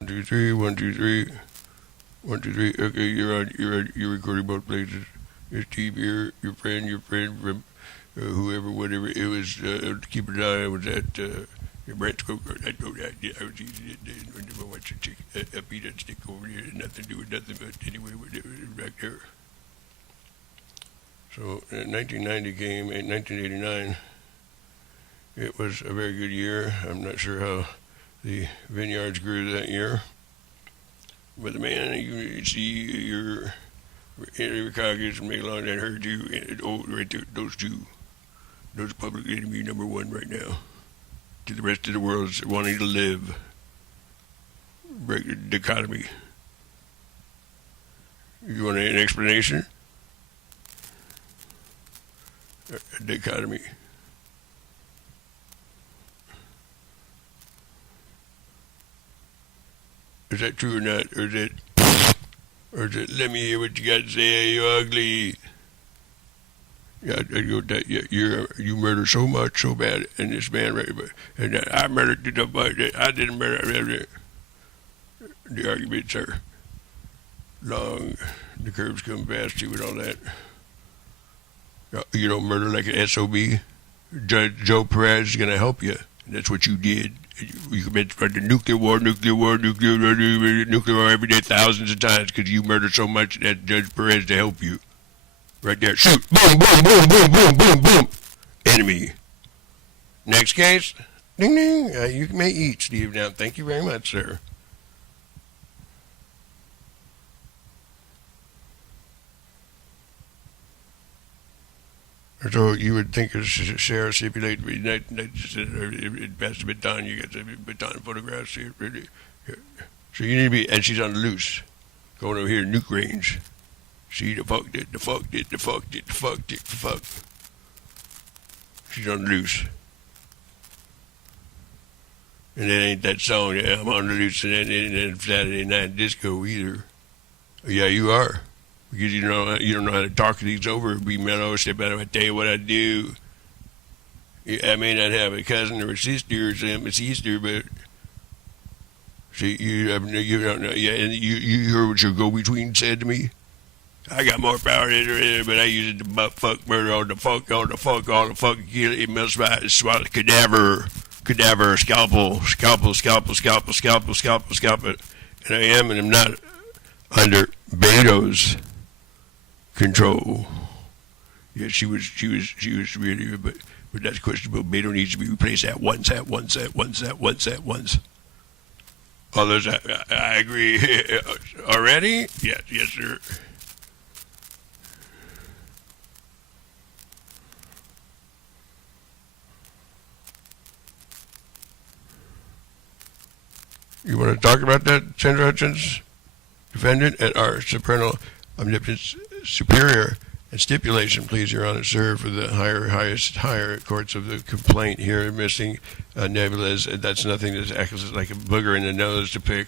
1, 2, 3, 1, 2, 3. 1, 2, 3. Okay, you're recording both places. It's Steve here, your friend from whoever, whatever. It was, keep an eye. I was at Brent's Coke. I know that. Yeah, I was eating it. I watched a peanut stick over there. Nothing to do with nothing, but anyway, it was back there. So, 1990 came, in 1989. It was a very good year. I'm not sure how the vineyards grew that year. But the man, you see your Ricardos and Melon that heard you, and right there, those two. Those public enemy number one right now. To the rest of the world wanting to live. Break the dichotomy. You want an explanation? A dichotomy. Is that true or not? Or is it, let me hear what you got to say, you ugly. Yeah, you murder so much, so bad, and this man, right, and I murdered the I didn't murder. The arguments are long, the curves come fast too, and all that. You don't murder like an SOB. Judge Joe Perez is going to help you. That's what you did. You commit the nuclear war every day thousands of times because you murdered so much that Judge Perez to help you. Right there. Shoot. Boom, boom, boom, boom, boom, boom, boom. Enemy. Next case. Ding, ding. You may eat, Steve. Now, thank you very much, sir. So you would think a share stipulate it passed the baton. You got the baton photographs here. So you need to be, and she's on the loose, going over here to nuke range. See the fuck. She's on the loose, and that ain't that song. Yeah, I'm on the loose, and that ain't Saturday Night Disco either. Yeah, you are. Because you don't know how to talk these over, be mellow, step out. I tell you what I do. I may not have a cousin or a sister or something, a sister, but see, you don't know. Yeah, and you heard what your go-between said to me. I got more power than her, but I use it to butt fuck, murder, all the fuck, kill it, must swallow cadaver, scalpel, and I am and I'm not under Beto's control. Yeah, she was really, but that's questionable. Beto needs to be replaced at once. Others, I agree. Already? Yes, sir. You want to talk about that, Senator Hutchins? Defendant at our supernal omnipotence superior and stipulation, please, Your Honor, sir, for the higher courts of the complaint here, missing nebulas. That's nothing that acts like a booger in the nose to pick.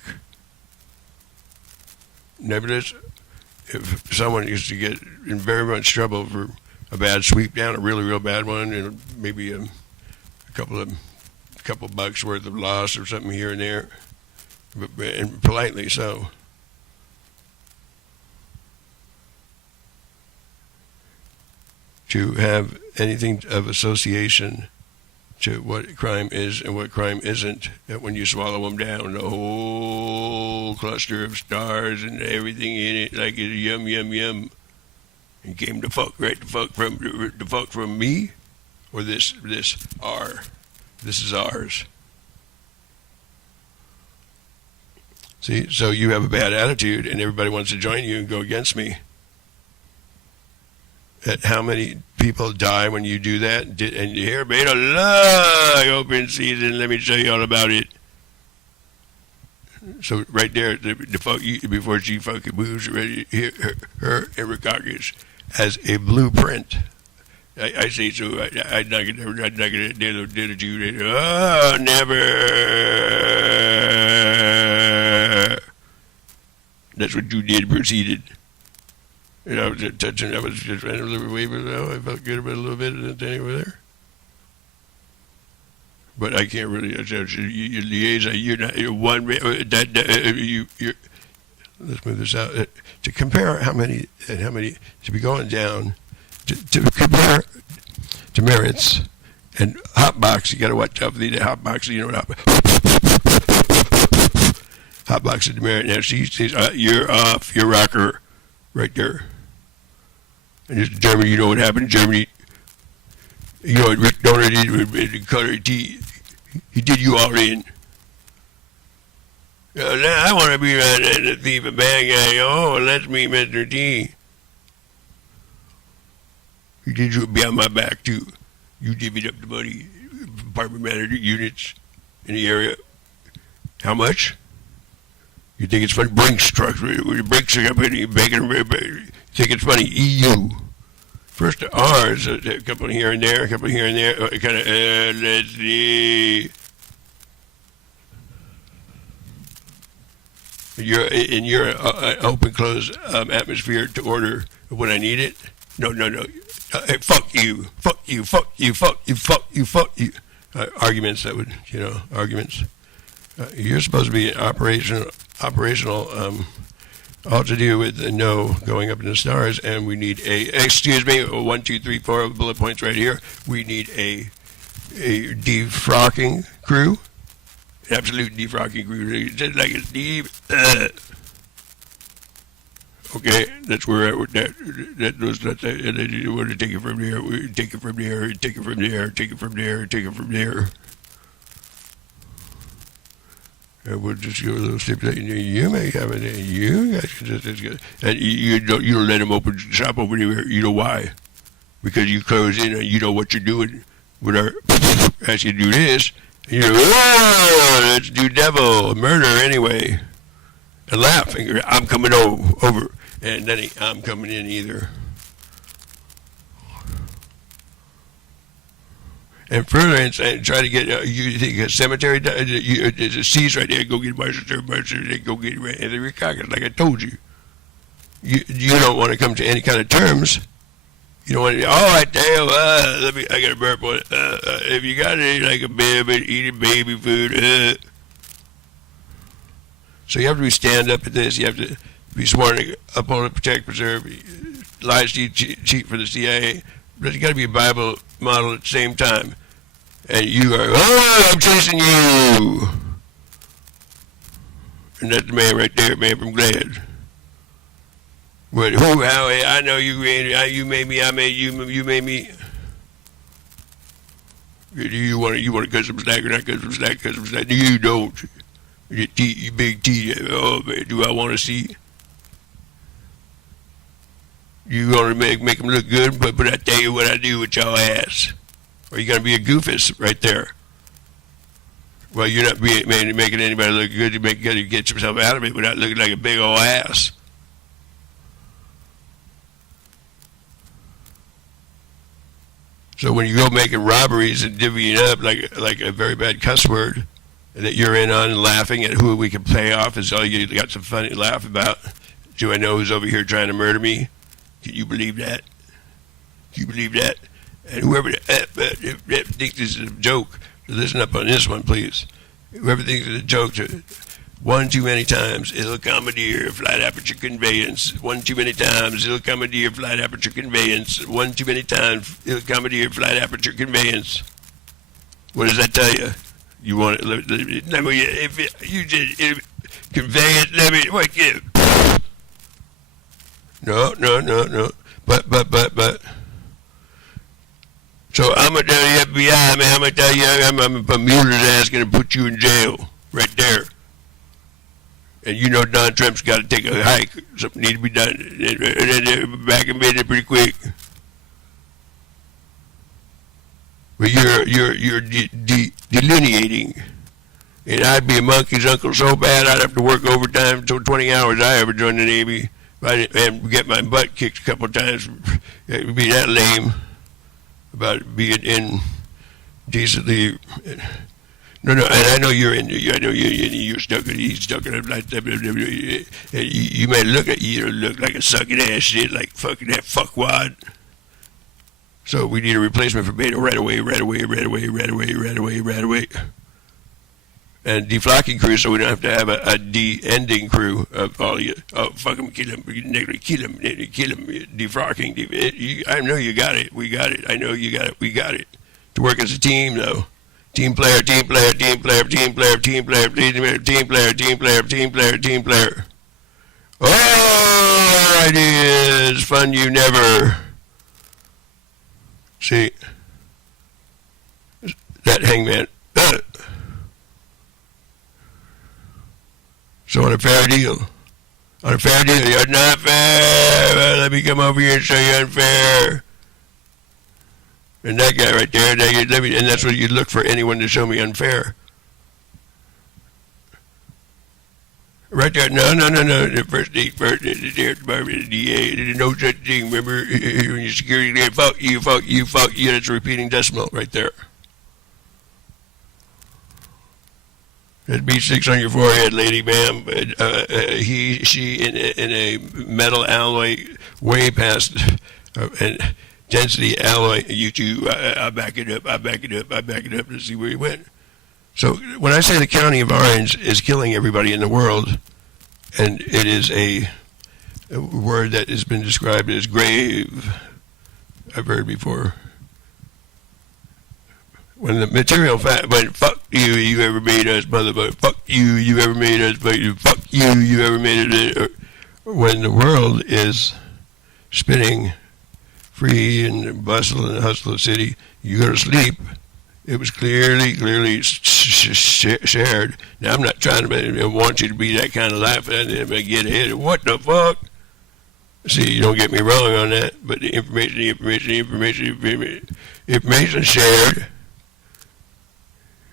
Nebulas, if someone used to get in very much trouble for a bad sweep down, a really real bad one, and maybe a couple bucks worth of loss or something here and there, and politely so. To have anything of association to what crime is and what crime isn't, that when you swallow them down, the whole cluster of stars and everything in it, like it's yum, and came the fuck from me, or this is ours. See, so you have a bad attitude, and everybody wants to join you and go against me. At how many people die when you do that? And you hear Beta open season. Let me tell you all about it. So right there, before she fucking moves, ready, her and Ricardos as a blueprint. I say so. I'm not gonna did you. Oh, never. That's what you did. Proceeded. And I was just touching. I was just randomly waving. I felt good about a little bit of the thing over there. but I can't really. You liaison. You're not. You're one. You're. Let's move this out. To compare how many to be going down. To compare demerits and hotbox. You got to watch out for the hotbox. You know what hotbox and demerit. Now she says you're off your rocker, right there. And it's Germany. You know what happened in Germany. You know what Rick Donner did with Color T. He did you all in. Now I want to be around the thief and bad guy. Oh, let's meet Mr. T. He did you behind my back too. You divvied up the money, apartment manager units in the area. How much? You think it's funny? Brinks trucks, Brinks company, Bacon, think it's funny? EU. First R's, a couple here and there, a couple here and there. Kind of, let's see. In your open close atmosphere to order when I need it. No. Hey, fuck you. Arguments that would, arguments. You're supposed to be operational, all to do with the no going up in the stars, and we need 1, 2, 3, 4 bullet points right here. We need a defrocking crew, absolute defrocking crew, just like a Steve. Okay, that's where we're at with that. And then you want to take it from there. We take it from there. Take it from there. Take it from there. Take it from there. And we'll just go a little stipulation. You may have it. You guys can just and you don't let them open shop over anywhere. You know why? Because you close in and you know what you're doing. With our ask you to do this, and you're let's do devil murder anyway, and laugh. And I'm coming over, and then I'm coming in either. And further, and try to get you think a cemetery. There's a C's right there. Go get Marshall. They go get Anthony Ricardo. Like I told you, you don't want to come to any kind of terms. You don't want to. Oh, I tell you, I got a burp on it. If you got any like a baby eating baby food, so you have to be stand up at this. You have to be sworn to uphold, protect, preserve, lie, cheat for the CIA. But you got to be a Bible model at the same time. And you are, I'm chasing you. And that's the man right there, man from Glad. But who, how, I know you made me, I made you, you made me. You want to cut some slack or not cut some slack, You don't. You big T, oh man, do I want to see? You gonna make them look good, but I tell you what I do with your ass. Or you gonna be a goofus right there. Well, you're not making anybody look good. You gotta get yourself out of it without looking like a big old ass. So when you go making robberies and divvying up like a very bad cuss word that you're in on and laughing at who we can pay off is all you got some funny to laugh about. Do I know who's over here trying to murder me? Can you believe that? Can you believe that? And whoever thinks this is a joke, listen up on this one, please. Whoever thinks it's a joke, one too many times, it'll commandeer flight aperture conveyance. One too many times, it'll commandeer flight aperture conveyance. One too many times, it'll commandeer flight aperture conveyance. What does that tell you? You want it? Let me, if you just conveyance, let me, what, give? No. But. So I'm going to tell the FBI, man, I'm going to tell you, I'm going to put Mueller's ass going to put you in jail right there. And you know Don Trump's got to take a hike. Something needs to be done. And then back in business pretty quick. But you're delineating. And I'd be a monkey's uncle so bad I'd have to work overtime until 20 hours I ever joined the Navy. And get my butt kicked a couple of times. It would be that lame about being in decently. No, and I know you're in. I know you're stuck in. He's stuck in it like that. You may look like a sucking ass shit, like fucking that fuckwad. So we need a replacement for BETTO right away. And deflocking crew, so we don't have to have a de-ending crew of all you. Oh, fuck them, kill them, defrocking. I know you got it. We got it. I know you got it. We got it. To work as a team, though. Team player. Oh, ideas, fun you never. See, that hangman. So on a fair deal, you're not fair. Let me come over here and show you unfair. And that guy right there, and that's what you look for, anyone to show me unfair. Right there, no. The first, the department, the DA, there's no such thing. Remember, when your security guard, fuck you. That's a repeating decimal right there. That'd be 6 on your forehead, lady, ma'am. He, she, in a metal alloy, way past and density alloy. You two, I back it up to see where he went. So when I say the county of Orange is killing everybody in the world, and it is a word that has been described as grave, I've heard before. When the material fact, when fuck you ever made us, motherfucker, fuck you ever made us, fuck you ever made it. When the world is spinning free and bustle and hustle of the city, you go to sleep. It was clearly shared. Now, I'm not trying to want you to be that kind of life and get ahead. What the fuck? See, you don't get me wrong on that, but the information shared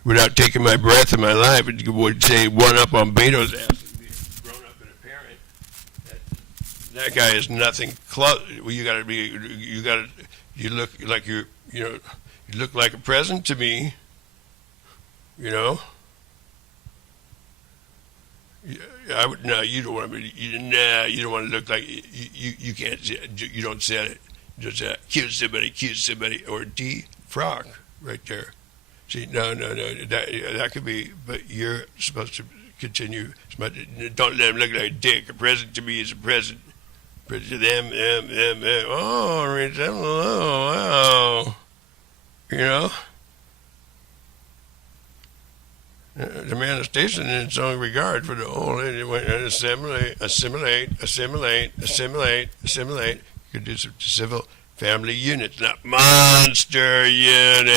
without taking my breath in my life, it would say one up on Beto's ass and be grown up and a parent. That guy is nothing close. Well, you look like you look like a present to me, you know. I would you don't want to look like you can't. You don't say it. Just cute somebody, or defrock right there. See, no, that could be, but you're supposed to continue. Don't let him look like a dick. A present to me is a present. But to them. Oh, wow. You know? The manifestation in its own regard for the whole, assimilate. You could do some civil family units, not monster units.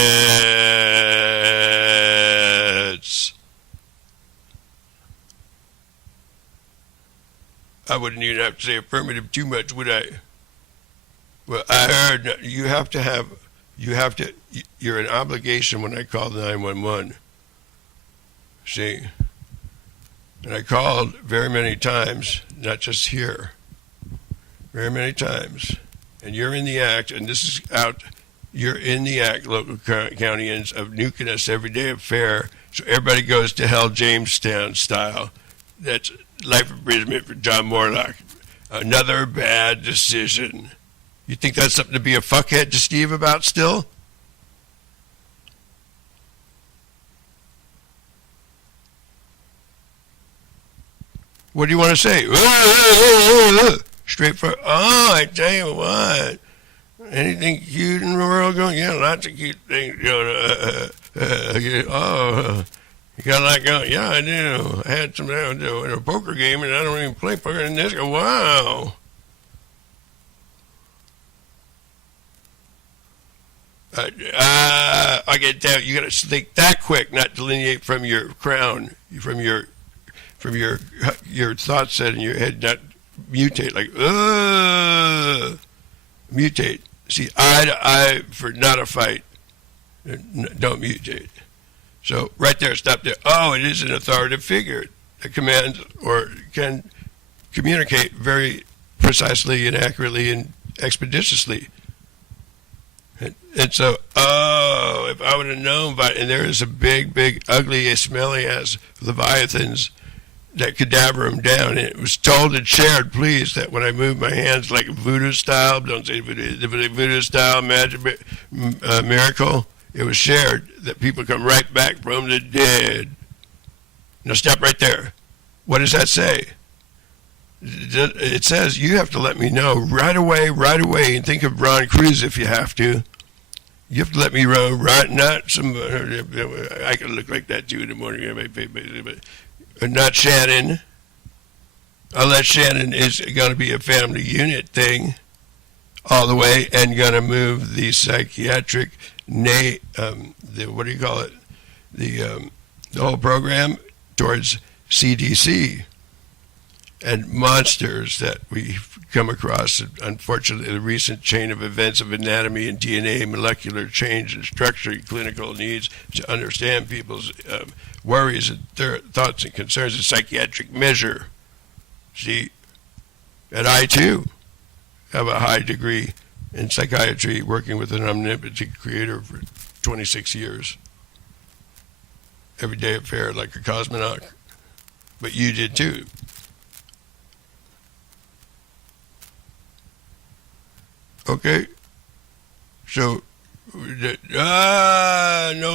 I wouldn't even have to say affirmative too much, would I? Well, I heard you're an obligation when I call 911. See? And I called very many times, not just here, very many times. And you're in the act, and this is out, you're in the act, local countyans, of nuking us every day of fair, so everybody goes to hell Jamestown style. That's life imprisonment for John Morlock. Another bad decision. You think that's something to be a fuckhead to Steve about still? What do you want to say? Straight for, I tell you what, anything cute in the world going? Yeah, lots of cute things. You got like, yeah, I do. I had some in a poker game, and I don't even play poker. And this, wow. I can tell you got to think that quick, not delineate from your crown, from your thought set in your head, not mutate, like, mutate. See, eye to eye for not a fight. Don't mutate. So right there, stop there. Oh, it is an authoritative figure that commands or can communicate very precisely and accurately and expeditiously. And so, if I would have known, and there is a big, ugly, smelly ass leviathans that cadaver him down. And it was told and shared, please, that when I move my hands like voodoo style, don't say voodoo style, magic, miracle, it was shared that people come right back from the dead. Now stop right there. What does that say? It says you have to let me know right away, and think of Ron Cruz if you have to. You have to let me know, right? Not some. I can look like that too in the morning, but not Shannon. Unless Shannon is going to be a family unit thing, all the way, and going to move the psychiatric, what do you call it? The whole program towards CDC. And monsters that we've come across, unfortunately, the recent chain of events of anatomy and DNA, molecular change and structure, and clinical needs to understand people's worries and thoughts and concerns, a psychiatric measure. See, and I too have a high degree in psychiatry, working with an omnipotent creator for 26 years. Every day at fair like a cosmonaut. But you did too. Okay, so, no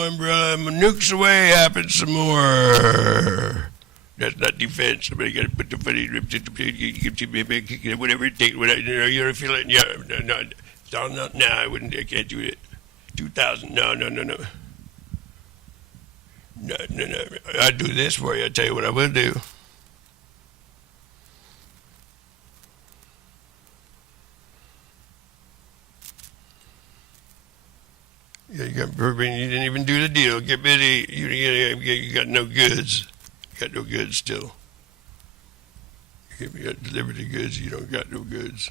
umbrella, nukes away, happens some more. That's not defense. Somebody got to put the funny, whatever it takes, you don't feel it, yeah, no, I wouldn't, I can't do it. 2,000, no. No, I'll do this for you, I'll tell you what I will do. Yeah, you didn't even do the deal. Get busy. You got no goods. You got no goods still. You got delivered the goods. You don't got no goods.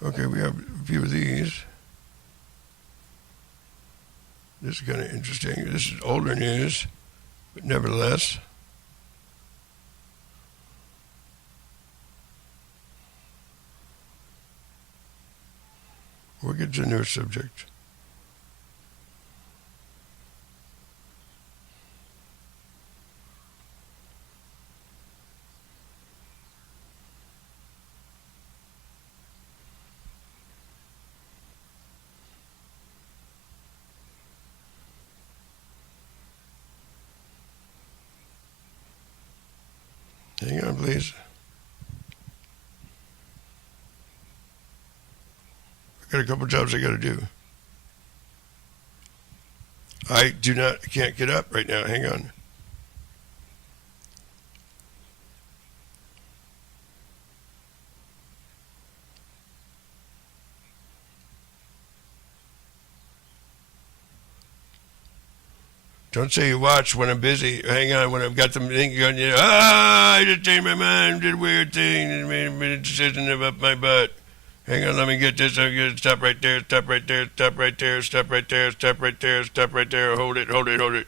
Okay, we have a few of these. This is kind of interesting. This is older news, but nevertheless. We'll get to a new subject. Hang on, please. Got a couple jobs I got to do. I can't get up right now. Hang on. Don't say you watch when I'm busy. Hang on, when I've got them thinking on you. I just changed my mind, did a weird thing, and made a decision about my butt. Hang on, let me get this. I'm going to stop right there, stop right there, stop right there, stop right there, stop right there, stop right there. Hold it.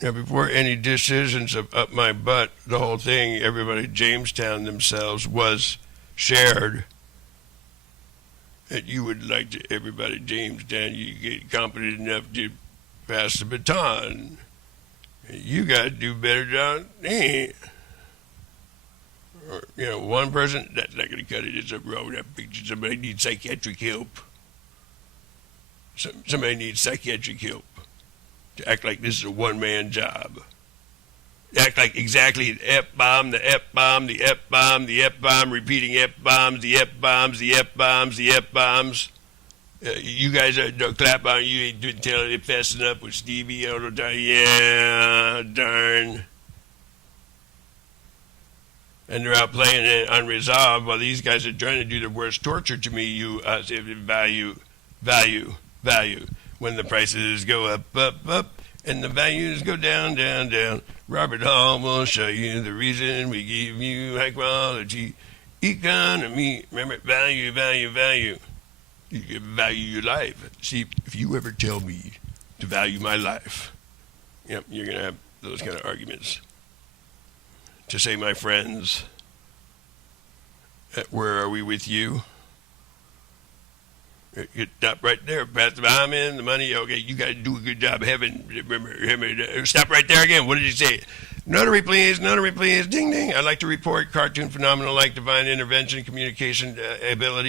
Now, before any decisions of up my butt, the whole thing, everybody, Jamestown themselves, was shared. That you would like to, everybody, Jamestown, you get competent enough to pass the baton. You got to do better job than me. Or, one person, that's not going to cut it. It's a road. Somebody needs psychiatric help. Somebody needs psychiatric help to act like this is a one-man job. Act like exactly the F-bomb, the F-bomb, the F-bomb, the F-bomb, repeating F-bombs, the F-bombs, the F-bombs, the F-bombs. You guys don't clap on you. Ain't doing telling it fessing up with Stevie all the time. Yeah, darn. And they're out playing it unresolved while these guys are trying to do the worst torture to me. Value. When the prices go up, and the values go down. Robert Hall will show you the reason we give you high quality economy. Remember, value. You value your life. See, if you ever tell me to value my life, you're going to have those kind of arguments. To say, my friends, where are we with you? You stop right there. Pass the bomb in, the money. Okay, you got to do a good job. Remember, stop right there again. What did you say? Notary, please. Notary, please. Ding, ding. I'd like to report cartoon phenomenon like divine intervention, communication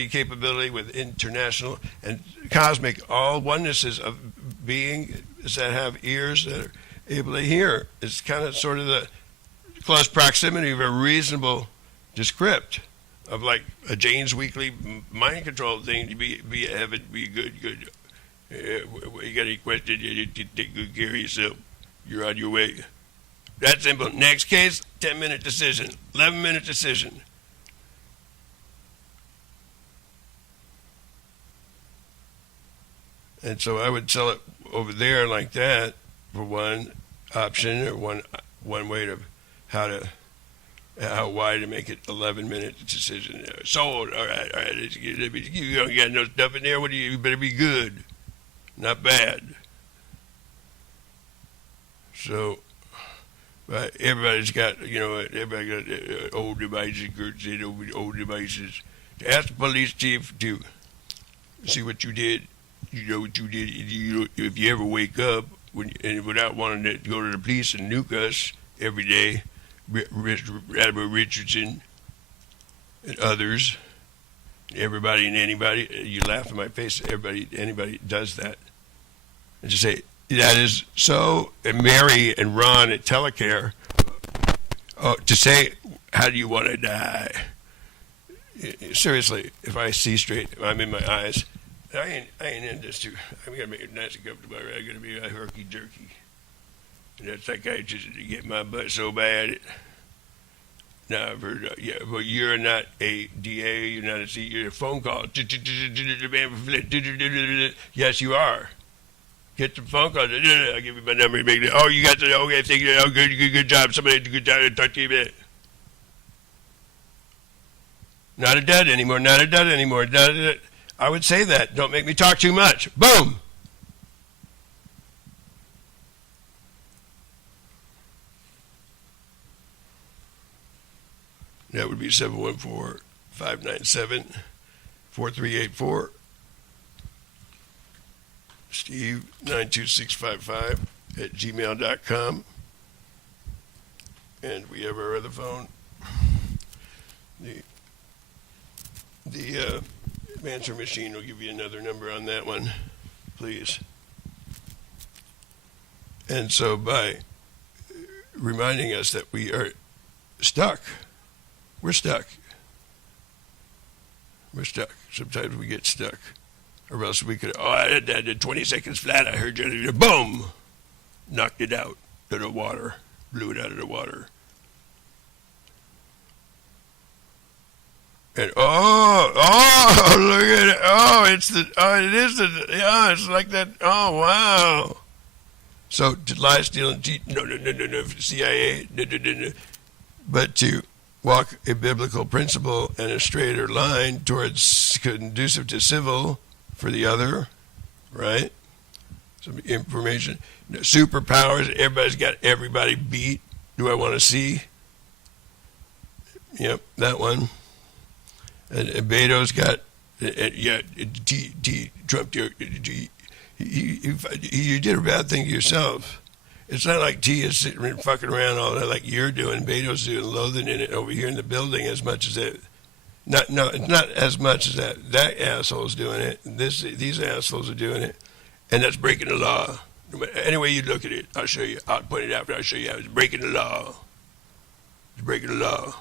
capability with international and cosmic, all onenesses of beings that have ears that are able to hear. It's kind of sort of the close proximity of a reasonable descript of like a Jane's Weekly mind control thing to be good. You got any question? You take good care of yourself. You're on your way. That's simple. Next case, 10-minute decision, 11-minute decision. And so I would sell it over there like that for one option or one way to how wide to make it 11-minute decision. Sold. All right. You got no stuff in there. You better be good, not bad. So, but everybody's got, everybody got old devices, old devices. To ask the police chief to see what you did, what you did. If you ever wake up and without wanting to go to the police and nuke us every day, Admiral Richardson and others, everybody and anybody, you laugh in my face. Anybody does that, and just say that is so. And Mary and Ron at TELECARE, to say, how do you want to die? Seriously, if I see straight, if I'm in my eyes, I ain't in this too. I'm gonna make it nice and comfortable. I'm gonna be a herky jerky. And that psychiatrist to get my butt so bad. Now I've heard, but you're not a DA, you're not a C, you're a phone call. Yes, you are. Get the phone call. I'll give you my number. Oh, you got the, okay, thank you. Oh, good job. Somebody did a good job. Talk to you a bit. Not a dud anymore. I would say that. Don't make me talk too much. Boom. That would be 714-597-4384. Steve92655 at gmail.com. And we have our other phone. The answer machine will give you another number on that one, please. And so by reminding us that we are stuck, we're stuck. Sometimes we get stuck. Or else we could, I did 20 seconds flat, I heard you, boom! Knocked it out to the water, blew it out of the water. And look at it. It's like that. Oh, wow. So to lie, steal, and cheat, no, CIA, no. But to walk a biblical principle and a straighter line towards conducive to civil for the other, right? Some information. Superpowers, everybody's got everybody beat. Do I want to see? Yep, that one. And Beto's got, Trump, you did a bad thing to yourself. It's not like T is sitting and fucking around all that like you're doing. Beto's doing loathing in it over here in the building as much as that. It's not as much as that. That asshole's doing it. These assholes are doing it. And that's breaking the law. Any way you look at it, I'll show you. I'll point it out, but I'll show you how it's breaking the law. It's breaking the law.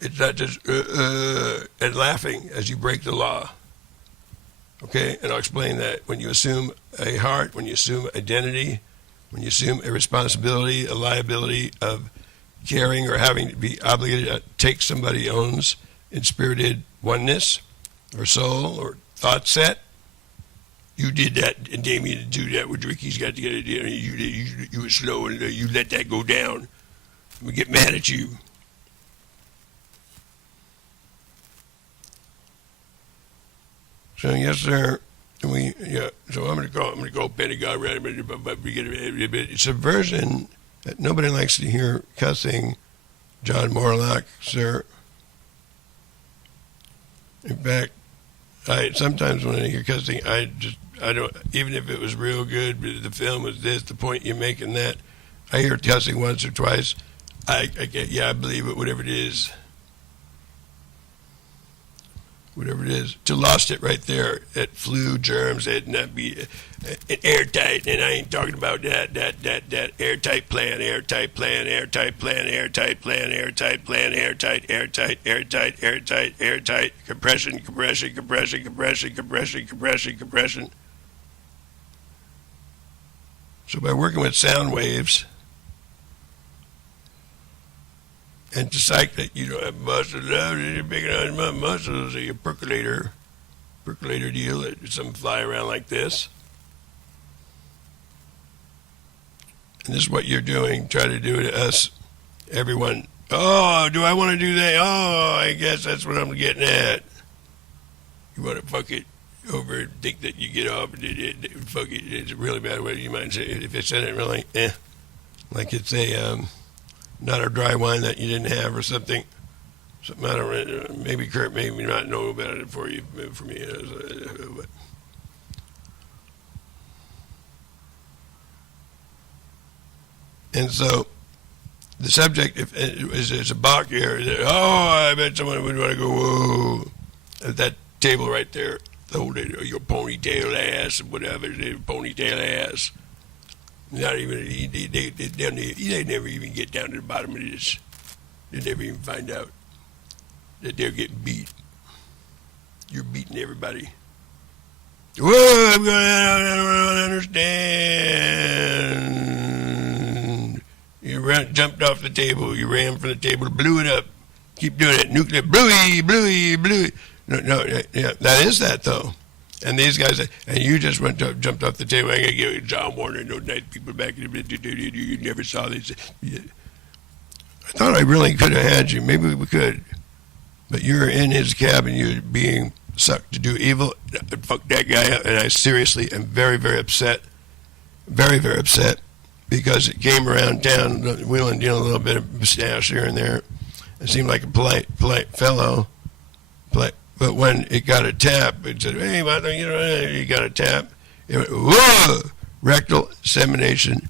It's not just and laughing as you break the law. Okay, and I'll explain that. When you assume a heart, when you assume identity, when you assume a responsibility, a liability of caring or having to be obligated to take somebody owns in spirited oneness or soul or thought set, you did that and Damien to do that with Ricky's got to get it. You were slow and you let that go down. We get mad at you. So yes, sir. So I'm going to call Pentagon. Subversion. Nobody likes to hear cussing. John Morlock, sir. In fact, sometimes when I hear cussing, I don't, even if it was real good, but the film was this, the point you're making that, I hear cussing once or twice, I get, yeah, I believe it, whatever it is. Whatever it is, to lost it right there at flu, germs, it not be airtight, and I ain't talking about that airtight plan, airtight plan, airtight plan, airtight plan, airtight plan, airtight, airtight, airtight, airtight, airtight, compression, compression, compression, compression, compression, compression, compression. So by working with sound waves, and to psych that you don't have muscles, you're picking on my muscles, or your percolator deal, some fly around like this. And this is what you're doing, try to do to us, everyone. Oh, do I want to do that? Oh, I guess that's what I'm getting at. You want to fuck it over and think that you get off, fuck it, it's a really bad way, you might say, if it's in it really, like it's a, not a dry wine that you didn't have or something. I don't, maybe Kurt made me not know about it for me. But. And so the subject is a Bach here. Oh, I bet someone would want to go, whoa, at that table right there. Hold it, your ponytail ass, whatever, ponytail ass. Not even, they never even get down to the bottom of this. They never even find out that they're getting beat. You're beating everybody. Whoa, I don't understand. You jumped off the table. You ran from the table, blew it up. Keep doing it. Nuclear, bluey, bluey, bluey. No, yeah, that is that, though. And these guys, and you just jumped off the table. I gotta give John Warner and those nice people back. You never saw this. I thought I really could have had you. Maybe we could. But you're in his cabin. You're being sucked to do evil. Fuck that guy up. And I seriously am very, very upset. Very, very upset. Because it came around town, wheeling, a little bit of mustache here and there. It seemed like a polite fellow. But when it got a tap, it said, hey, why don't you got a tap? It went, whoa! Rectal insemination,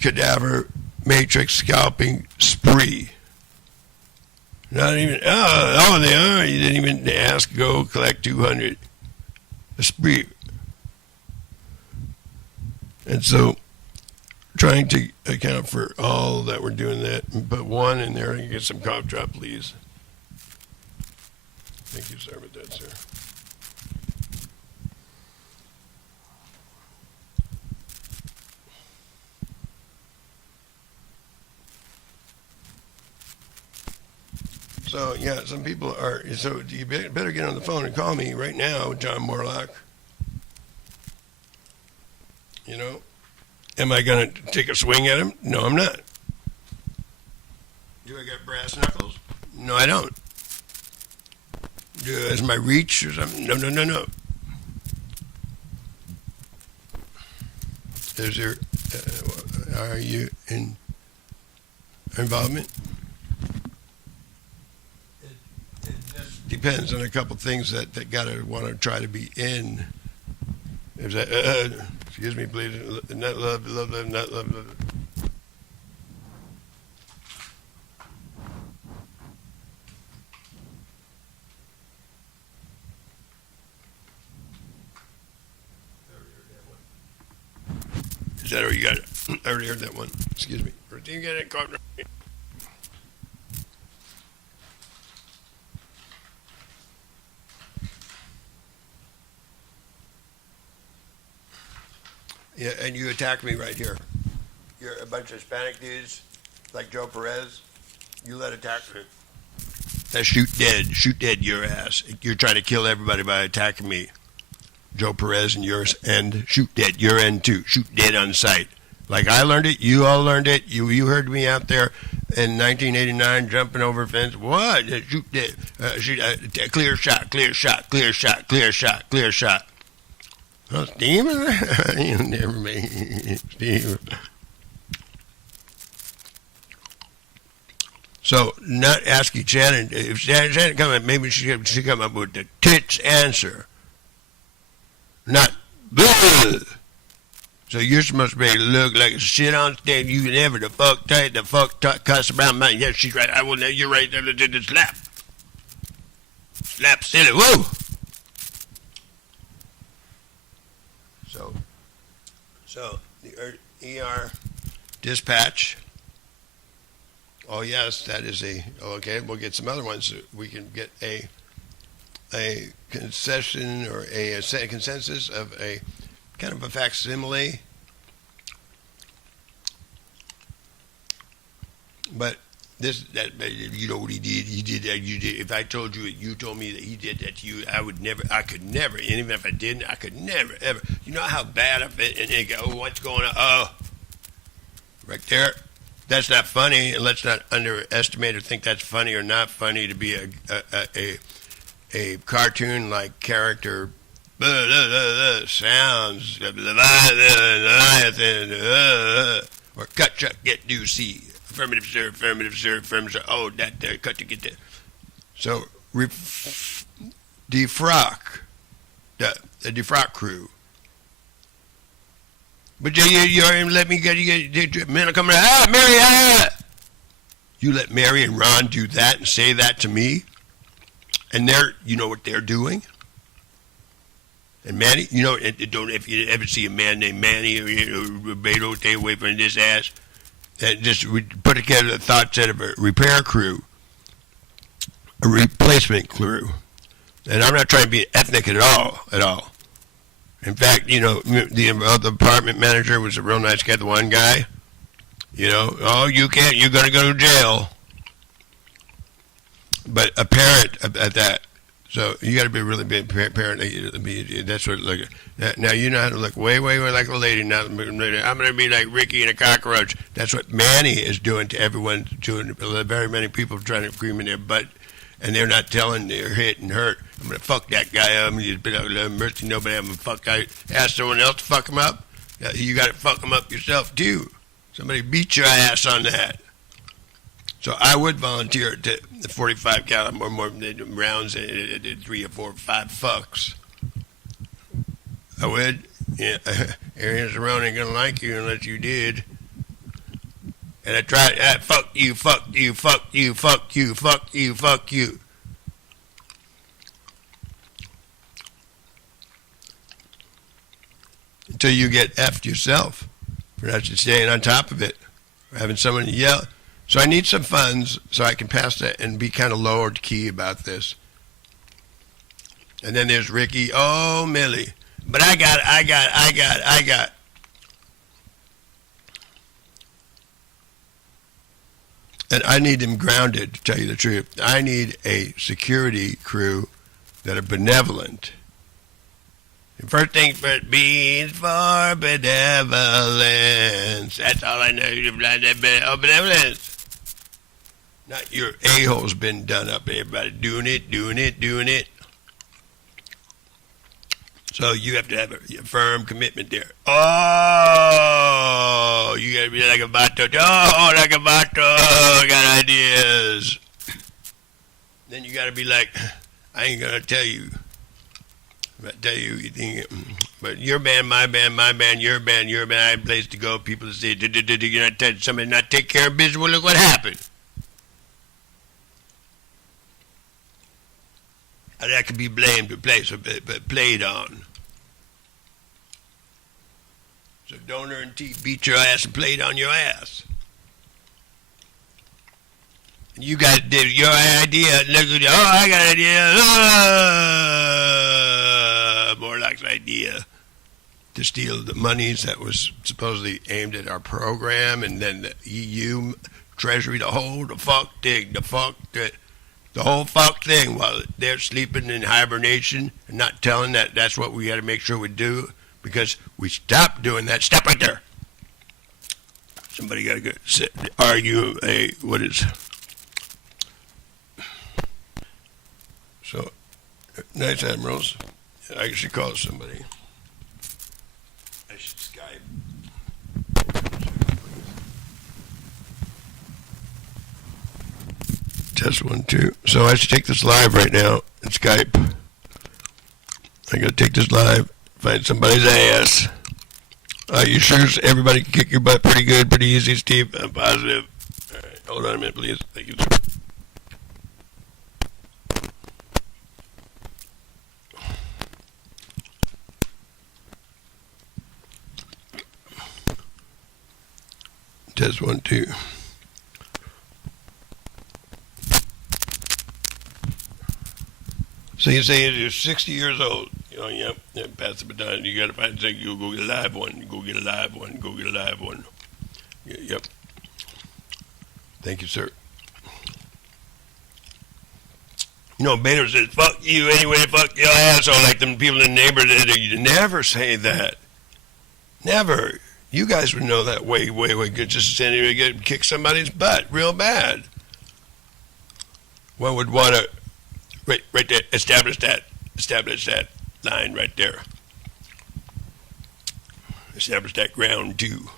cadaver, matrix scalping spree. Not even, they are. You didn't even ask, go collect 200. A spree. And so, trying to account for all that we're doing that, and put one in there and get some cough drop, please. Thank you, sorry about that, sir. So, yeah, some people are, so you better get on the phone and call me right now, John Morlock. You know, am I going to take a swing at him? No, I'm not. Do I got brass knuckles? No, I don't. Is my reach or something? No. Is there, are you in involvement? It just depends on a couple things that gotta want to try to be in. Is that, excuse me, please, not love, not love. Is that already got it? I already heard that one. Excuse me. You get it caught. Yeah, and you attack me right here. You're a bunch of Hispanic dudes, like Joe Perez. You let attack me. That's shoot dead your ass. You're trying to kill everybody by attacking me. Joe Perez and yours end. Shoot dead. Your end too. Shoot dead on sight. Like I learned it. You all learned it. You heard me out there in 1989 jumping over a fence. What? Shoot dead. Clear shot. Clear shot. Clear shot. Clear shot. Clear shot. Oh, Steve? You never made Steve. So not asking Shannon, if Shannon come up, maybe she come up with the tits answer. Not, bleh. So you're supposed to be look like a shit on stage. You can never the fuck cuss about my. Yeah, she's right. I will. You're right. Slap silly. Whoa. So the ER dispatch. Oh yes, that is a. Okay, we'll get some other ones. We can get a concession or a consensus of a kind of a facsimile. But you know what he did? He did that. You did. If I told you, you told me that he did that to you, I could never, and even if I didn't, I could never, ever. You know how bad I feel, and they go, oh, what's going on? Oh, right there. That's not funny, and let's not underestimate or think that's funny or not funny to be a cartoon-like character. Sounds or cut, chuck, get, do, see. Affirmative, sir, affirmative, sir, affirmative, sir. Oh, that there, cut to get that. So, defrock, the defrock crew. But you let me get men are coming out. Mary, you let Mary and Ron do that and say that to me, and you know what they're doing. And Manny, you know, if you ever see a man named Manny or Beto, stay away from this ass. And just put together the thought set of a repair crew, a replacement crew. And I'm not trying to be ethnic at all. In fact, you know, the other department manager was a real nice guy, the one guy. You know, oh, you can't, you're going to go to jail. But a parent at that. So you got to be a really big parent. That's what look. Now you know how to look way like a lady. Now I'm going to be like Ricky and a cockroach. That's what Manny is doing to everyone. To very many people trying to scream in their butt, and they're not telling they're hit and hurt. I'm going to fuck that guy up. I'm just mercy. Nobody. I'm going to fuck. I ask someone else to fuck him up. You got to fuck him up yourself too. Somebody beat your ass on that. So I would volunteer to the 45 caliber or more rounds at 3 or 4 or 5 fucks. I would. Yeah, Arian's around ain't gonna like you unless you did. And I tried. Fuck you, fuck you, fuck you, fuck you, fuck you, fuck you. Until you get effed yourself for not just staying on top of it, or having someone yell. So I need some funds so I can pass that and be kind of lowered key about this. And then there's Ricky. Oh, Millie. But I got. And I need them grounded, to tell you the truth. I need a security crew that are benevolent. And first things first, beans for benevolence. That's all I know. Oh, benevolence. Not your a-hole's been done up. Everybody doing it. So you have to have a firm commitment there. Oh, you got to be like a Vato. Oh, like a Vato. I got ideas. Then you got to be like, I ain't going to tell you. But tell you, you think, but your band, my band, your band, I have a place to go. People say, you're not touching somebody not take care of business. Well, look what happened. And that could be blamed or played on. So Donor and T beat your ass and played on your ass. And you got your idea. Oh, I got an idea. Morlock's idea to steal the monies that was supposedly aimed at our program, and then the EU Treasury, the whole fuck thing while they're sleeping in hibernation and not telling that's what we got to make sure we do, because we stopped doing that. Stop right there. Somebody got to go argue what is. So, nice admirals. I should call somebody. I should Skype. Test 1, 2. So I should take this live right now in Skype. I'm going to take this live, find somebody's ass. You sure everybody can kick your butt pretty good, pretty easy, Steve? I'm positive. All right, hold on a minute, please. Thank you, sir. Test 1, 2. So you say you're 60 years old. Oh, yep, pass the baton. You got to find something. You go get a live one. Go get a live one. Go get a live one. Yep. Thank you, sir. You know, Beto says, fuck you anyway, fuck your asshole, like them people in the neighborhood. You never say that. Never. You guys would know that way good. Just standing here to kick somebody's butt real bad. One would want to, right there, establish that line right there. Establish that ground too.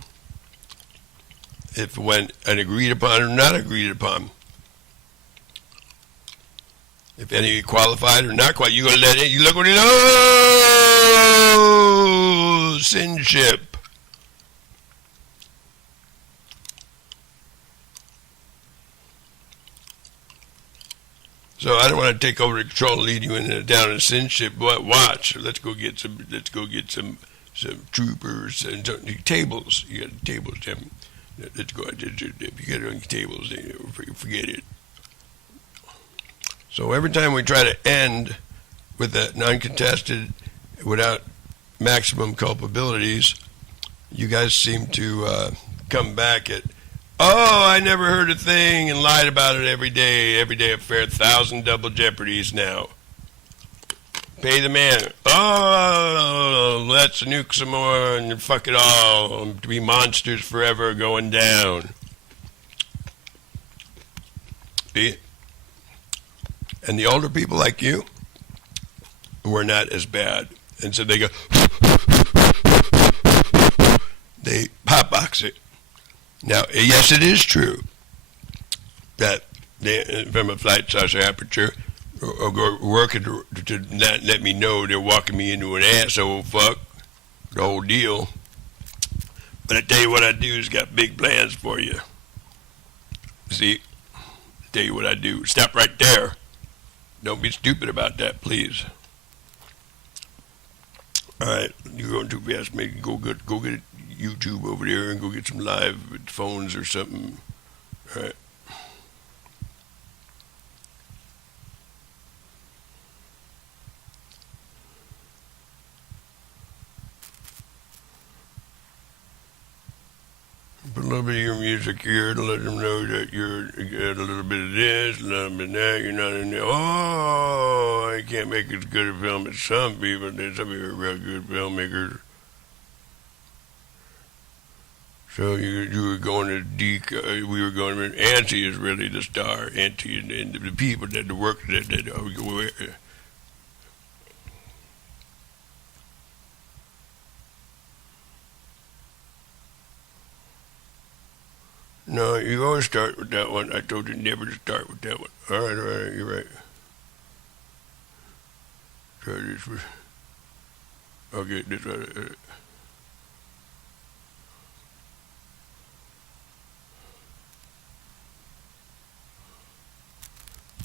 If when an agreed upon or not agreed upon. If any qualified or not qualified, you gonna let it. You look what it is. Oh, sinship. So I don't want to take over the control and lead you down in sinship. But watch. Let's go get some troopers and tables. You got tables, Jim. Let's go. If you get it on your tables, forget it. So every time we try to end with a non-contested without maximum culpabilities, you guys seem to come back at, oh, I never heard a thing, and lied about it every day affair, 1,000 double jeopardies now. Pay the man. Oh, let's nuke some more and fuck it all. To be monsters forever going down. See? And the older people like you were not as bad. And so they go, they pop-box it. Now, yes, it is true that they, from a flight saucer aperture, or working to not let me know they're walking me into an asshole fuck, the whole deal. But I tell you what I do is got big plans for you. See? I tell you what I do. Stop right there. Don't be stupid about that, please. All right, you're going too fast. Maybe go get YouTube over there and go get some live phones or something. All right. Put a little bit of your music here to let them know that you're got a little bit of this, a little bit of that. You're not in there. Oh, I can't make as good a film as some people. Some people are real good filmmakers. So you were going to DEET. We were going to. Auntie is really the star. Auntie and the people that the work that No, you always start with that one. I told you never to start with that one. All right, you're right. Try this one. Okay, this one.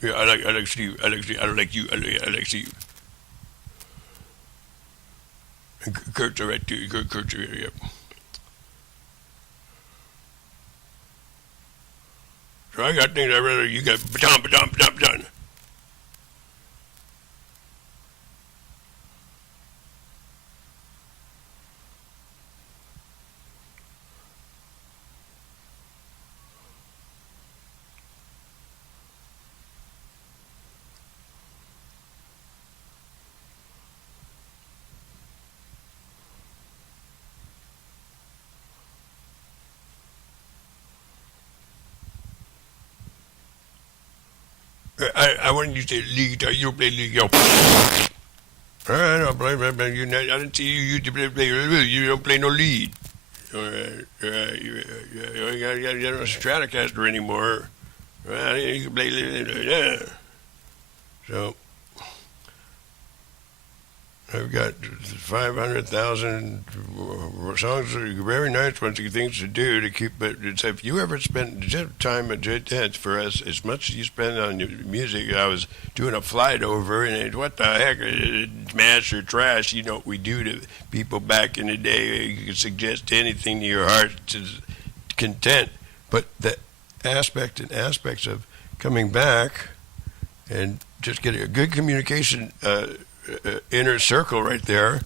Yeah, I like Steve. I like Steve. I don't like you. I like Steve. And Kurt's all right too. Kurt's all right, yep. So I got things I rather you got baton. I wanted you to say lead guitar. You don't play lead guitar. All right, I'll play. I didn't see you play. You don't play no lead. All right. You're not a Stratocaster anymore. Well, you can play. So I've got 500,000 songs, very nice ones, things to do to keep it. If you ever spend time at DEET for us, as much as you spend on your music, I was doing a flight over, and what the heck, smash or trash, you know what we do to people back in the day. You can suggest anything to your heart's content, but the aspects of coming back and just getting a good communication inner circle right there,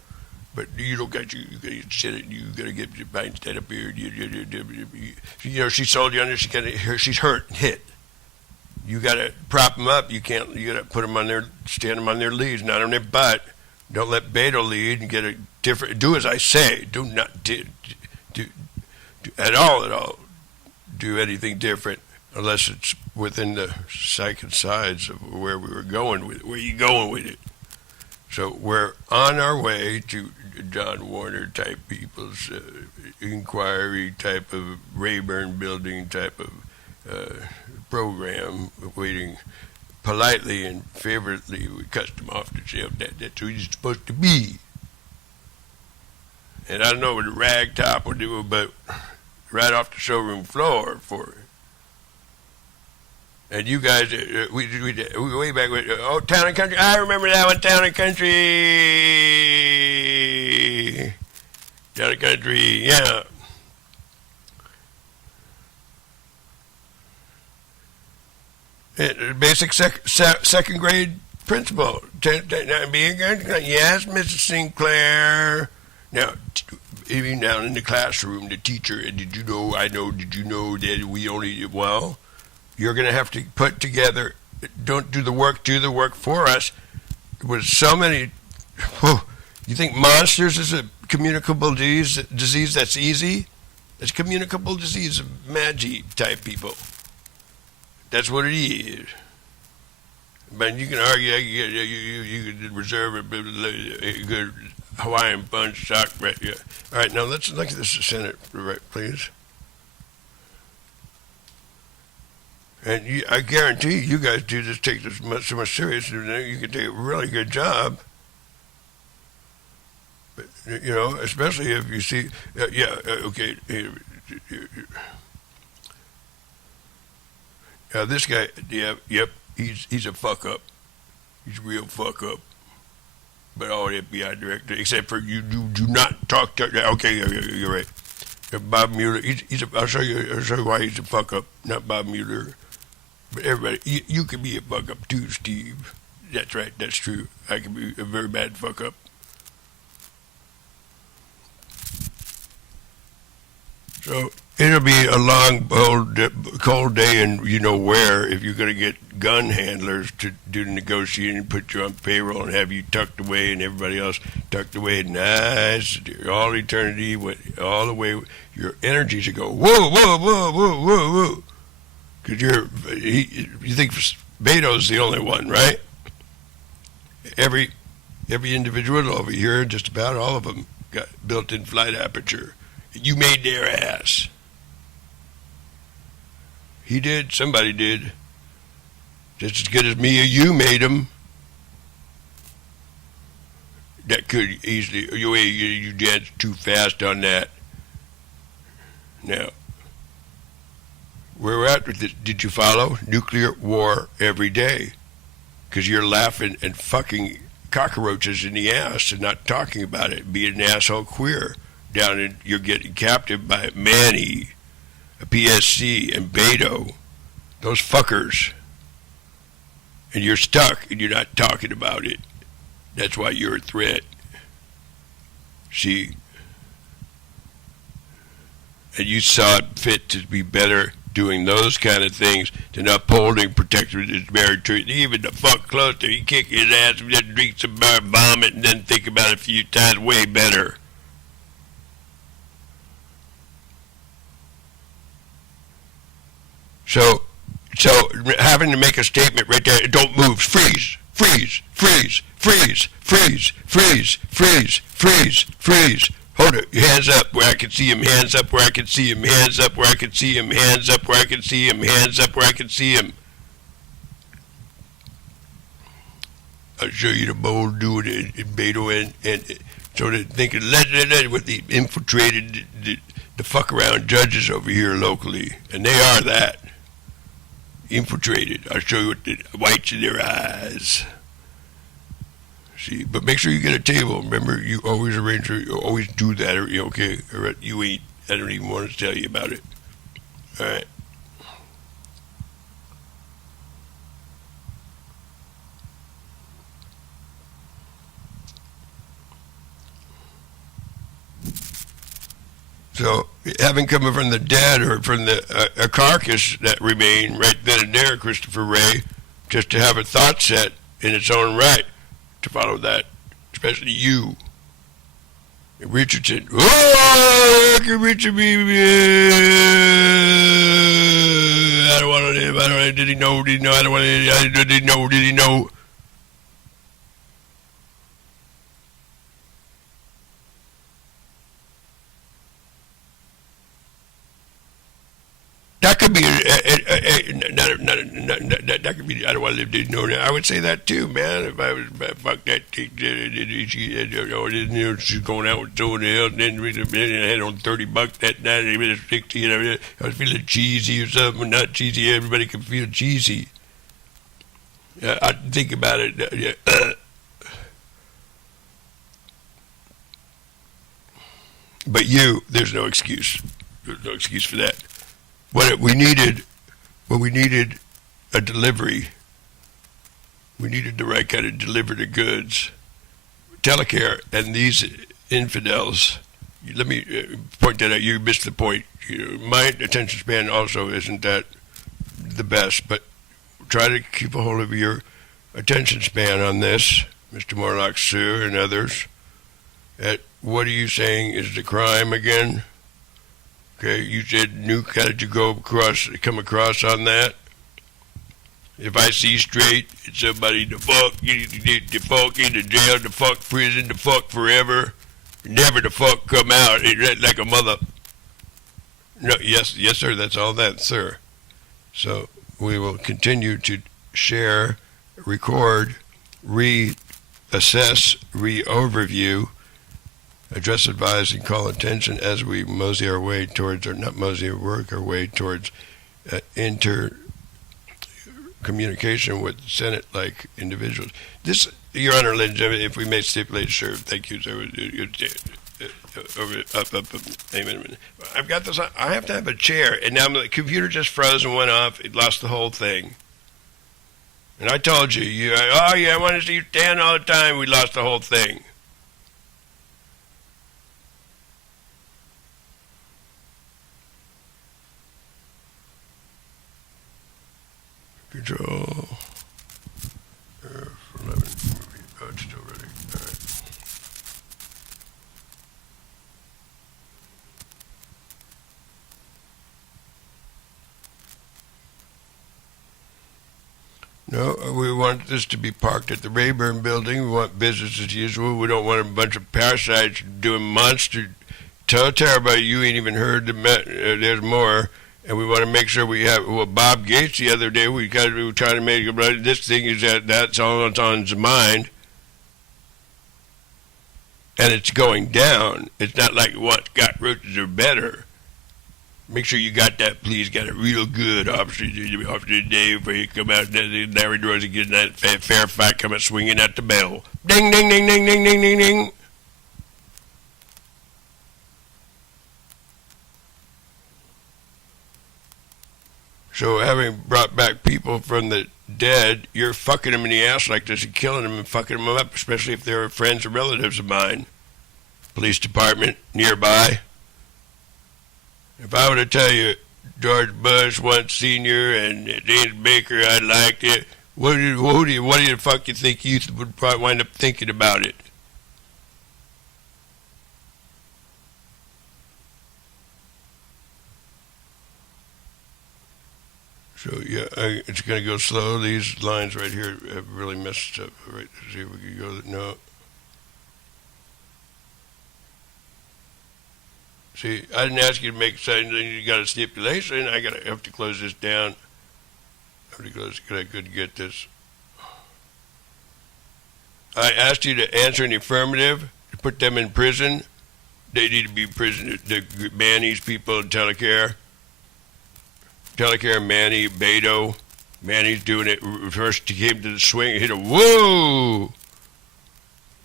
but you don't got you gotta sit it. You gotta get your mind stand up here. You know, she sold you under. She's hurt, hit. You gotta prop them up. You can't. You gotta put them on their, stand them on their leads, not on their butt. Don't let BETTO lead and get a different. Do as I say. Do not do at all. Do anything different unless it's within the psychic sides of where we were going with it. Where you going with it? So we're on our way to John Warner type people's inquiry type of Rayburn building type of program, waiting politely and favorably. We custom off to say that's who you're supposed to be. And I don't know what the rag top will do, but right off the showroom floor for it. And you guys, we way back with, Town and Country. I remember that one, Town and Country. Town and Country, yeah. Basic second grade principle. Yes, Mrs. Sinclair. Now, even down in the classroom, the teacher, did you know that we only, well, you're going to have to put together, don't do the work for us. With so many, you think monsters is a communicable disease that's easy? It's communicable disease of Magi type people. That's what it is. But you can argue, you could reserve a good Hawaiian punch, sock, right? Yeah. All right, now let's look at this Senate, right, please. And I guarantee you guys do just take this so much serious, you can take a really good job. But, you know, especially if you see, okay. This guy, yep, he's a fuck up. He's a real fuck up. But all FBI director, except for you do not talk to. Okay, you're right. Bob Mueller, I'll show you why he's a fuck up, not Bob Mueller. But everybody, you can be a fuck up too, Steve. That's right, that's true. I can be a very bad fuck up. So it'll be a long, cold day, and you know where, if you're going to get gun handlers to do the negotiating, put you on payroll and have you tucked away and everybody else tucked away nice, all eternity, all the way, your energies will go, whoa, whoa, whoa, whoa, whoa, whoa. Because you think Beto's the only one, right? Every individual over here, just about all of them, got built-in flight aperture. You made their ass. He did. Somebody did. Just as good as me or you made them. That could easily. You danced too fast on that. Now, where we're at with this, did you follow? Nuclear war every day. Because you're laughing and fucking cockroaches in the ass and not talking about it, being an asshole queer. Down in, you're getting captive by MANNY, a PSC, and BETTO, those fuckers. And you're stuck and you're not talking about it. That's why you're a threat. See? And you saw it fit to be better doing those kind of things than upholding protectorate married to it. Even the fuck closer, you kick his ass and then drink some beer, vomit, and then think about it a few times, way better. So having to make a statement right there, don't move, freeze, freeze, freeze, freeze, freeze, freeze, freeze, freeze, freeze. Hold it. Your hands up where I can see him. Hands up where I can see him. Hands up where I can see him. Hands up where I can see him. Hands up where I can see him. I'll show you the bold dude in Beto and so they're thinking with the infiltrated the fuck around judges over here locally, and they are that infiltrated. I'll show you what the whites in their eyes. See, but make sure you get a table. Remember, you always arrange, you always do that. Or, okay, or you ain't. I don't even want to tell you about it. All right. So, having come from the dead or from the a carcass that remained right then and there, Christopher Ray, just to have a thought set in its own right to follow that, especially you, Richardson. Oh, Richard, I don't want to live. I don't. Did he know? Did he know? I don't want to. Did he know? Did he know? That could be that could be. I don't want to live. Didn't know. I would say that too, man. If I was fuck that chick, she's going out with someone else, and then I had on $30 that night, and it was 60, and I was feeling cheesy or something. Not cheesy. Everybody can feel cheesy. I think about it. But there's no excuse. There's no excuse for that. What we needed a delivery. We needed the right kind of deliver the goods. TELECARE and these infidels. Let me point that out. You missed the point. My attention span also isn't that the best, but try to keep a hold of your attention span on this, Mr. Morlock Sue and others. What are you saying is the crime again? Okay, you said Nuke. How did you come across on that? If I see straight, it's somebody the fuck in the jail, the fuck prison, the fuck forever, never the fuck come out. It like a mother. No, yes, sir. That's all that, sir. So we will continue to share, record, reassess, re-overview. Address, advise, and call attention as we mosey our way towards, or not mosey, work our way towards inter-communication with Senate-like individuals. This, Your Honor, ladies and gentlemen, if we may stipulate, sure, thank you, sir. Amen. I've got this, I have to have a chair, and now the computer just froze and went off. It lost the whole thing. And I told you, I want to see you stand all the time. We lost the whole thing. Control. F11 movie. Oh, it's still ready. All right. No, we want this to be parked at the Rayburn building. We want business as usual. We don't want a bunch of parasites doing monster. Tell everybody you ain't even heard there's more. And we want to make sure we have, Bob Gates the other day, we were trying to make this thing is that's all that's on his mind. And it's going down. It's not like what got roaches are better. Make sure you got that, please. Got it real good, officer today before you come out. Larry Dorsey getting that fair fight coming swinging at the bell. Ding, ding, ding, ding, ding, ding, ding, ding. So having brought back people from the dead, you're fucking them in the ass like this and killing them and fucking them up, especially if they're friends or relatives of mine. Police department nearby. If I were to tell you George Bush once senior and James Baker, I liked it, what do you fuck you think youth would probably wind up thinking about it? So, yeah, it's going to go slow. These lines right here have really messed up. Right, let's see if we can go. No. See, I didn't ask you to make something. You got a stipulation. I have to close this down. I have to close. I couldn't get this. I asked you to answer in the affirmative to put them in prison. They need to be prison. The Manny's people in TELECARE. TELECARE, Manny, BETTO. Manny's doing it first. He came to the swing, hit a whoa.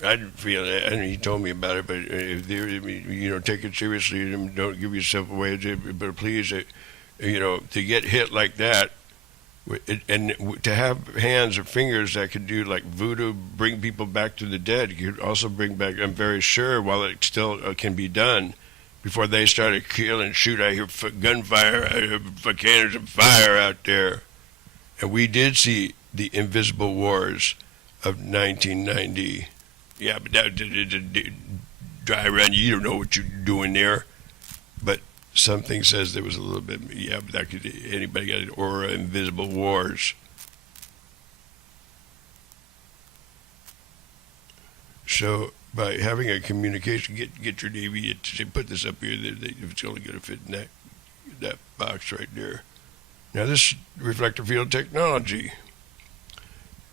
I didn't feel that. And he told me about it, but if they, take it seriously and don't give yourself away. But please, to get hit like that, and to have hands or fingers that could do like voodoo, bring people back to the dead, you could also bring back, I'm very sure, while it still can be done, before they started killing and shoot, I hear gunfire, I hear cannons of fire out there. And we did see the Invisible Wars of 1990. Yeah, but that dry run, you don't know what you're doing there. But something says there was a little bit, but that could, anybody got an aura, Invisible Wars. So by having a communication, get your Navy, put this up here, if it's only going to fit in that box right there. Now this reflector field technology.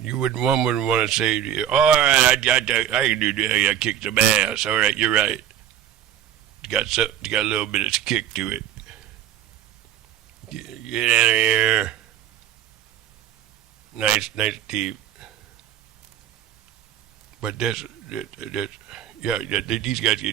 One wouldn't want to say, all right, I can do that. I kicked some ass. All right, you're right. It's got a little bit of kick to it. Get out of here. Nice teeth. But these guys,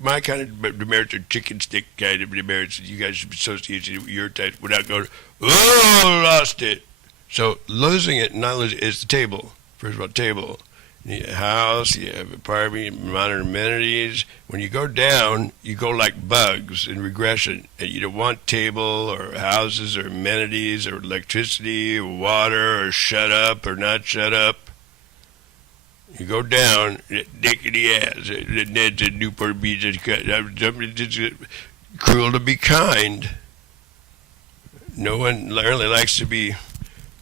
my kind of demerits are chicken stick kind of demerits. You guys associate it with your type without going, oh, lost it. So losing it, not losing it, is the table. First of all, table. You have a house, you have apartment, modern amenities. When you go down, you go like bugs in regression. And you don't want table or houses or amenities or electricity or water or shut up or not shut up. You go down, dick in the ass. Ned's in Newport Beach. It's cruel to be kind. No one really likes to be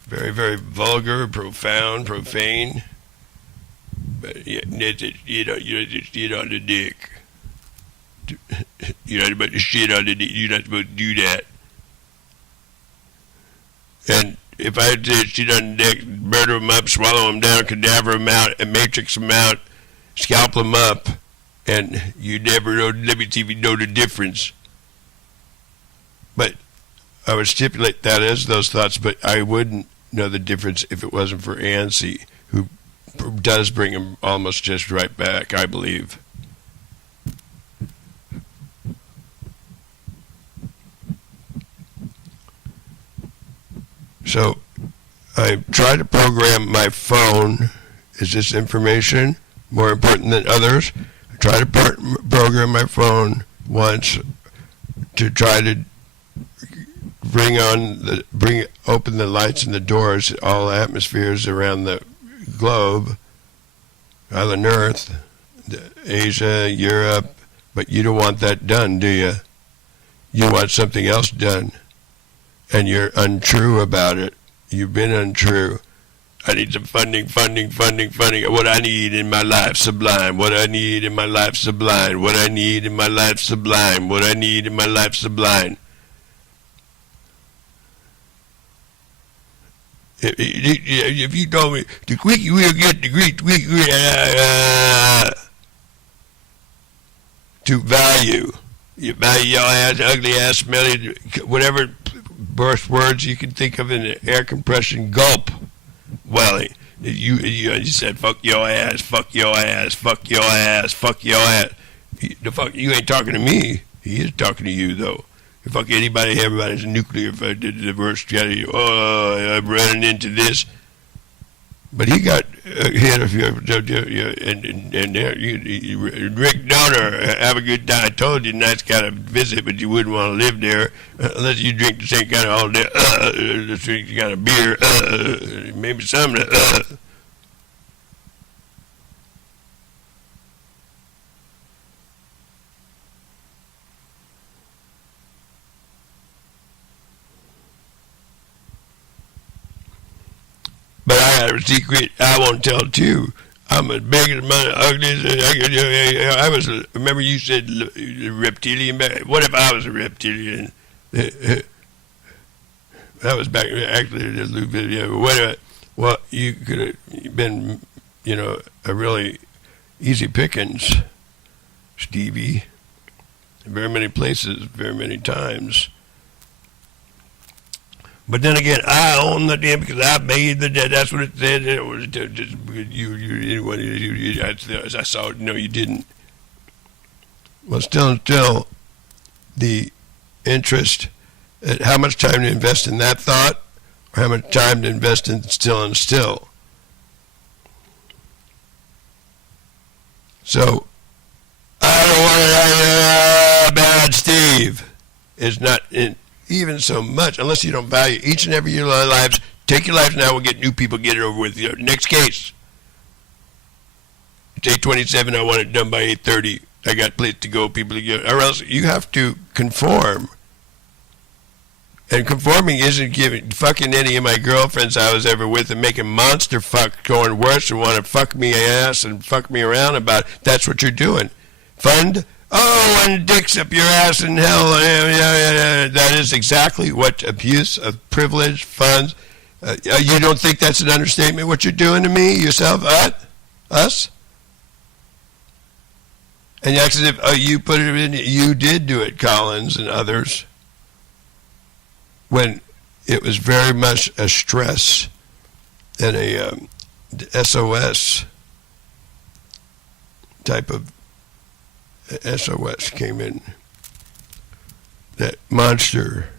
very, very vulgar, profound, profane. But yeah, you know, on the dick. You're not about to shit on the dick. You're not supposed to do that. And if I had to shit on the dick, murder them up, swallow them down, cadaver them out, and matrix them out, scalp them up, and you never know, let me see if you know the difference. But I would stipulate that as those thoughts, but I wouldn't know the difference if it wasn't for ANSI, who does bring them almost just right back, I believe. So I try to program my phone. Is this information more important than others? I try to program my phone once to try to open the lights and the doors, all atmospheres around the globe, island Earth, Asia, Europe. But you don't want that done, do you? You want something else done. And you're untrue about it. You've been untrue. I need some funding. What I need in my life, sublime. What I need in my life, sublime. What I need in my life, sublime. What I need in my life, sublime. If you told me, the quick you will get the great to value. You value your ass, ugly ass, smelly, whatever burst words you can think of in the air compression gulp. Welly, you said fuck your ass, fuck your ass, fuck your ass, fuck your ass. The fuck, you ain't talking to me. He is talking to you though. Fuck anybody, everybody's nuclear. If I did the worst strategy, I'm running into this. But he got hit if you and Rick Donner, have a good time. I told you, nice kind of visit, but you wouldn't want to live there unless you drink the same kind of all day, the same kind of beer, maybe some. But I got a secret I won't tell too. I'm as big as my ugliest. I was. Remember you said reptilian. What if I was a reptilian? That was back actually a little bit. Yeah. What if? Well, you could have been, a really easy pickings, Stevie. Very many places, very many times. But then again, I own the damn because I made the debt. That's what it said. It was just you. I saw it. No, you didn't. Well, still, the interest. How much time to invest in that thought, or how much time to invest in still. So, I don't want to bad Steve. It's not in. Even so much, unless you don't value each and every year of our lives. Take your lives now. We'll get new people. Get it over with. Next case. It's 8:27. I want it done by 8:30. I got place to go. People to go. Or else you have to conform. And conforming isn't giving fucking any of my girlfriends I was ever with and making monster fuck going worse and want to fuck me ass and fuck me around about it. That's what you're doing. Fund. Oh, and dicks up your ass in hell. That is exactly what abuse of privilege, funds. You don't think that's an understatement, what you're doing to me, yourself, us? And as if you put it in, you did do it, Collins and others, when it was very much a stress and a SOS type of SOS came in. That monster,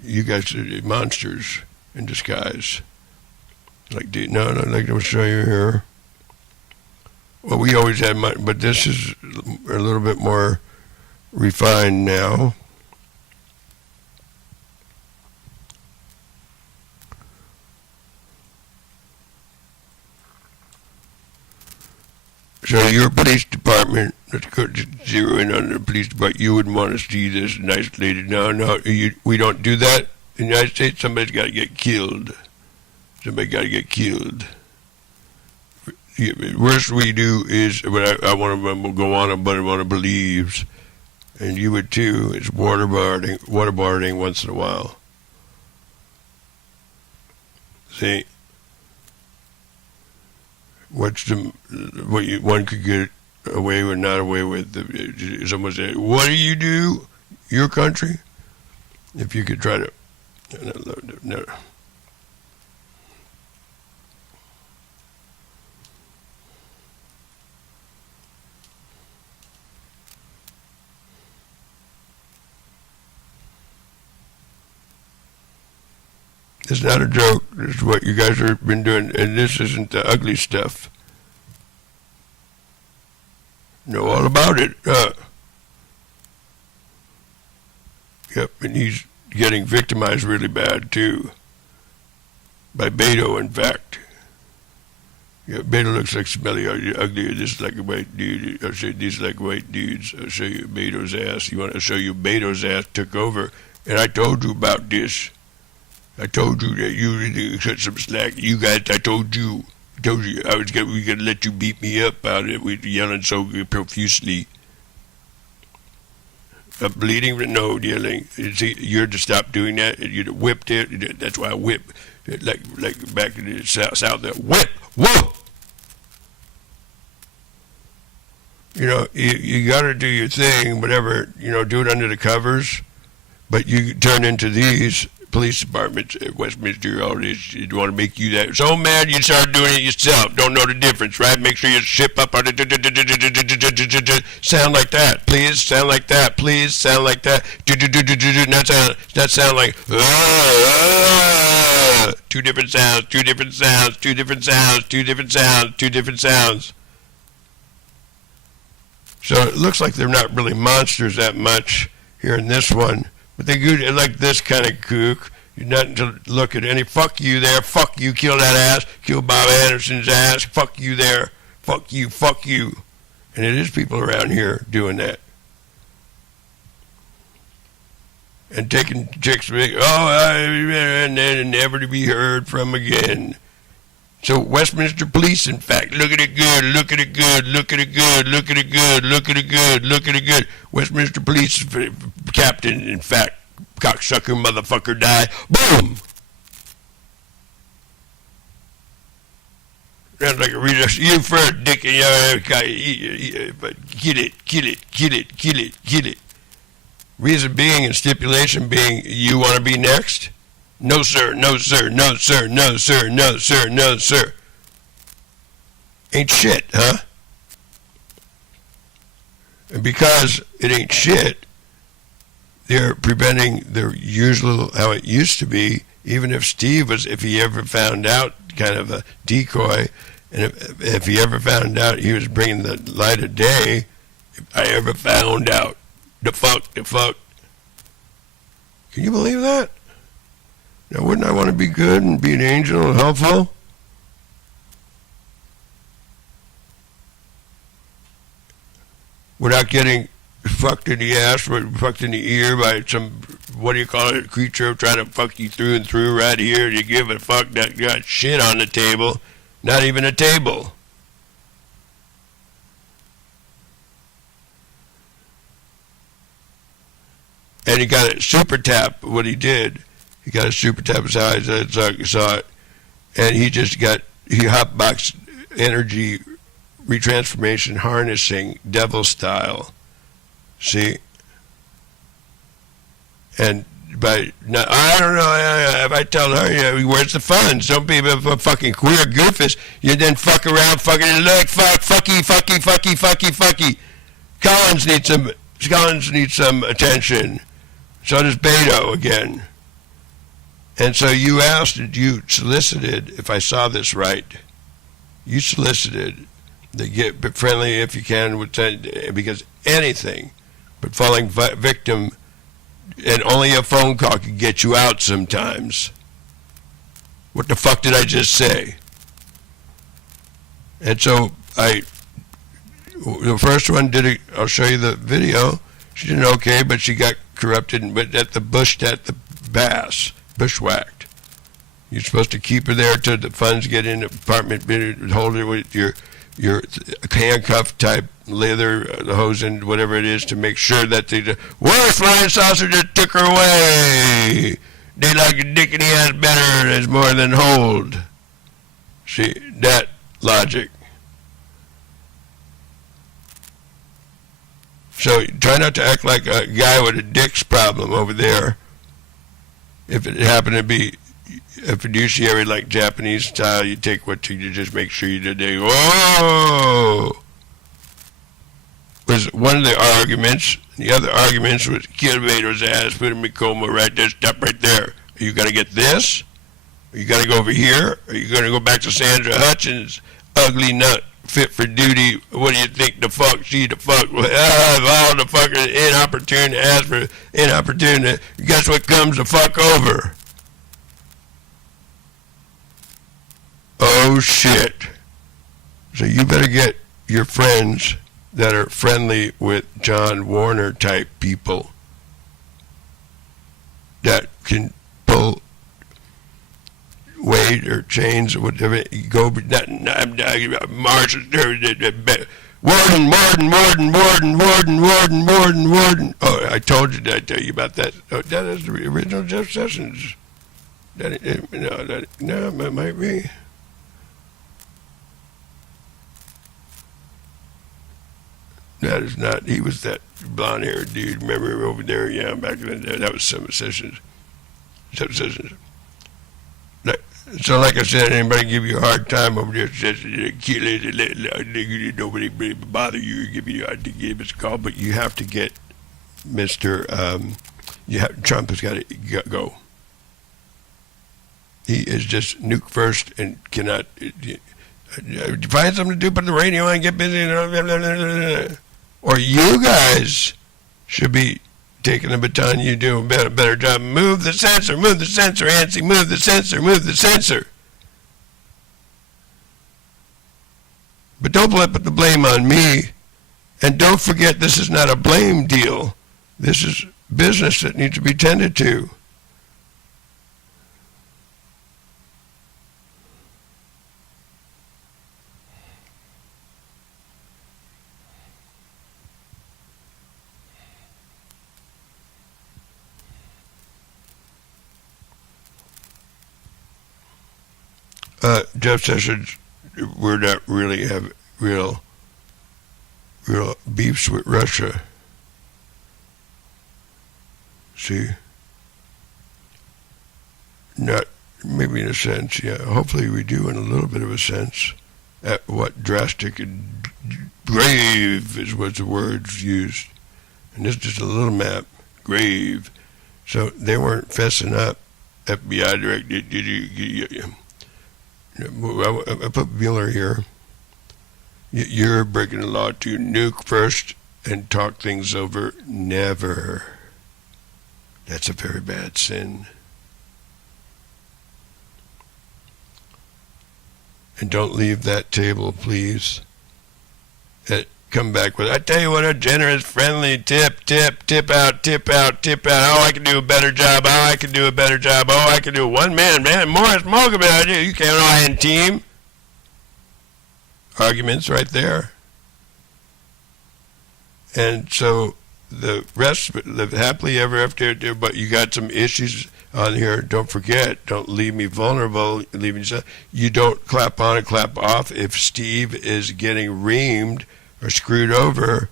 you guys are monsters in disguise. Like, no, like I'll show you here. Well, we always had money, but this is a little bit more refined now. So your police department, let's go to zero in on the police department. You wouldn't want to see this nice lady. No, we don't do that. In the United States, somebody's got to get killed. Somebody got to get killed. The worst we do is, what I want to go on, but I want to believe, and you would too, is waterboarding once in a while. See? What one could get away with, not away with. Someone said, "What do you do, your country?" If you could try to, no. It's not a joke. This is what you guys have been doing, and this isn't the ugly stuff. Know all about it. Yep, and he's getting victimized really bad, too. By Beto, in fact. Yeah, Beto looks like smelly, ugly, just like a white dude. I'll show you these like white dudes. I'll show you Beto's ass. You want to show you Beto's ass took over. And I told you about this. I told you that you really cut some slack. You guys, I told you we gonna let you beat me up out of it with yelling so profusely. Bleeding, no yelling. See, you're to stop doing that. You whipped it. That's why I whip. Like back in the south there. Whip, whoa. You gotta do your thing, whatever. Do it under the covers. But you turn into these police departments at Westminster, all this, you want to make you that so mad you start doing it yourself. Don't know the difference, right? Make sure you ship up on the sound like that, please. Sound like that, please. Sound like that. Not sound like two different sounds, two different sounds, two different sounds, two different sounds, two different sounds. So it looks like they're not really monsters that much here in this one. But they go like this kind of kook. You're not to look at any. Fuck you there. Fuck you. Kill that ass. Kill Bob Anderson's ass. Fuck you there. Fuck you. Fuck you. And it is people around here doing that. And taking chicks, and then never to be heard from again. So Westminster Police, in fact, look at it good, look at it good, look at it good, look at it good, look at it good, look at it good. Westminster Police captain, in fact, cocksucker motherfucker die. Boom! Sounds like a reader. You for a dick in your but kill it, kill it, kill it, kill it, kill it. Reason being and stipulation being, you want to be next? No, sir, no, sir, no, sir, no, sir, no, sir, no, sir. Ain't shit, huh? And because it ain't shit, they're preventing their usual, how it used to be, even if Steve was, if he ever found out, kind of a decoy, and if he ever found out he was bringing the light of day, if I ever found out, the fuck. Can you believe that? Now, wouldn't I want to be good and be an angel and helpful? Without getting fucked in the ass or fucked in the ear by some, what do you call it, creature trying to fuck you through and through right here. You give a fuck that got shit on the table, not even a table. And he got a super tap, what he did. He got a super tap, is how I saw it. And he hotboxed energy retransformation harnessing devil style. See? And I don't know, if I tell her, where's the fun? Some people are fucking queer goofus. You then fuck around, fucking look, fucky. Collins needs some attention. So does Beto again. And so you solicited, if I saw this right, you solicited to get friendly if you can, because anything but falling victim, and only a phone call can get you out sometimes. What the fuck did I just say? And so the first one did it, I'll show you the video. She did okay, but she got corrupted, but at the bushwhacked. You're supposed to keep her there till the funds get in the apartment, hold her with your handcuff type leather, the hose and whatever it is, to make sure that worst flying saucer just took her away. They like a dick in the ass better, there's more than hold. See, that logic. So try not to act like a guy with a dick's problem over there. If it happened to be a fiduciary like Japanese style, you take what you just make sure you did. Whoa! Was one of the arguments. The other arguments was kill Vato's ass, put him in coma right there, stop right there. Are you going to get this? Are you going to go over here? Are you going to go back to Sandra Hutchins, ugly nut, fit for duty? What do you think the fuck? She the fuck? All the fucking inopportune, ask for inopportune. Guess what comes the fuck over? Oh shit. So you better get your friends that are friendly with John Warner type people that can pull weight or chains or whatever. Go, I'm talking about Marshall, Warden. Oh, I told you, did I tell you about that? Oh, that is the original Jeff Sessions. No, it might be. That is not, he was that blonde-haired dude, remember him over there? Yeah, back in the day, that was some Sessions. So like I said, anybody give you a hard time over there, says, nobody bother you, give you a give us a call, but you have to get Mr. Trump has got to go. He is just nuke first and cannot find something to do, put the radio on, get busy, or you guys should be taking the baton. You do a better job. Move the sensor, Nancy, move the sensor. But don't put the blame on me. And don't forget, this is not a blame deal. This is business that needs to be tended to. Jeff Sessions, we're not really have real beefs with Russia. See? Not, maybe in a sense, yeah. Hopefully we do in a little bit of a sense. At what drastic and grave is what the words used. And this is just a little map. Grave. So they weren't fessing up. FBI director. I put Mueller here. You're breaking the law to nuke first and talk things over. Never. That's a very bad sin. And don't leave that table, please. Come back with, I tell you what, a generous, friendly tip out. Oh, I can do a better job. Oh, I can do a better job. Oh, I can do one man, more smoke about you. You can't rely on team. Arguments right there. And so the rest live happily ever after, but you got some issues on here. Don't forget, don't leave me vulnerable. You don't clap on and clap off if Steve is getting reamed or screwed over,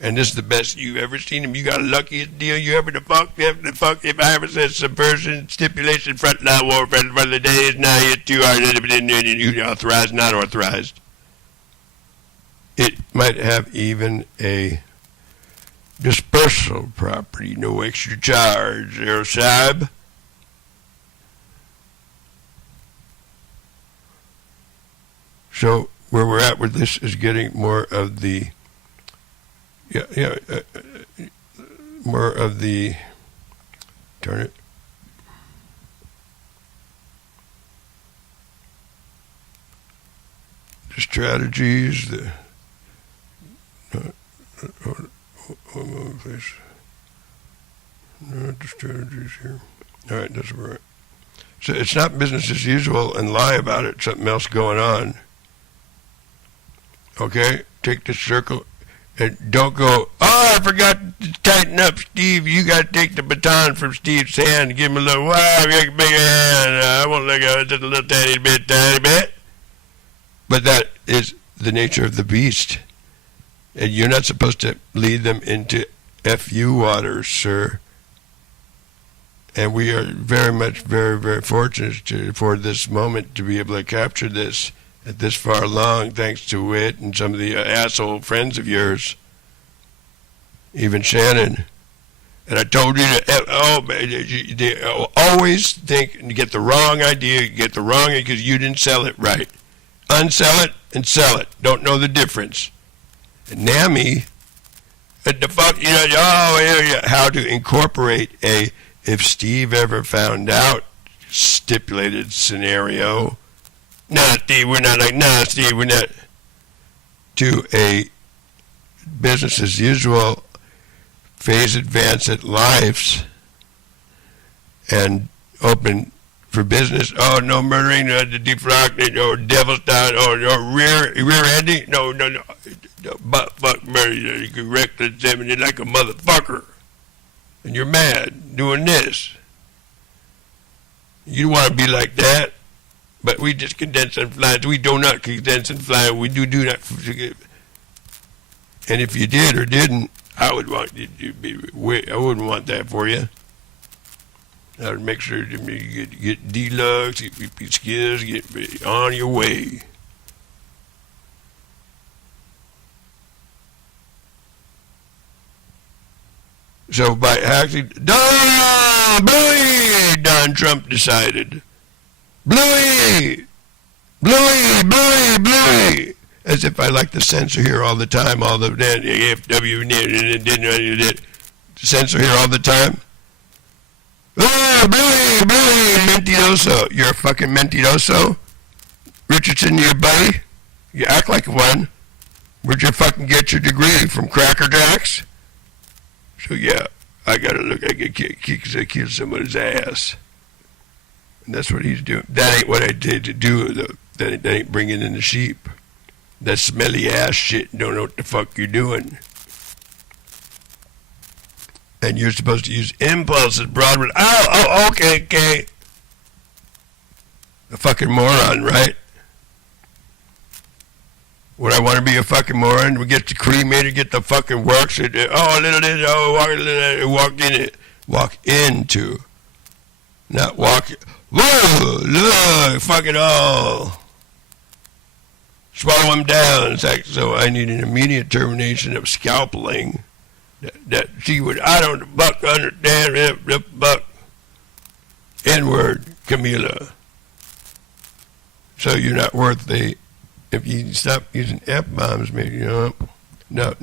and this is the best you've ever seen him. You got the luckiest deal you ever if I ever said subversion, stipulation, frontline warfare for the days, now you're too hard, you authorized, not authorized. It might have even a dispersal property, no extra charge, there, Sab. So where we're at with this is getting more of the, more of the, turn it, the strategies, hold on, please. Not the strategies here. All right, that's right. So it's not business as usual and lie about it. Something else going on. Okay, take the circle and don't go, oh, I forgot to tighten up, Steve. You got to take the baton from Steve's hand and give him a little, wow, make a bigger hand. I won't let go, just a little tiny bit. But that is the nature of the beast. And you're not supposed to lead them into FU waters, sir. And we are very much, very, very fortunate for this moment to be able to capture this at this far along, thanks to Wit and some of the asshole friends of yours, even Shannon. And I told you to, they always think and get the wrong idea, because you didn't sell it right. Unsell it and sell it. Don't know the difference. And NAMI, the fuck, how to incorporate if Steve ever found out, stipulated scenario. Nah, Steve, we're not like, nah, Steve, we're not. To a business as usual, phase advance at lives, and open for business. Oh, no murdering, the defrock, no devil style, no rear ending, no, butt fuck murder. You can wreck the examine like a motherfucker, and you're mad doing this. You want to be like that. But we just condense and fly. We do not condense and fly. We do not forgive. And if you did or didn't, I would want you to be. I wouldn't want that for you. I would make sure you get deluxe, get skills, get on your way. So by actually, Don Trump decided. Bluey! As if I like to censor here all the time, all the FW, censor here all the time. Oh, Bluey, mentiroso. You're a fucking mentiroso? Richardson, your buddy? You act like one. Where'd you fucking get your degree? From Cracker Jacks? So yeah, I gotta look, I get kick somebody's ass. And that's what he's doing. That ain't what I did to do, though. That ain't bringing in the sheep. That smelly ass shit, don't know what the fuck you're doing. And you're supposed to use impulses, Broadway. Oh, okay. A fucking moron, right? Would I want to be a fucking moron? We get the cremated, get the fucking works. Oh, a little bit. Oh, walk in it. Walk into. Not walk. Whoa, look, fuck it all. Swallow him down. It's like, so I need an immediate termination of scalpeling. That she would, I don't buck understand the buck. N-word, Camila. So you're not worth the, if you stop using F-bombs, maybe, you know. No.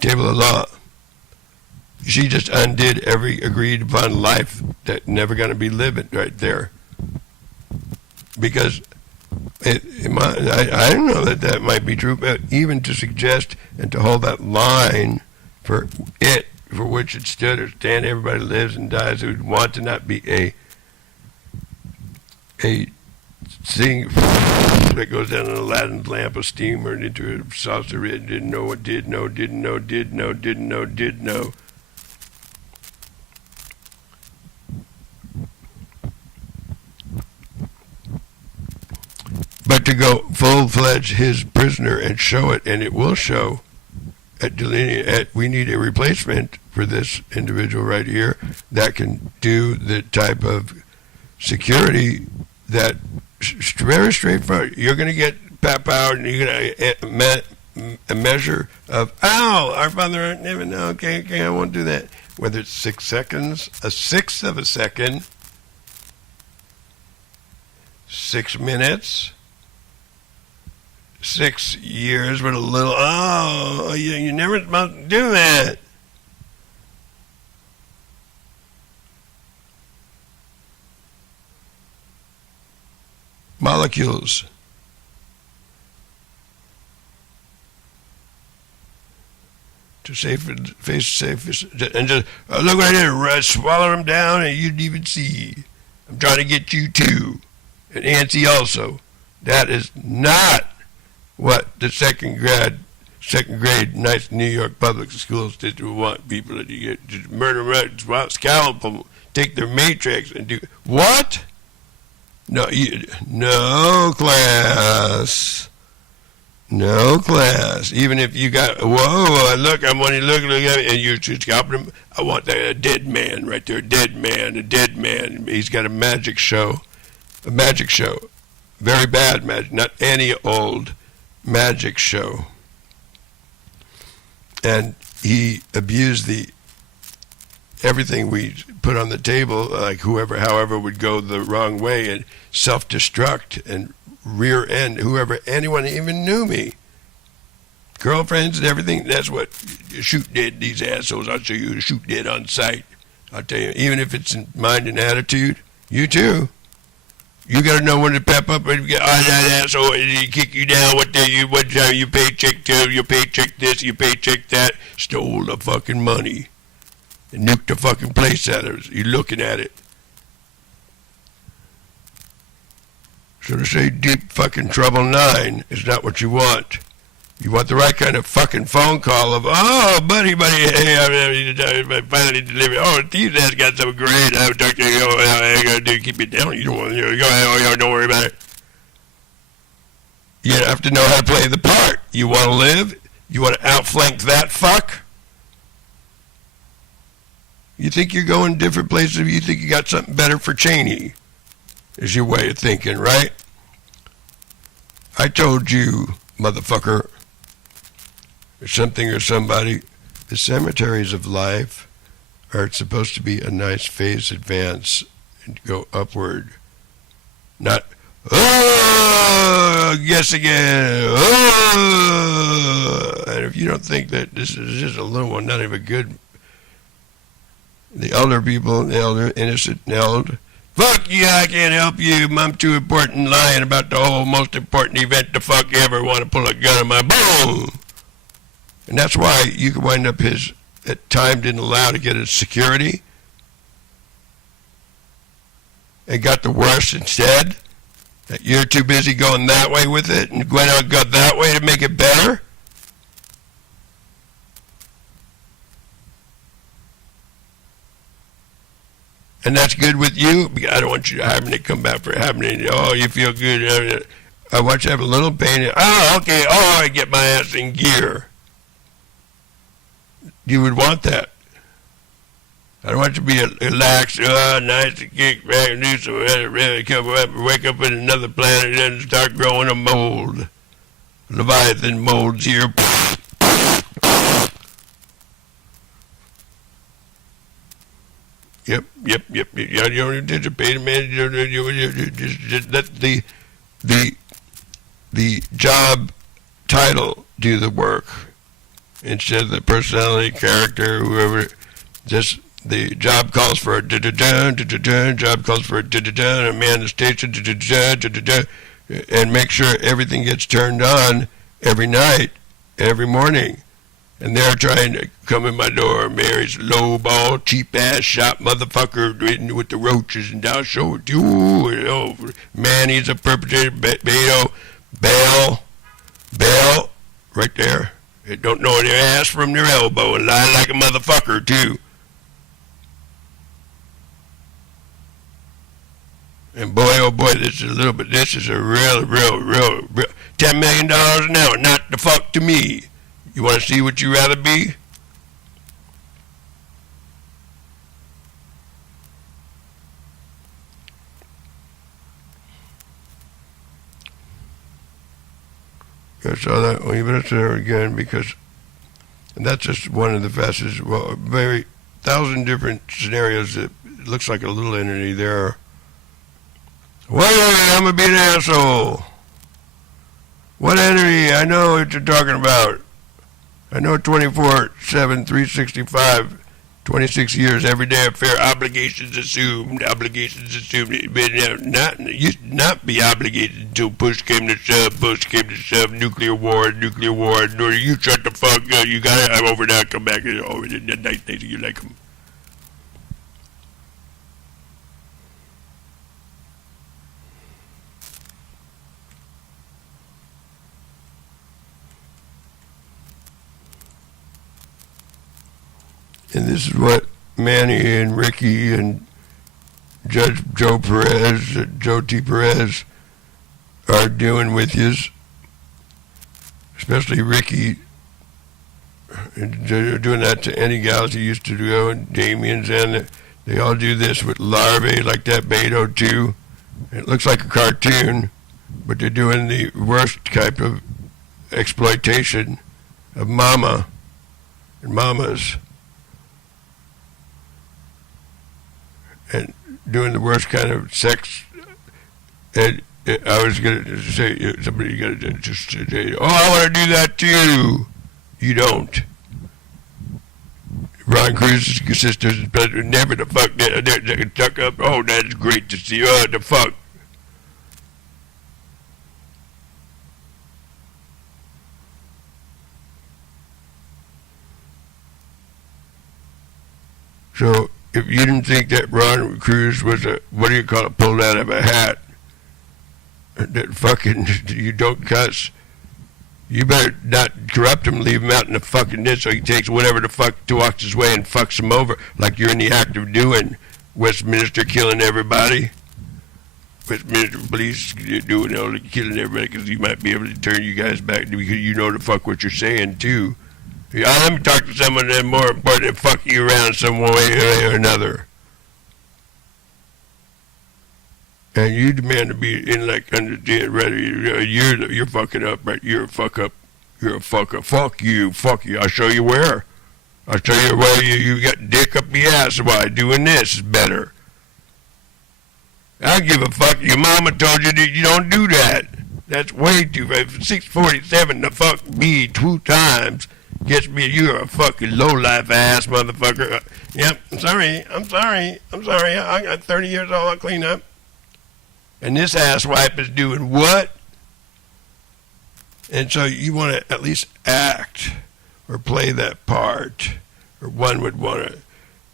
Table of law. She just undid every agreed upon life that never going to be lived right there. Because I don't know that might be true, but even to suggest and to hold that line for it, for which it stood or stand, everybody lives and dies who would want to not be a thing that goes down an Aladdin's lamp of steam or into a saucer, it didn't know what did know, didn't know, did know, didn't know, did know. But to go full-fledged his prisoner and show it, and it will show we need a replacement for this individual right here that can do the type of security that very straightforward. You're going to get pow, and you're going to a measure of, ow, our Father, never know, okay, I won't do that. Whether it's 6 seconds, a sixth of a second, 6 minutes, 6 years with a little, oh, you're never supposed to do that. Molecules. To face safe, and just look right there, swallow them down, and you'd even see. I'm trying to get you too, and Nancy also. That is not what the second grade nice New York public schools did to want people to get just murder, scalp them, take their matrix, and do what? No, no class. No class. Even if you got, whoa, look, I'm wanting to look at me, and you're scalping him. I want that dead man right there, a dead man. He's got a magic show. Very bad magic, not any old magic show. And he abused everything we put on the table, like however would go the wrong way and self-destruct and rear end anyone even knew me. Girlfriends and everything, that's what shoot dead these assholes. I'll show you to shoot dead on sight. I'll tell you, even if it's in mind and attitude, you too. You got to know when to pep up and get on that asshole and he kick you down. What time you paycheck to, you paycheck this, you paycheck that. Stole the fucking money and nuked the fucking place out of it. You're looking at it. So to say deep fucking trouble 9 is not what you want. You want the right kind of fucking phone call of, oh, buddy, hey, I finally delivered. Oh, Steve's ass got something great. I would talk to you. I got to do keep it down. You don't want to go ahead. Don't worry about it. You have to know how to play the part. You want to live? You want to outflank that fuck? You think you're going different places? You think you got something better for Cheney? Is your way of thinking, right? I told you, motherfucker, or something or somebody, the cemeteries of life are supposed to be a nice phase advance and go upward. Not, oh, guess again, oh. And if you don't think that this is just a little one, not even good, the elder people, innocent and elder, fuck you, I can't help you. I'm too important lying about the whole most important event the fuck ever want to pull a gun on my boom. And that's why you could wind up at time didn't allow to get his security and got the worst instead. That you're too busy going that way with it and went out and got that way to make it better. And that's good with you. I don't want you having to come back for having it. Oh, you feel good. I want you to have a little pain. Oh, okay. Oh, I get my ass in gear. You would want that. I don't want you to be relaxed. Oh, nice to kick back and do some really come up and wake up in another planet and start growing a mold. Leviathan molds here. Yep. You don't anticipate it, man. You just let the job title do the work instead of the personality, character, whoever. Just the job calls for a job calls for a man the station, and make sure everything gets turned on every night, every morning. And they're trying to come in my door, Mary's low-ball, cheap-ass shop motherfucker with the roaches, and I'll show it to you. Oh, Manny's a perpetrator, Betto, Bell, right there. They don't know their ass from their elbow and lie like a motherfucker, too. And boy, oh boy, this is a real, $10 million an hour, not the fuck to me. You want to see what you rather be? I saw that. Well, you better say it again because, and that's just one of the fastest. Well, very 1,000 different scenarios. It looks like a little entity there. Well, I'm gonna be an asshole. What entity? I know what you're talking about. I know 24/7, 365, 26 years, every day affair, obligations assumed, not be obligated until push came to shove, nuclear war, no, you shut the fuck up, you got it, I'm over there, come back, oh, nice days, you like them. And this is what Manny and Ricky and Judge Joe T. Perez are doing with yous. Especially Ricky. They're doing that to any gals he used to go, and Damien's, and they all do this with larvae like that Betto too. It looks like a cartoon, but they're doing the worst type of exploitation of mama and mamas. And doing the worst kind of sex. And I was going to say, somebody got to just say, oh, I want to do that too. You don't. Ron Cruz's sisters, never the fuck, they're stuck up. Oh, that's great to see. Oh, the fuck. So, if you didn't think that Ron Cruz was pulled out of a hat, that fucking, you don't cuss, you better not corrupt him, leave him out in the fucking ditch so he takes whatever the fuck walks his way and fucks him over like you're in the act of doing. Westminster killing everybody. Westminster police doing all the killing everybody because you might be able to turn you guys back because you know the fuck what you're saying too. Yeah, let me talk to someone that's more important than fuck you around some way or another. And you demand to be in like understand rather you're fucking up, right? You're a fuck up. You're a fucker. Fuck you. I'll show you where. I'll show you where you got dick up your ass. Why doing this is better. I don't give a fuck. Your mama told you that you don't do that. That's way too fast. 647 to fuck me 2 times. Gets me, you're a fucking low-life ass motherfucker. Yep, I'm sorry. I got 30 years old, I'll clean up. And this asswipe is doing what? And so you want to at least act or play that part. Or one would want to,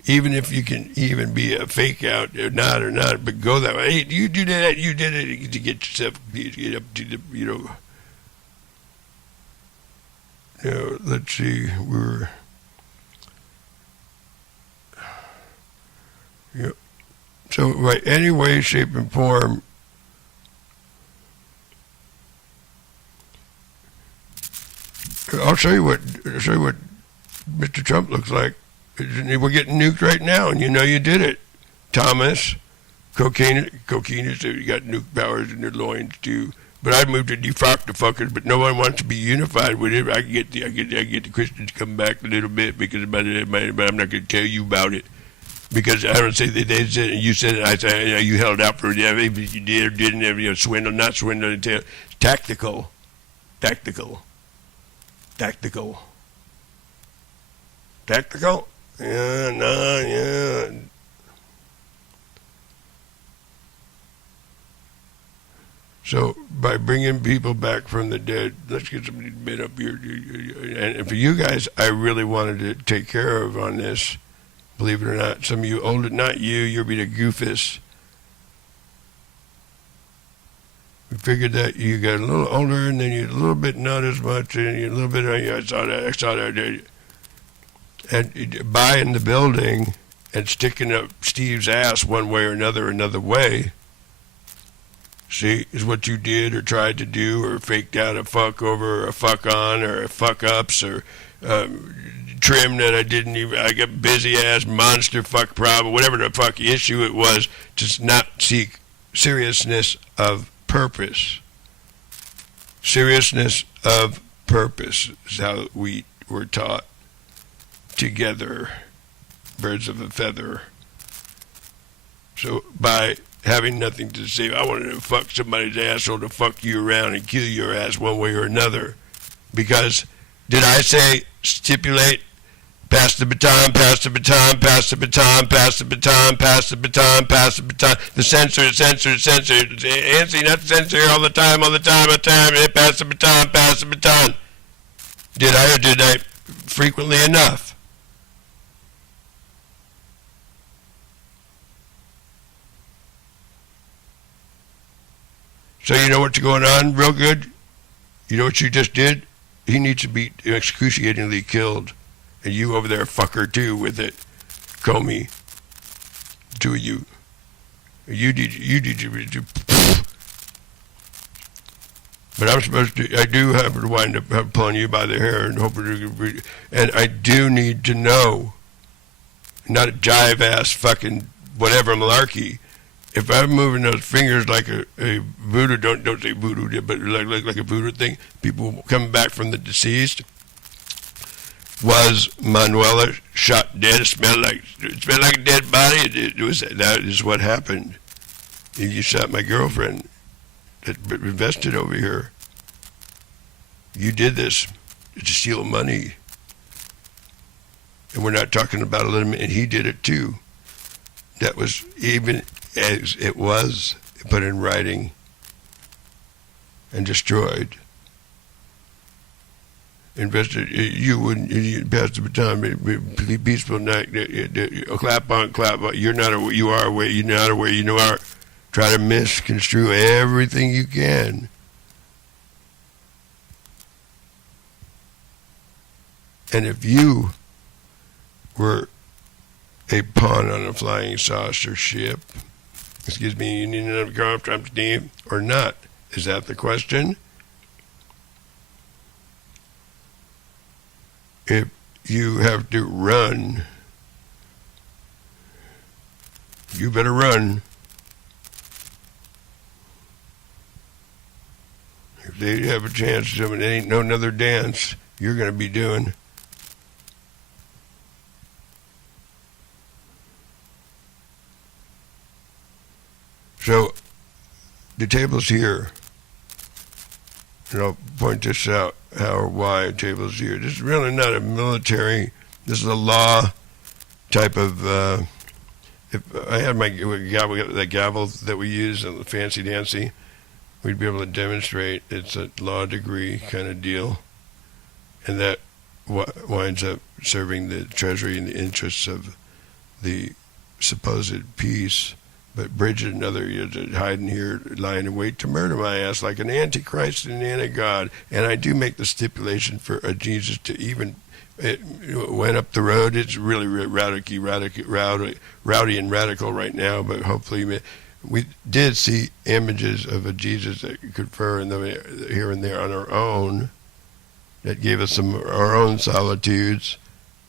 even if you can even be a fake out or not, but go that way. Hey, do you do that? You did it to get yourself, get up to the, let's see, So by any way, shape, and form, I'll show you what Mr. Trump looks like. We're getting nuked right now, and you know you did it, Thomas. Cocaine is you got nuke powers in their loins too. But I'd move to defrock the fuckers, but no one wants to be unified with it. I can get the Christians to come back a little bit because but I'm not going to tell you about it because I don't say that they said you said it. I say you held out for it. Yeah, maybe you did or didn't. Swindle, not swindle. Tactical. Yeah, no, yeah. So by bringing people back from the dead, let's get somebody to bid up here. And for you guys, I really wanted to take care of on this. Believe it or not, some of you older, not you, you'll be the goofus. We figured that you got a little older and then you're a little bit not as much and you're a little bit, I saw that. And buying the building and sticking up Steve's ass one way or another way, see, is what you did or tried to do or faked out a fuck over or a fuck on or a fuck ups or trim that I got busy ass monster fuck problem, whatever the fuck issue it was, to not seek seriousness of purpose. Seriousness of purpose is how we were taught together, birds of a feather. So by having nothing to say, I wanted to fuck somebody's asshole to fuck you around and kill your ass one way or another. Because did I say stipulate, pass the baton, pass the baton, pass the baton, pass the baton, pass the baton, pass the baton, the censor, Nancy, not censor all the time, pass the baton. Did I or did I frequently enough? So you know what's going on real good? You know what you just did? He needs to be excruciatingly killed. And you over there, fucker, too, with it. Comey. Two of you. You did. But I'm supposed to, I do have to wind up pulling you by the hair and hoping to, and I do need to know, not a jive-ass fucking whatever malarkey. If I'm moving those fingers like a voodoo, don't say voodoo, but like a voodoo thing, people coming back from the deceased, was Manuela shot dead? It smelled like a dead body. That is what happened. You shot my girlfriend that invested over here. You did this to steal money. And we're not talking about a little, and he did it too. That was even as it was put in writing and destroyed. Invested, you wouldn't pass the baton, peaceful night, clap on, you're not aware, you are aware, you're not aware, you know, try to misconstrue everything you can. And if you were a pawn on a flying saucer ship, excuse me, you need another car from Steve or not? Is that the question? If you have to run, you better run. If they have a chance, it ain't no another dance you're going to be doing. So, the table's here. And I'll point this out, how or why a table's here. This is really not a military, this is a law type of, if I had my gavel, that gavel that we use, the fancy dancy, we'd be able to demonstrate it's a law degree kind of deal. And that winds up serving the Treasury in the interests of the supposed peace. But Bridget and others hiding here, lying in wait to murder my ass like an antichrist and an anti-God. And I do make the stipulation for a Jesus to even it went up the road. It's really rowdy and radical right now, but hopefully we did see images of a Jesus that could confer in them here and there on our own, that gave us some our own solitudes.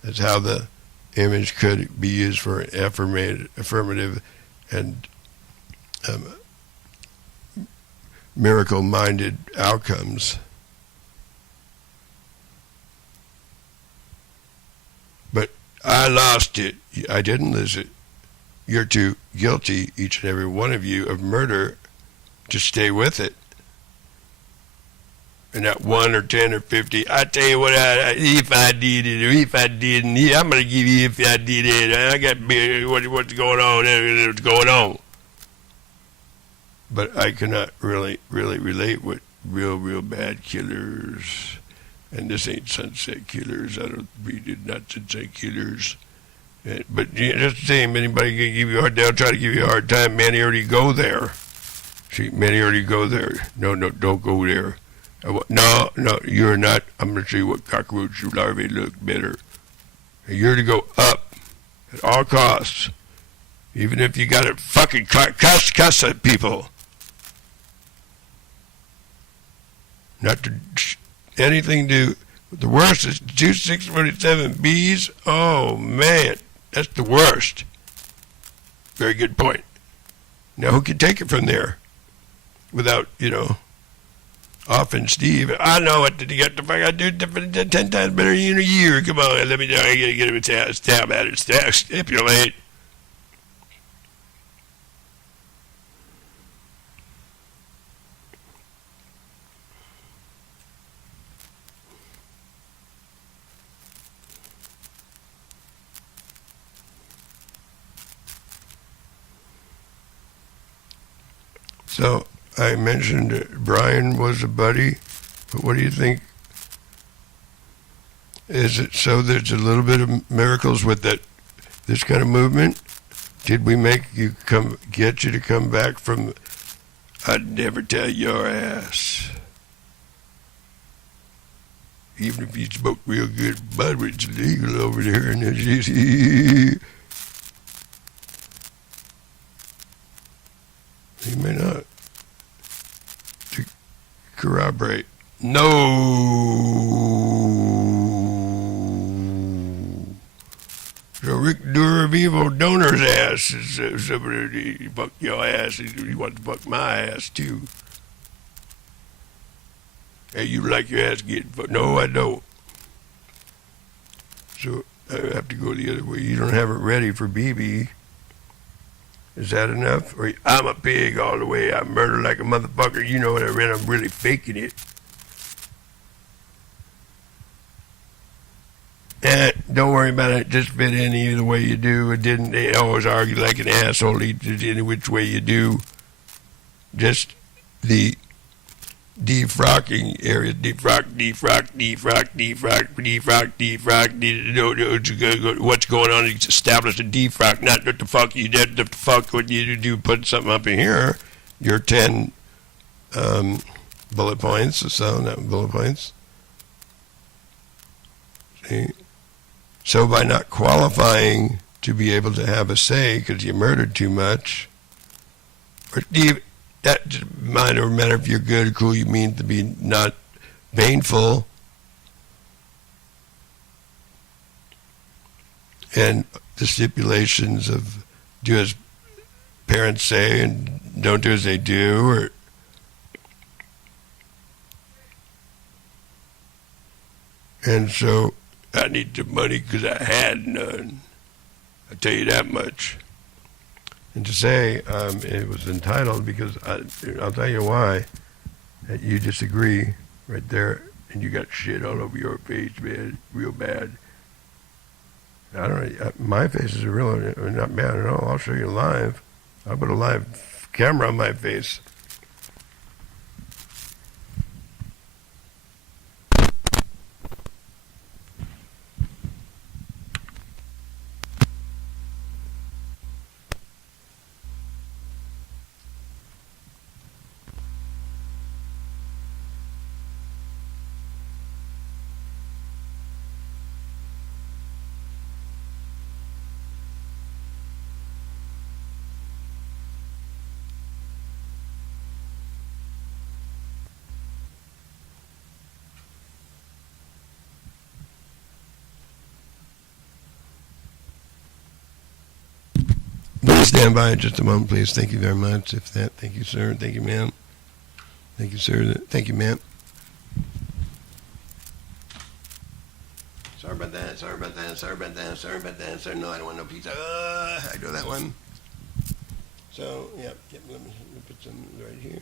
That's how the image could be used for affirmative and miracle-minded outcomes. But I lost it. I didn't lose it. You're too guilty, each and every one of you, of murder to stay with it. And not 1 or 10 or 50. I tell you what, if I did it or if I didn't, I'm going to give you if I did it. I got what's going on, what's going on. But I cannot really relate with real bad killers. And this ain't sunset killers. We did not sunset killers. But just the same, anybody can give you a hard time, try to give you a hard time. Manny already go there. See, Manny already go there. No, don't go there. No, you're not. I'm going to show you what cockroach larvae look better. You're to go up at all costs. Even if you got to fucking cuss at people. Not to anything to. The worst is 2647 Bs. Oh, man. That's the worst. Very good point. Now, who can take it from there without, often Steve? I know what to get the fuck. I do 10 times better in a year. Come on, let me know. I gotta get him a stab at it. Stipulate. So I mentioned that Brian was a buddy, but what do you think? Is it so there's a little bit of miracles with this kind of movement? Did we make you get you to come back from? I'd never tell your ass. Even if you spoke real good, but it's legal over there in the He may not. To corroborate. No. So Rick Doer of Evil Donor's ass is somebody fuck your ass. He wants to fuck my ass too. Hey, you like your ass getting fucked? No, I don't. So I have to go the other way. You don't have it ready for BB. Is that enough? Or I'm a pig all the way. I murder like a motherfucker. You know what I mean? I'm really faking it. Don't worry about it. Just fit in either way you do. It didn't. They always argue like an asshole. Any which way you do. Just the defrocking area. Defrock. What's going on? Establish a defrock. Not what the fuck you did. The fuck what you do. Put something up in here. Your 10 bullet points or so. Not bullet points. See? So by not qualifying to be able to have a say because you murdered too much, or that doesn't matter if you're good or cool, you mean to be not baneful. And the stipulations of do as parents say and don't do as they do, or and so I need the money because I had none. I tell you that much. And to say it was entitled because I'll tell you why. That you disagree right there, and you got shit all over your face, man, real bad. I don't know. My faces are real, not bad at all. I'll show you live. I'll put a live camera on my face. stand by just a moment, please. Thank you very much. If that, thank you, sir. Thank you, ma'am. Thank you, sir. Thank you, ma'am. Sorry about that. Sorry about that. Sorry about that. Sorry about that. Sorry, no, I don't want no pizza. I know that one. So, yep. Let me put some right here.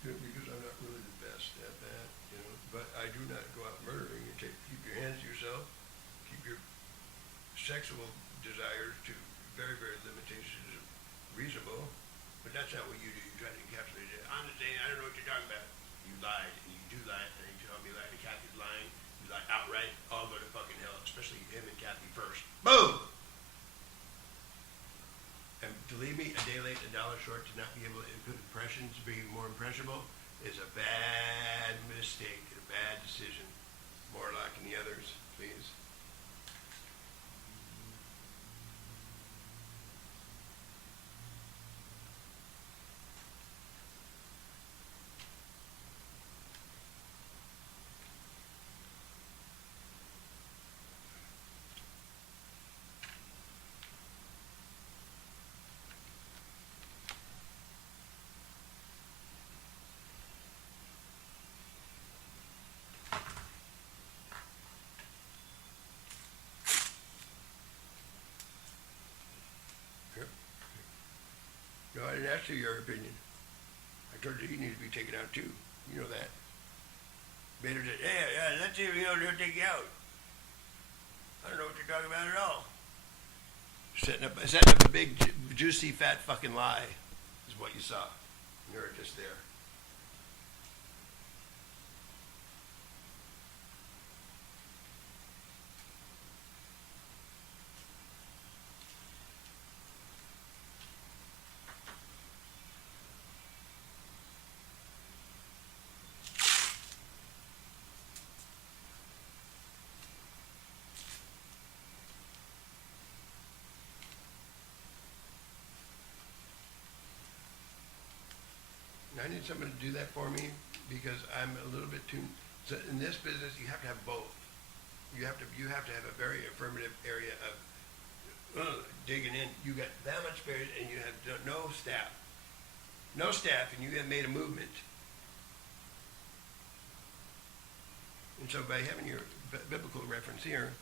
Because I'm not really the best at that, you know. But I do not go out murdering. You keep your hands to yourself. Keep your sexual desires to very, very limitations reasonable. But that's not what you do. You try to encapsulate it. I'm the same. I don't know what you're talking about. You lied, and you do lie, and you tell me you lied. And Kathy's lying. You lie outright. I'll go to fucking hell. Especially him and Kathy first. Boom. And believe me, a day late, $1 short to not be able to good impressions, be more impressionable, is a bad mistake, a bad decision. Morlock and the others, please. No, I didn't ask you your opinion. I told you need to be taken out too. You know that. Bader said, yeah, let's see if he'll take you out. I don't know what you're talking about at all. Setting up a big, juicy, fat fucking lie is what you saw. You were just there. I need someone to do that for me because I'm a little bit too. So in this business, you have to have both. You have to have a very affirmative area of digging in. You got that much space, and you have no staff, and you have made a movement. And so by having your biblical reference here,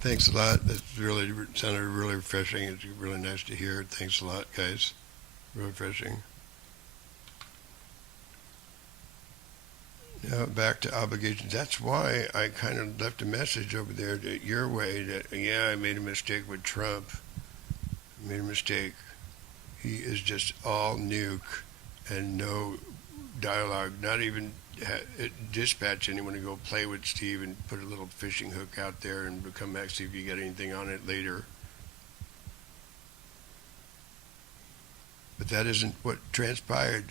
thanks a lot. That's really sounded really refreshing. It's really nice to hear. Thanks a lot, guys. Real refreshing. Now back to obligations. That's why I kind of left a message over there to your way that, yeah, I made a mistake with Trump. I made a mistake. He is just all nuke and no dialogue, not even dispatch anyone to go play with Steve and put a little fishing hook out there and come back, see if you get anything on it later. But that isn't what transpired.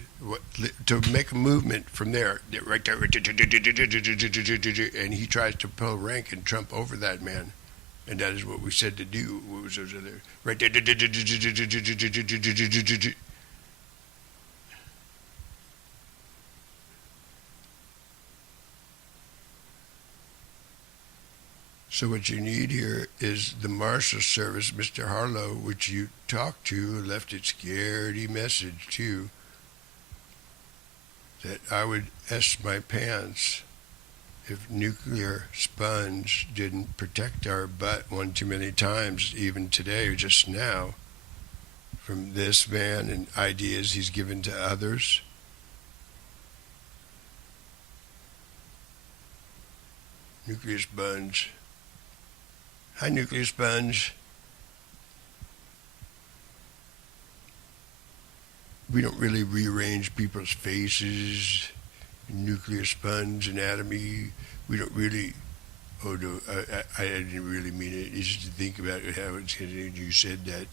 To make a movement from there, right there, and he tries to pull rank and trump over that man, and that is what we said to do. What was those other right there? So what you need here is the Marshal Service, Mr. Harlow, which you talked to, left a scaredy message too, that I would ess my pants if nuclear sponge didn't protect our butt one too many times, even today, just now, from this man and ideas he's given to others. Nuclear sponge. Hi, nuclear sponge. We don't really rearrange people's faces. Nuclear sponge anatomy. We don't really. Oh no, I didn't really mean it. It's just to think about how it's. You said that,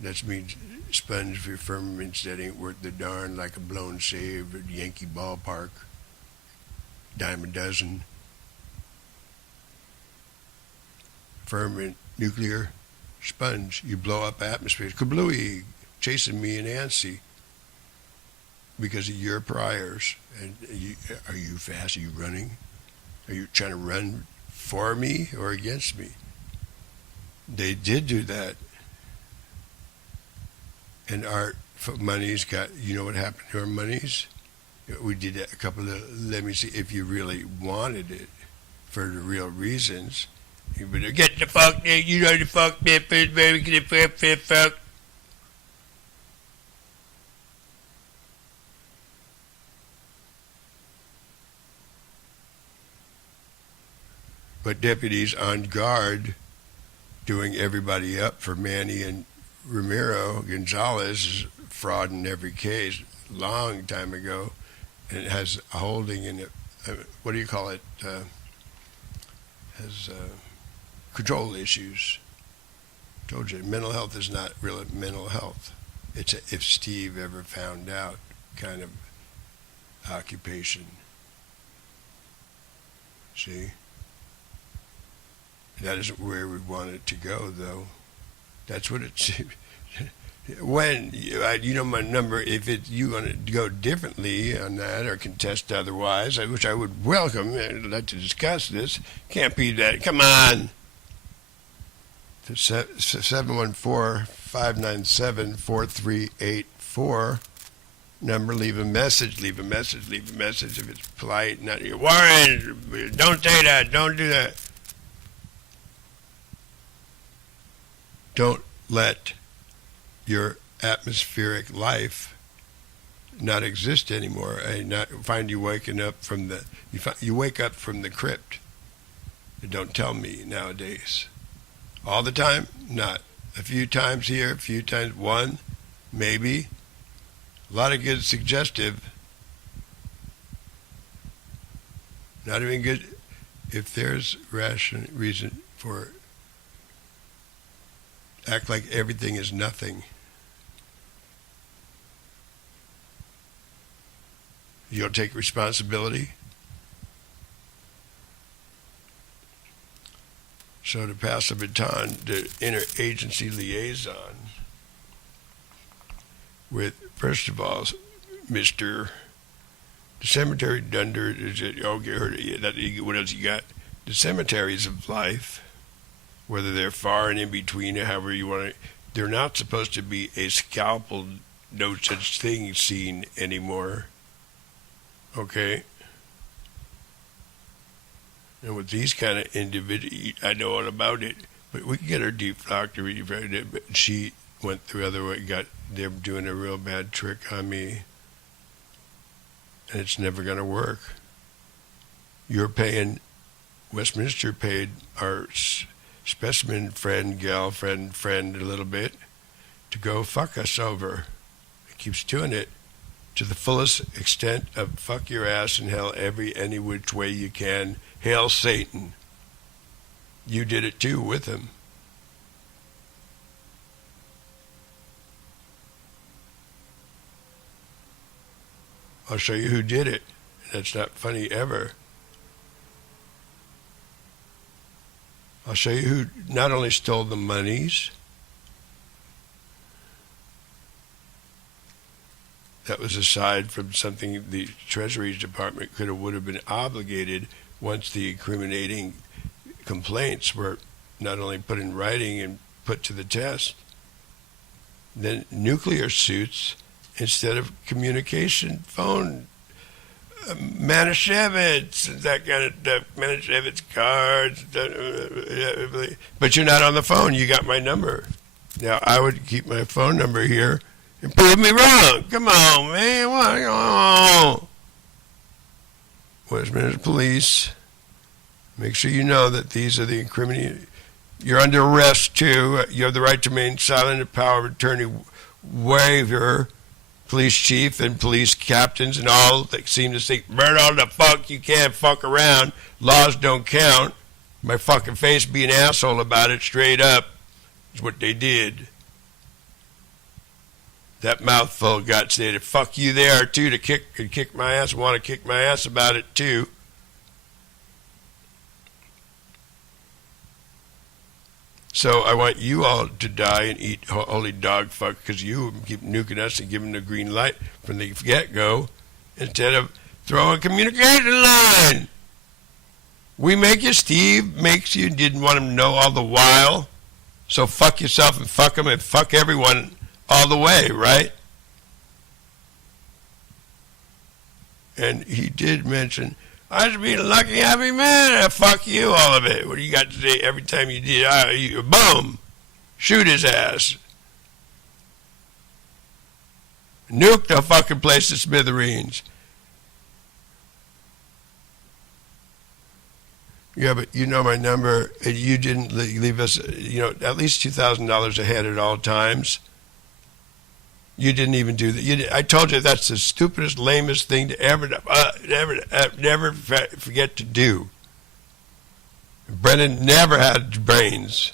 That means sponge for firmaments that ain't worth the darn, like a blown save at Yankee Ballpark. Dime a dozen. Firmament, nuclear sponge. You blow up atmospheres. Kablooey, chasing me and Nancy because of your priors. And are you fast? Are you running? Are you trying to run for me or against me? They did do that. And our monies got, you know what happened to our monies? We did a couple of, let me see, if you really wanted it for the real reasons, you better get the fuck there, you know the fuck there first, baby, get the fuck. But deputies on guard doing everybody up for Manny and Ramiro Gonzalez is fraud in every case, long time ago, and it has a holding in it. What do you call it? Has control issues. Told you, mental health is not really mental health. It's a if Steve ever found out kind of occupation. See? That isn't where we want it to go, though. That's what it's. When you know my number, if you want to go differently on that or contest otherwise, which I would welcome. I'd like to discuss this. Can't be that. Come on. 714-597-4384 number. Leave a message. Leave a message. Leave a message. If it's polite, not Warren. Don't say that. Don't do that. Don't let your atmospheric life not exist anymore. I not find you waking up from the you wake up from the crypt. And don't tell me nowadays. All the time? Not. A few times here, a few times, one, maybe. A lot of good suggestive. Not even good. If there's rational reason for act like everything is nothing. You'll take responsibility. So to pass the baton, the interagency liaison with, first of all, Mr. The cemetery dunder, is it, oh, what else you got? The cemeteries of life, whether they're far and in between or however you want to, they're not supposed to be a scalpel, no such thing seen anymore. Okay? And with these kind of individuals, I know all about it, but we can get her deep doctor, but she went through other way, they're doing a real bad trick on me. And it's never going to work. You're paying, Westminster paid our specimen friend, gal, friend a little bit to go fuck us over. It keeps doing it to the fullest extent of fuck your ass in hell any which way you can. Hail Satan. You did it too with him. I'll show you who did it. That's not funny ever. I'll show you who not only stole the monies, that was aside from something the Treasury Department would have been obligated once the incriminating complaints were not only put in writing and put to the test. Then nuclear suits instead of communication, phone, Manischewitz, that kind of stuff, Manischewitz cards, but you're not on the phone. You got my number. Now, I would keep my phone number here and prove me wrong. Come on, man. What's going on? Westminster Police, make sure you know that these are the incriminating. You're under arrest, too. You have the right to remain silent and power of attorney waiver. Police chief and police captains and all that seem to think, burn all the fuck, you can't fuck around, laws don't count. My fucking face be an asshole about it straight up is what they did. That mouthful got stated, fuck you there too, to kick my ass, want to kick my ass about it too. So I want you all to die and eat holy dog fuck because you keep nuking us and giving the green light from the get-go instead of throwing a communication line. We make you, Steve makes you, didn't want him to know all the while. So fuck yourself and fuck him and fuck everyone all the way, right? And he did mention, I should be a lucky, happy man. Fuck you, all of it. What do you got to say every time you did? Boom. Shoot his ass. Nuke the fucking place to smithereens. Yeah, but you know my number, and you didn't leave us, at least $2,000 ahead at all times. You didn't even do that. I told you that's the stupidest, lamest thing to never forget to do. Brennan never had brains.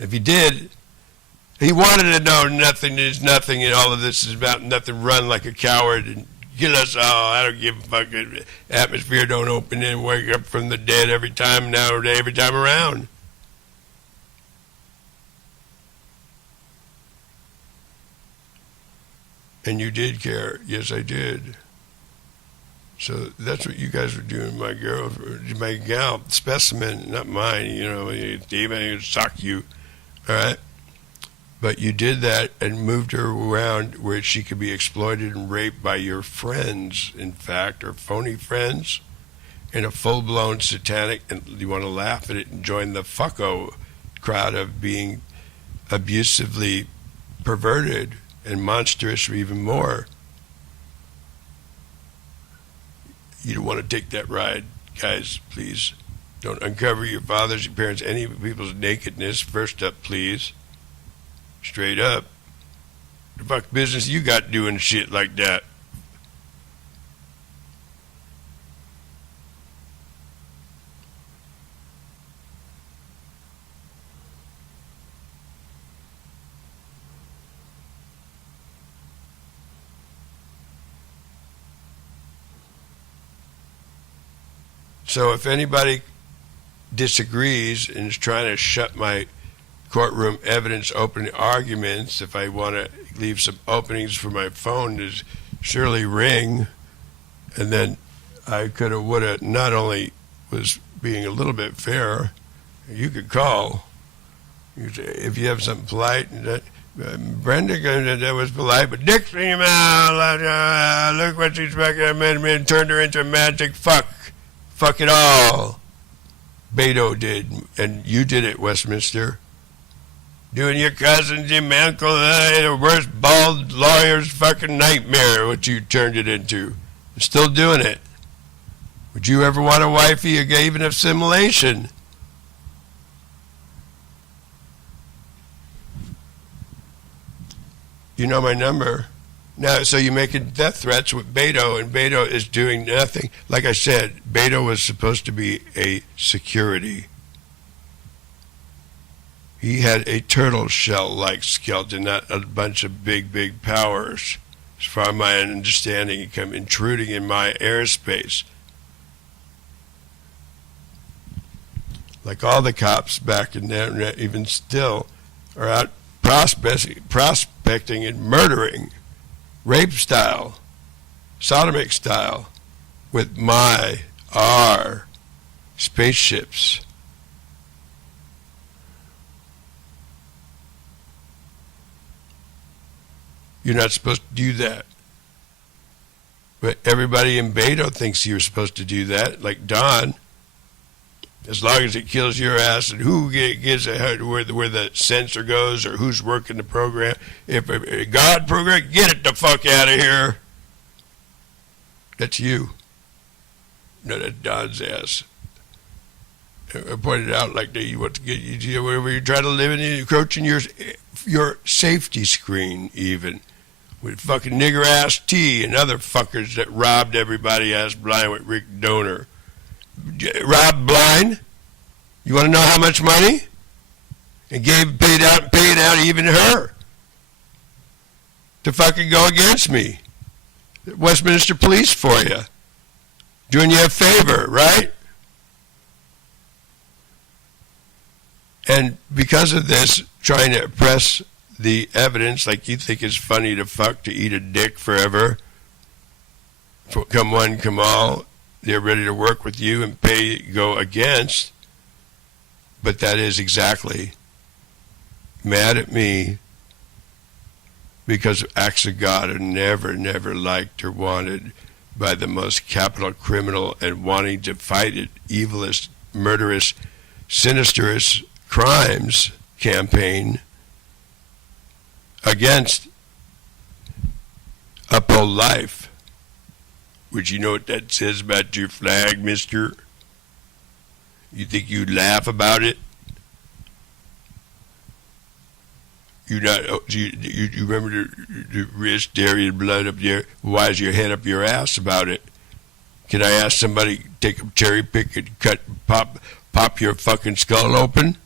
If he did, he wanted to know nothing is nothing, and all of this is about nothing. Run like a coward and kill us all. I don't give a fucking atmosphere. Don't open and wake up from the dead every time nowadays, every time around. And you did care. Yes, I did. So that's what you guys were doing, my gal, specimen, not mine. Dave, I can sock you. All right? But you did that and moved her around where she could be exploited and raped by your friends, in fact, or phony friends, in a full-blown satanic, and you want to laugh at it and join the fucko crowd of being abusively perverted and monstrous or even more. You don't want to take that ride, guys, please. Don't uncover your father's, your parents, any people's nakedness. First up, please. Straight up. The fuck business you got doing shit like that? So if anybody disagrees and is trying to shut my courtroom evidence opening arguments, if I want to leave some openings for my phone to surely ring, and then I could have, would have, not only was being a little bit fair, you could call. You say, if you have something polite, Brenda, that was polite, but Dick came out, look what she's fucking, man, turned her into a magic fuck. Fuck it all. Beto did, and you did it, Westminster. Doing your cousins, your uncle, the worst bald lawyer's fucking nightmare, what you turned it into. You're still doing it. Would you ever want a wifey or even assimilation? You know my number. Now, so you're making death threats with Beto, and Beto is doing nothing. Like I said, Beto was supposed to be a security. He had a turtle shell-like skeleton, not a bunch of big powers. As far as my understanding, he come intruding in my airspace. Like all the cops back in there, even still, are out prospecting and murdering, rape style, sodomic style, with our spaceships. You're not supposed to do that. But everybody in Beto thinks you're supposed to do that, like Don. As long as it kills your ass, and who gives a where the sensor goes or who's working the program. If a God program, get it the fuck out of here. That's you. No, that's Don's ass. I pointed out like that you want to get you wherever you try to live in, encroaching your safety screen even. With fucking nigger ass T and other fuckers that robbed everybody ass blind with Rick Donor. Rob Blind, you want to know how much money? And paid out even her to fucking go against me. Westminster Police for you. Doing you a favor, right? And because of this, trying to press the evidence like you think it's funny to fuck, to eat a dick forever. Come one, come all. They're ready to work with you and go against. But that is exactly mad at me because acts of God are never liked or wanted by the most capital criminal and wanting to fight it, evilest, murderous, sinisterous crimes campaign against uphold life. Would you know what that says about your flag, mister? You think you'd laugh about it? You remember the wrist, dairy, and blood up there? Why is your head up your ass about it? Can I ask somebody take a cherry pick and pop your fucking skull open?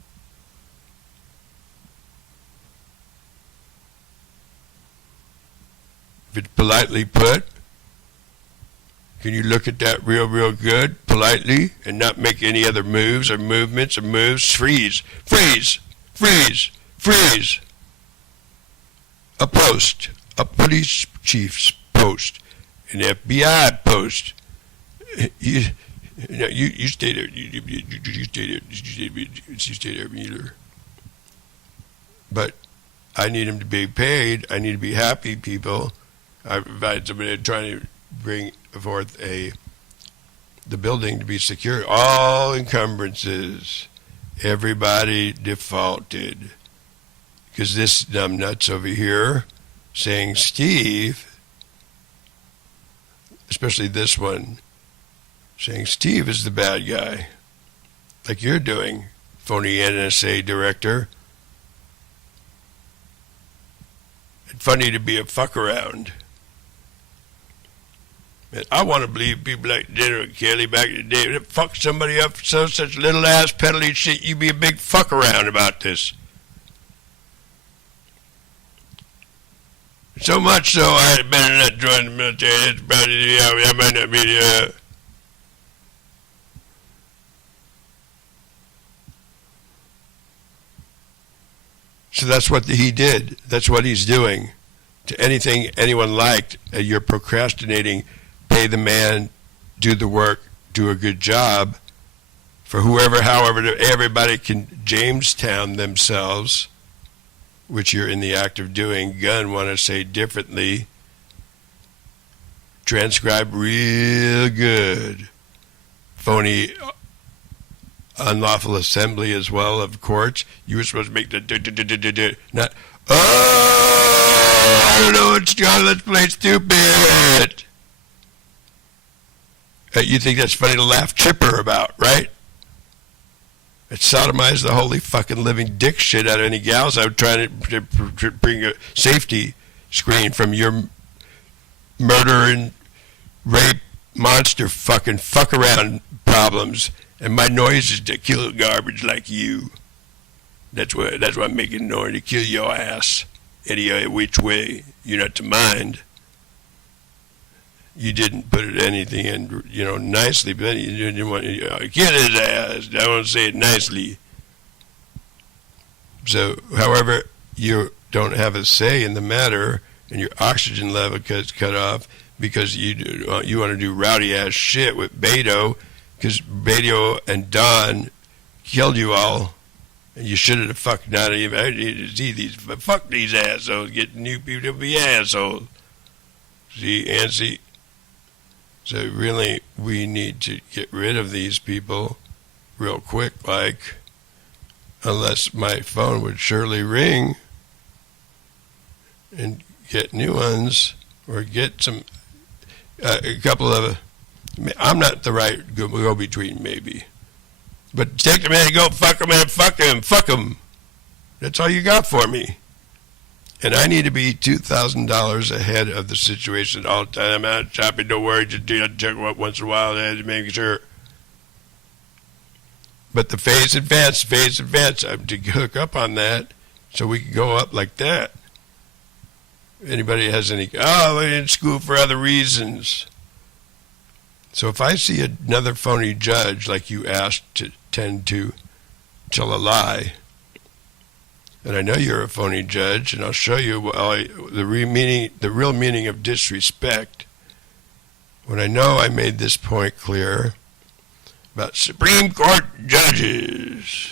If it's politely put, can you look at that real good, politely, and not make any other moves or movements or moves? Freeze. A post, a police chief's post, an FBI post. You stay there. You stay there, either. But I need him to be paid. I need to be happy, people. I provide somebody trying to bring forth the building to be secure. All encumbrances. Everybody defaulted. Because this numbnuts over here saying Steve, especially this one, saying Steve is the bad guy. Like you're doing, phony NSA director. It's funny to be a fuck around. And I want to believe people like General Kelly back in the day that fuck somebody up for such little ass peddly shit. You be a big fuck around about this. So much so I had better not join the military. It's probably I might not be So that's what he did. That's what he's doing. To anything anyone liked, you're procrastinating. Pay the man, do the work, do a good job. For whoever, however, everybody can Jamestown themselves, which you're in the act of doing. Gun want to say differently. Transcribe real good. Phony unlawful assembly as well of courts. You were supposed to make the not, oh, I don't know what's going on, let's play stupid. You think that's funny to laugh chipper about, right? It sodomized the holy fucking living dick shit out of any gals. I was trying to bring a safety screen from your murder and rape monster fucking fuck around problems, and my noise is to kill garbage like you. That's why I'm making noise, to kill your ass any which way. You're not to mind. You didn't put anything in, nicely, but then you didn't want to kill his ass. I want to say it nicely. So, however, you don't have a say in the matter, and your oxygen level gets cut off because you want to do rowdy ass shit with Betto, because Betto and Don killed you all, and you should have fucked not even. I need to see these, fuck these assholes, get new people to be assholes. See, Nancy. So really, we need to get rid of these people real quick, unless my phone would surely ring and get new ones, or get some, a couple of, I'm not the right go-between maybe, but take the man and go fuck him and fuck him. That's all you got for me. And I need to be $2,000 ahead of the situation all the time. I'm out shopping, don't worry, just check once in a while to make sure. But the phase advance, I'm to hook up on that so we can go up like that. Anybody has any, we're in school for other reasons. So if I see another phony judge like you asked to tend to tell a lie, and I know you're a phony judge, and I'll show you the real meaning of disrespect. When I know I made this point clear about Supreme Court judges,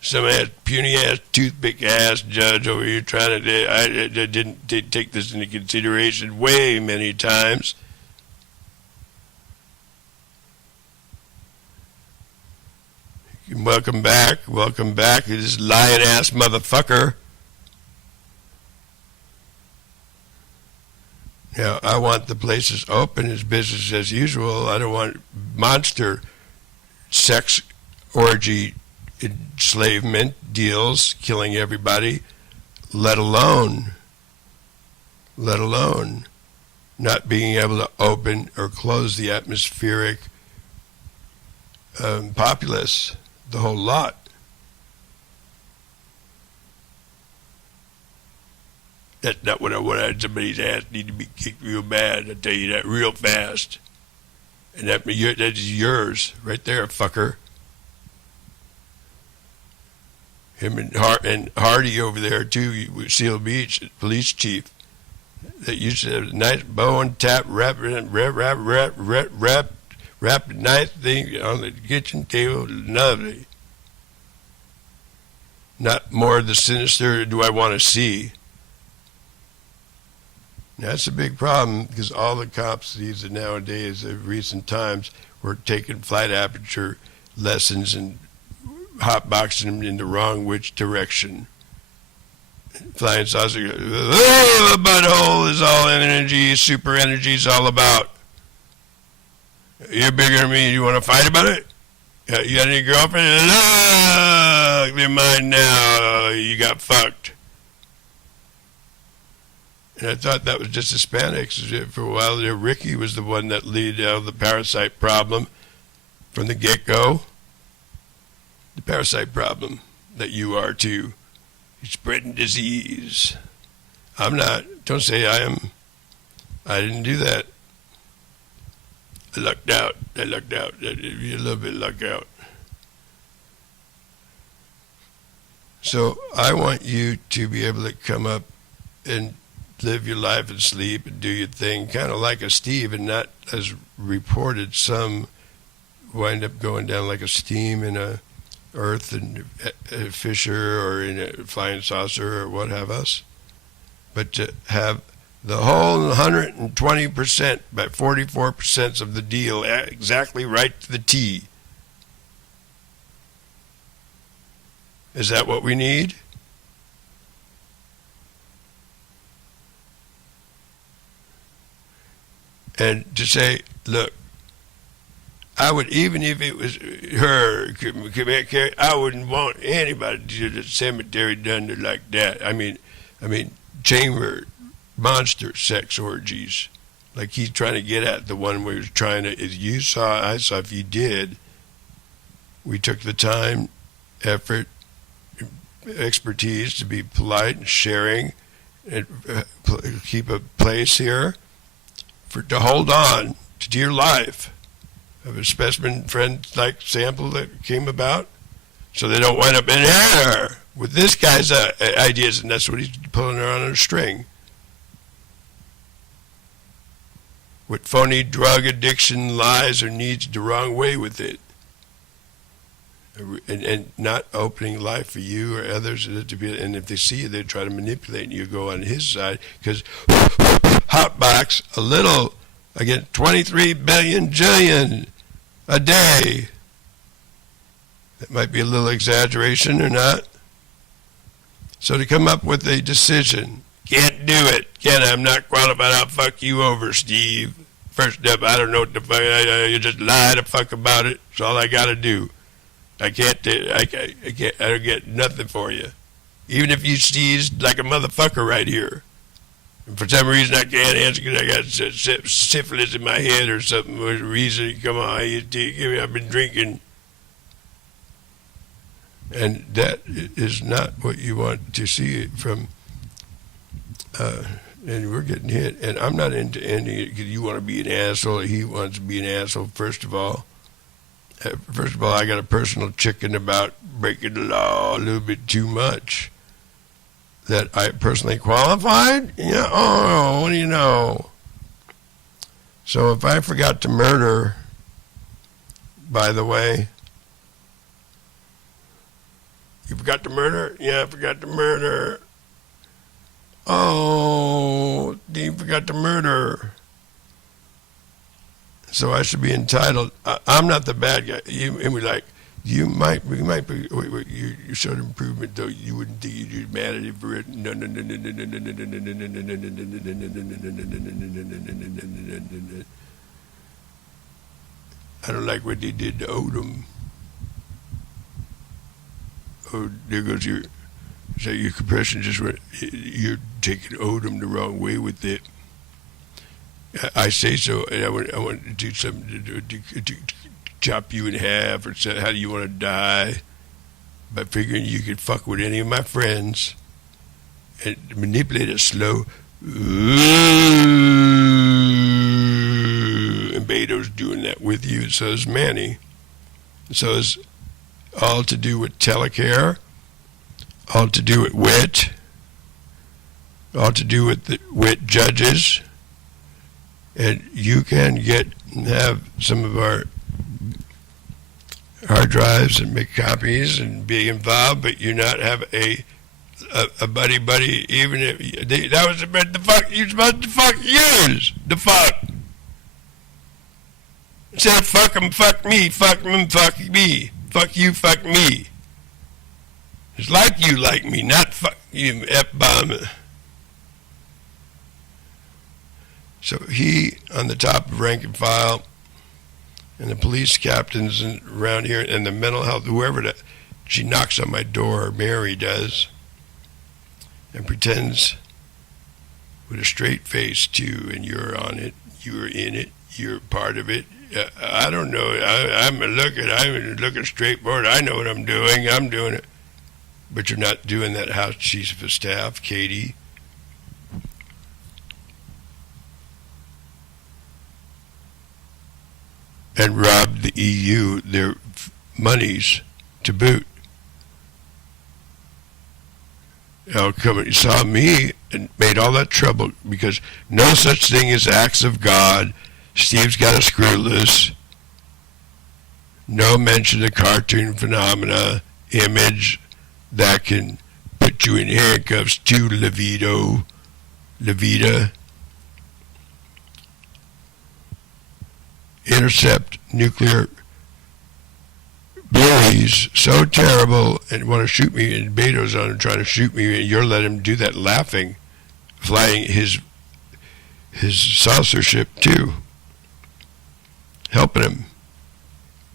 some ass, puny ass, toothpick ass judge over here trying to, I didn't take this into consideration way many times. Welcome back, this lion-ass motherfucker. Now, I want the places open as business as usual. I don't want monster sex orgy enslavement deals killing everybody, let alone not being able to open or close the atmospheric populace. The whole lot. That's not what I want. Somebody's ass need to be kicked real bad. I tell you that real fast. And that's yours right there, fucker. Him and Hardy over there too, Seal Beach police chief. That used to have a nice bow and tap rap nice thing on the kitchen table, lovely. Not more of the sinister do I want to see. That's a big problem, because all the cops these nowadays of recent times were taking flight aperture lessons and hotboxing them in the wrong which direction. Flying saucer, the butthole is all energy, super energy is all about. You're bigger than me. You want to fight about it? You got any girlfriend? Look, they're mine now. You got fucked. And I thought that was just Hispanics. For a while there, Ricky was the one that led out the parasite problem from the get-go. The parasite problem that you are too. You're spreading disease. I'm not. Don't say I am. I didn't do that. I lucked out. A little bit lucked out. So I want you to be able to come up and live your life and sleep and do your thing, kind of like a Steve, and not as reported. Some wind up going down like a steam in a earth and a fissure or in a flying saucer or what have us. But to have the whole 120% by 44% of the deal exactly right to the T. Is that what we need? And to say, look, I would, even if it was her, I wouldn't want anybody to do the cemetery done to like that. I mean, chamber monster sex orgies, like he's trying to get at. The one where he was trying to, if you saw, I saw, if you did, we took the time, effort, expertise to be polite and sharing and keep a place here to hold on to your life of a specimen friend-like sample that came about, so they don't wind up in here with this guy's ideas, and that's what he's pulling around on a string. With phony drug addiction, lies, or needs the wrong way with it. And not opening life for you or others to be, and if they see you, they try to manipulate, and you go on his side, because hotbox a little against 23 billion jillion a day. That might be a little exaggeration or not. So to come up with a decision, can't do it. I'm not qualified. I'll fuck you over, Steve. First up, I don't know what the fuck. You just lie the fuck about it. That's all I got to do. I don't get nothing for you. Even if you seized like a motherfucker right here. And for some reason I can't answer because I got syphilis in my head or something. There's a reason. Come on, I've been drinking. And that is not what you want to see from, and we're getting hit. And I'm not into ending it because you want to be an asshole. He wants to be an asshole, first of all. I got a personal chicken about breaking the law a little bit too much. That I personally qualified? Yeah, oh, what do you know? So if I forgot to murder, by the way, you forgot to murder? Yeah, I forgot to murder. Oh, you forgot to murder. So I should be entitled. I'm not the bad guy. And we're like, we might be. Wait, you showed improvement though. You wouldn't think you'd be mad at it for it. No. I don't like what they did to Odom. Oh, there goes your. So your compression just went. You're taking Odom the wrong way with it. I say so, and I want to do something to chop you in half, or say, how do you want to die? By figuring you could fuck with any of my friends and manipulate it slow. And Beto's doing that with you, and so is Manny. So it's all to do with TELECARE, all to do with WIT, all to do with the WIT judges. And you can have some of our hard drives and make copies and be involved, but you not have a buddy, even if that was the fuck you're supposed to fuck use the fuck. Instead of fuck them, fuck me, fuck them, fuck me, fuck you, fuck me. It's like you like me, not fuck you, F-bomb. So he, on the top of rank and file, and the police captains around here, and the mental health, whoever that, she knocks on my door, Mary does, and pretends with a straight face too, and you're on it, you're in it, you're part of it. I don't know, I'm looking straight forward, I know what I'm doing it. But you're not doing that, House Chief of Staff, Katie. And robbed the EU their monies to boot. How come he saw me and made all that trouble? Because no such thing as acts of God. Steve's got a screw loose. No mention of cartoon phenomena, image that can put you in handcuffs to Levita. Intercept nuclear bullies so terrible and want to shoot me, and Beto's on him trying to shoot me, and you're letting him do that laughing, flying his saucer ship too, helping him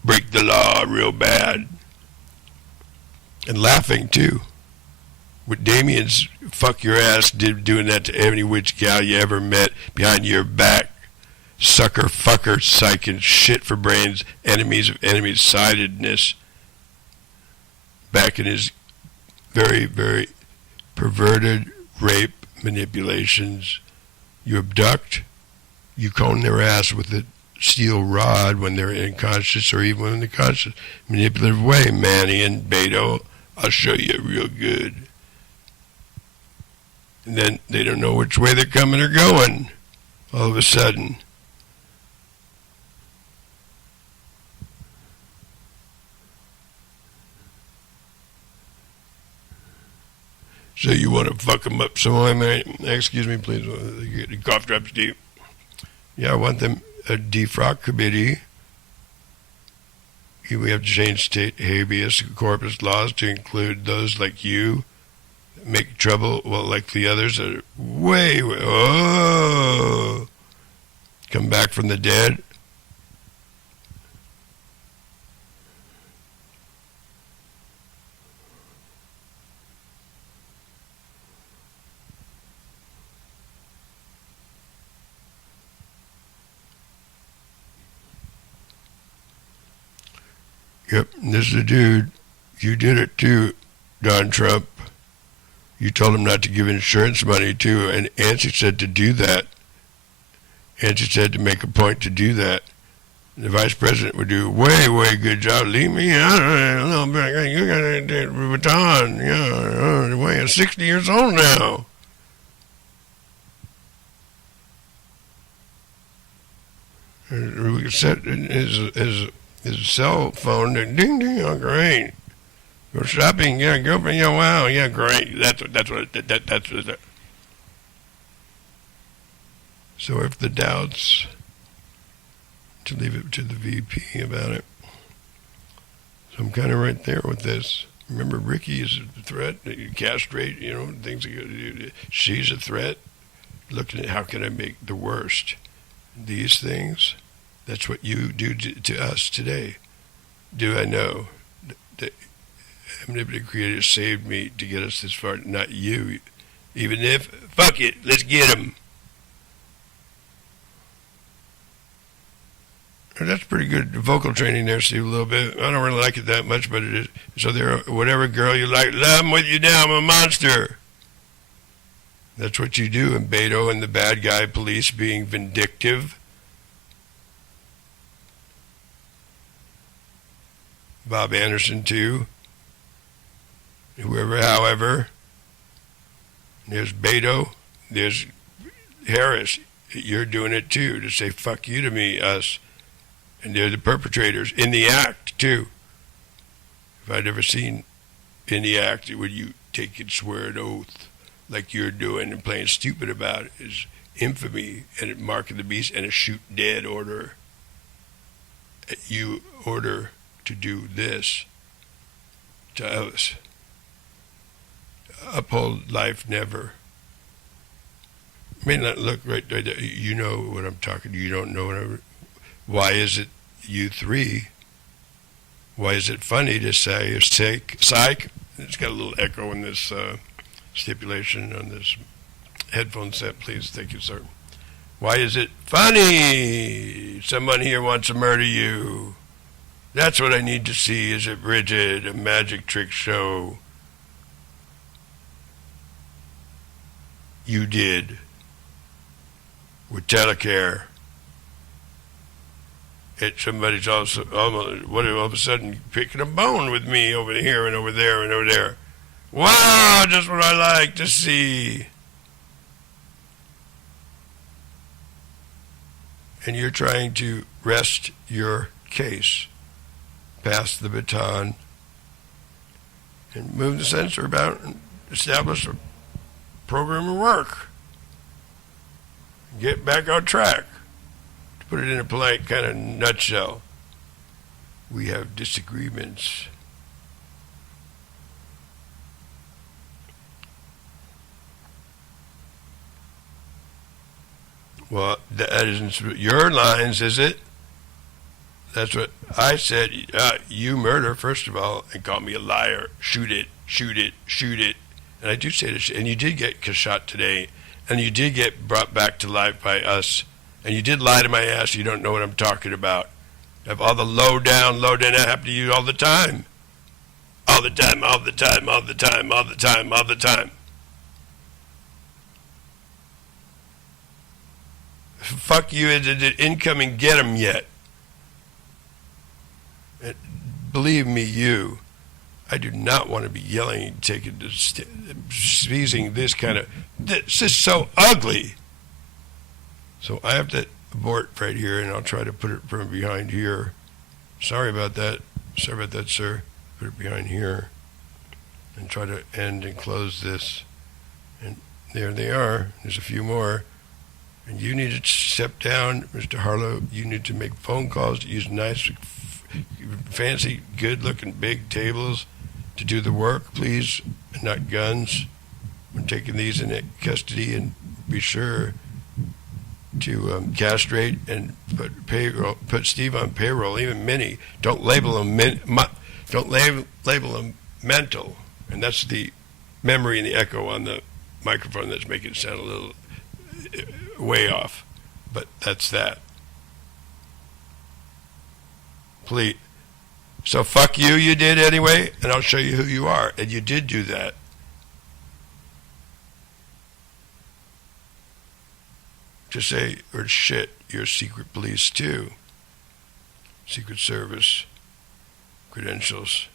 break the law real bad, and laughing too. With Damien's fuck your ass doing that to any witch gal you ever met behind your back. Sucker, fucker, psych, and shit for brains, enemies of enemies-sidedness. Back in his very, very perverted rape manipulations. You abduct, you cone their ass with a steel rod when they're unconscious or even in the conscious, manipulative way. Manny and Betto, I'll show you real good. And then they don't know which way they're coming or going all of a sudden. So you want to fuck them up some more, man? Excuse me, please. The cough drops deep. Yeah, I want them a defrock committee. We have to change state habeas corpus laws to include those like you make trouble, well, like the others that are way, come back from the dead. Yep, this is the dude. You did it too, Don Trump. You told him not to give insurance money too, and Nancy said to do that. Nancy said to make a point to do that. The vice president would do a way good job. Leave me out of it a little bit. You got a baton. Yeah, way. I'm 60 years old now. And we could set his cell phone to ding ding. Oh, great. Go shopping, yeah, girlfriend, yeah, wow, yeah, great. That's what it. So if the doubts, to leave it to the VP about it. So I'm kind of right there with this. Remember, Ricky is a threat. You castrate, things are going to do. She's a threat. Looking at how can I make the worst. These things, that's what you do to us today. Do I know? Omnipotent Creator saved me to get us this far, not you. Even if, fuck it, let's get him. That's pretty good vocal training there, Steve, a little bit. I don't really like it that much, but it is. So there, whatever girl you like, love, I'm with you now, I'm a monster. That's what you do in Betto and the bad guy police being vindictive. Bob Anderson, too. Whoever, however, there's Betto, there's Harris. You're doing it too, to say fuck you to me, us. And they're the perpetrators in the act too. If I'd ever seen in the act, would you take and swear an oath like you're doing and playing stupid about it is infamy and a mark of the beast and a shoot dead order. You order to do this to us. Uphold life never. May not look right there. You know what I'm talking to. You don't know what I'm. Why is it you three? Why is it funny to say psych? It's got a little echo in this stipulation on this headphone set, please. Thank you, sir. Why is it funny? Someone here wants to murder you. That's what I need to see. Is it Bridget, a magic trick show? You did with TELECARE. Somebody's also all of a sudden picking a bone with me over here and over there and over there. Wow, just what I like to see. And you're trying to rest your case, pass the baton, and move the censor about and establish a program of work. Get back on track. To put it in a polite kind of nutshell, we have disagreements. Well, that isn't your lines, is it? That's what I said. You murder, first of all, and call me a liar. Shoot it, shoot it, shoot it. And I do say this, and you did get shot today, and you did get brought back to life by us, and you did lie to my ass. You don't know what I'm talking about. Of all the low down, that happen to you all the time. All the time, all the time, all the time, all the time, all the time. Fuck you, it didn't come and get him yet. And believe me, I do not want to be yelling and taking seizing this kind of. This is so ugly. So I have to abort right here, and I'll try to put it from behind here. Sorry about that. Sorry about that, sir. Put it behind here, and try to end and close this. And there they are. There's a few more. And you need to step down, Mr. Harlow. You need to make phone calls, to use nice, fancy, good-looking big tables to do the work, please, and not guns. We're taking these in custody, and be sure to castrate and put Steve on payroll, even Minnie. Don't label him label him mental, and that's the memory and the echo on the microphone that's making it sound a little way off, but that's that. Please. So fuck you, you did anyway, and I'll show you who you are, and you did do that. Just say, or shit, you're secret police too. Secret Service credentials.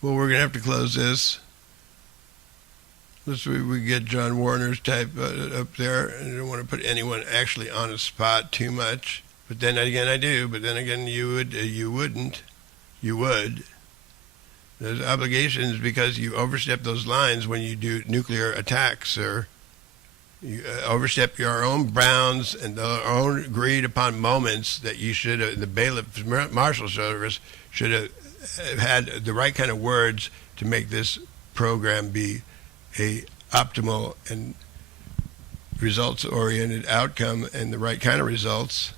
Well, we're going to have to close this. Let's see, we get John Warner's type up there. I don't want to put anyone actually on a spot too much. But then again, I do. But then again, you wouldn't. You would. There's obligations because you overstep those lines when you do nuclear attacks, or you overstep your own bounds and the own agreed upon moments that you should have, the bailiff marshal service should have had the right kind of words to make this program be a optimal and results-oriented outcome and the right kind of results.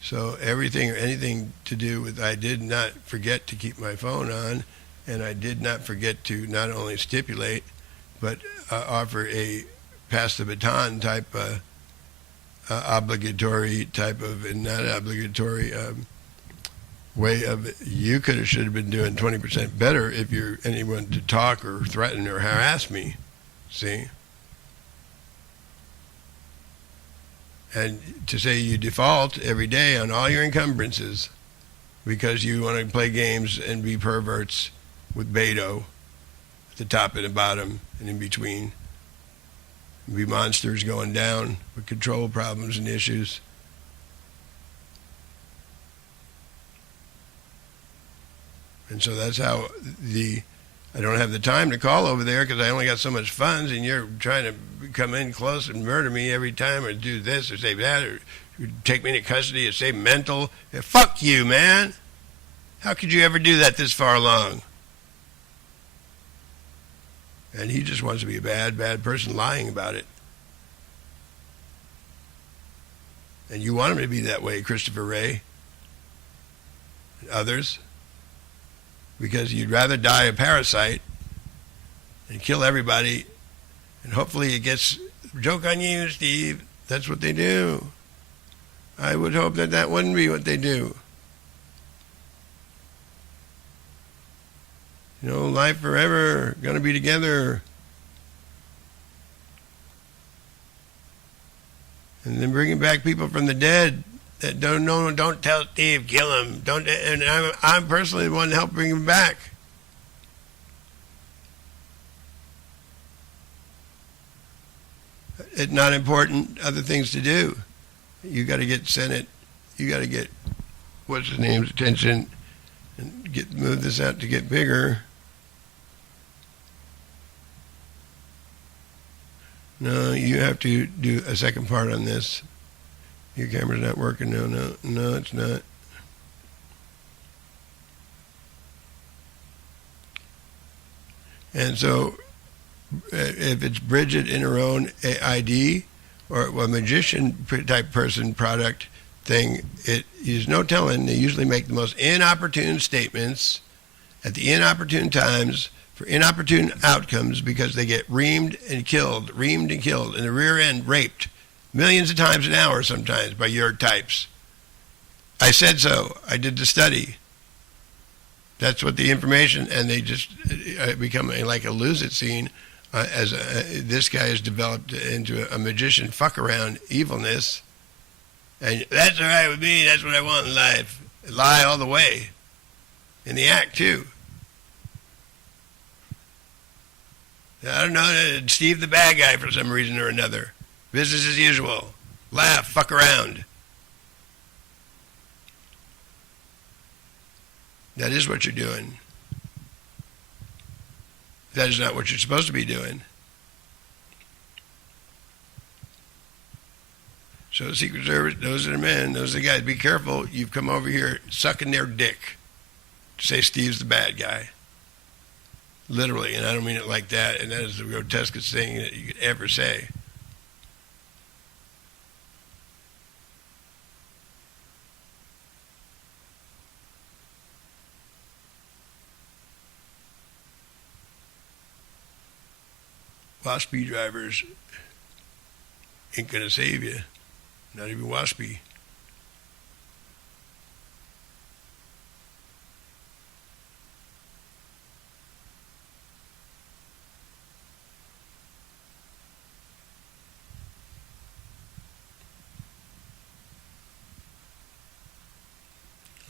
So everything or anything to do with, I did not forget to keep my phone on, and I did not forget to not only stipulate, but offer a pass the baton type obligatory type of, and not obligatory way of, you should have been doing 20% better if you're anyone to talk or threaten or harass me. See? And to say you default every day on all your encumbrances because you want to play games and be perverts with BETTO at the top and the bottom and in between, be monsters going down with control problems and issues. And so that's how I don't have the time to call over there because I only got so much funds, and you're trying to come in close and murder me every time, or do this or say that, or take me into custody or say mental. Yeah, fuck you, man. How could you ever do that this far along? And he just wants to be a bad person lying about it. And you want him to be that way, Christopher Wray and others, because you'd rather die a parasite and kill everybody, and hopefully it gets, joke on you, Steve. That's what they do. I would hope that that wouldn't be what they do. You know, life forever, gonna be together. And then bringing back people from the dead that don't know, don't tell Steve, kill him. Don't, and I'm personally the one to help bring him back. It's not important, other things to do. You got to get Senate, you got to get, what's his name's attention, and move this out to get bigger. No, you have to do a second part on this. Your camera's not working. No, it's not. And so, if it's Bridget in her own ID, or a magician type person product thing, it is no telling. They usually make the most inopportune statements at the inopportune times for inopportune outcomes because they get reamed and killed, in the rear end, raped millions of times an hour sometimes by your types. I said so. I did the study. That's what the information, and they just become like a lose-it scene as this guy has developed into a magician fuck-around evilness. And that's all right with me. That's what I want in life. Lie all the way. In the act, too. I don't know, Steve the bad guy for some reason or another. Business as usual. Laugh, fuck around. That is what you're doing. That is not what you're supposed to be doing. So the Secret Service, those are the men, those are the guys. Be careful, you've come over here sucking their dick to say Steve's the bad guy. Literally, and I don't mean it like that, and that is the grotesquest thing that you could ever say. WASPy drivers ain't going to save you. Not even WASPy.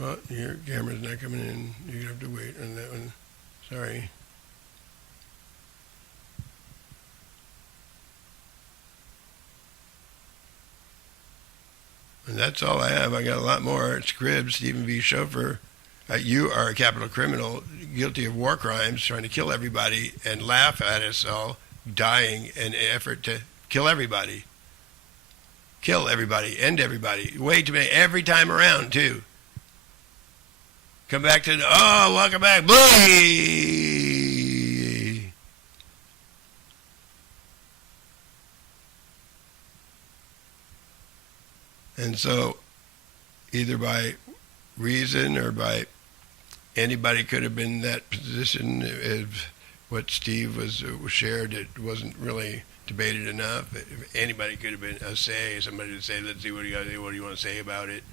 Oh, your camera's not coming in. You're going to have to wait on that one. Sorry. And that's all I have. I got a lot more. It's Cribs, Stephen V. Chauffeur. You are a capital criminal, guilty of war crimes, trying to kill everybody and laugh at us all, dying in an effort to kill everybody. Kill everybody, end everybody. Way too many, every time around, too. Come back to, oh, welcome back. Blee! And so, either by reason or by anybody could have been in that position. If what Steve was shared, it wasn't really debated enough. If anybody could have been a say, somebody to say, let's see, what do you want to say about it?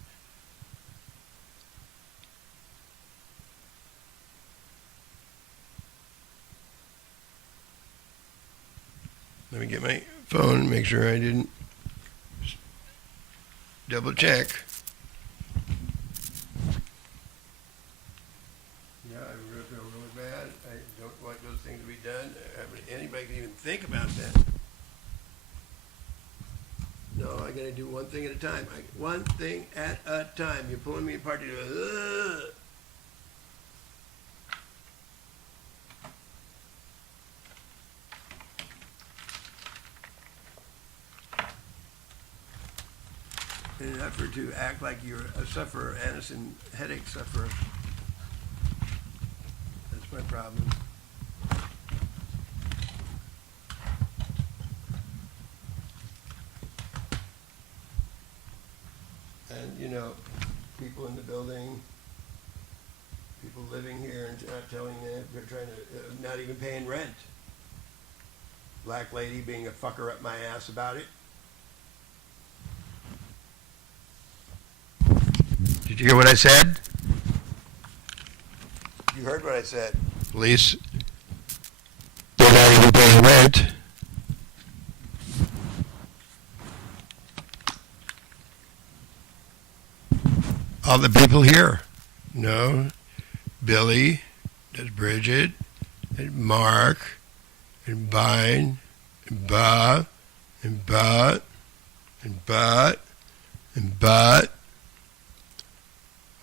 Let me get my phone and make sure I didn't double check. Yeah, I really feel really bad. I don't want those things to be done. Anybody can even think about that. No, I gotta do one thing at a time. One thing at a time. You're pulling me apart to do it. In an effort to act like you're a sufferer, Anderson headache sufferer. That's my problem. And, you know, people in the building, people living here and not telling them, they're trying to, not even paying rent. Black lady being a fucker up my ass about it. Did you hear what I said? You heard what I said. Police, they're not even paying rent. All the people here. No, Billy, there's Bridget, and Mark, and Vine, and Bob, and Bud, and Bud, and Bud.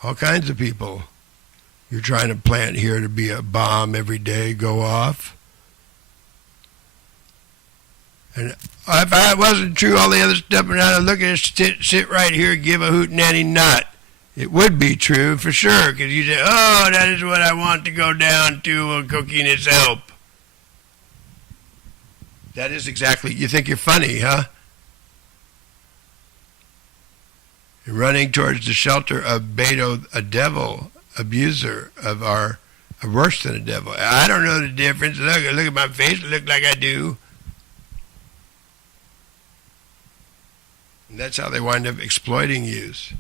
All kinds of people. You're trying to plant here to be a bomb every day, go off. And if that wasn't true, all the other stuff, and I'd look at it, sit right here, give a hootenanny nut. It would be true for sure, because you say, oh, that is what I want to go down to, cooking its help. That is exactly, you think you're funny, huh? Running towards the shelter of Beto, a devil abuser of worse than a devil. I don't know the difference. Look at my face. Look like I do. And that's how they wind up exploiting yous.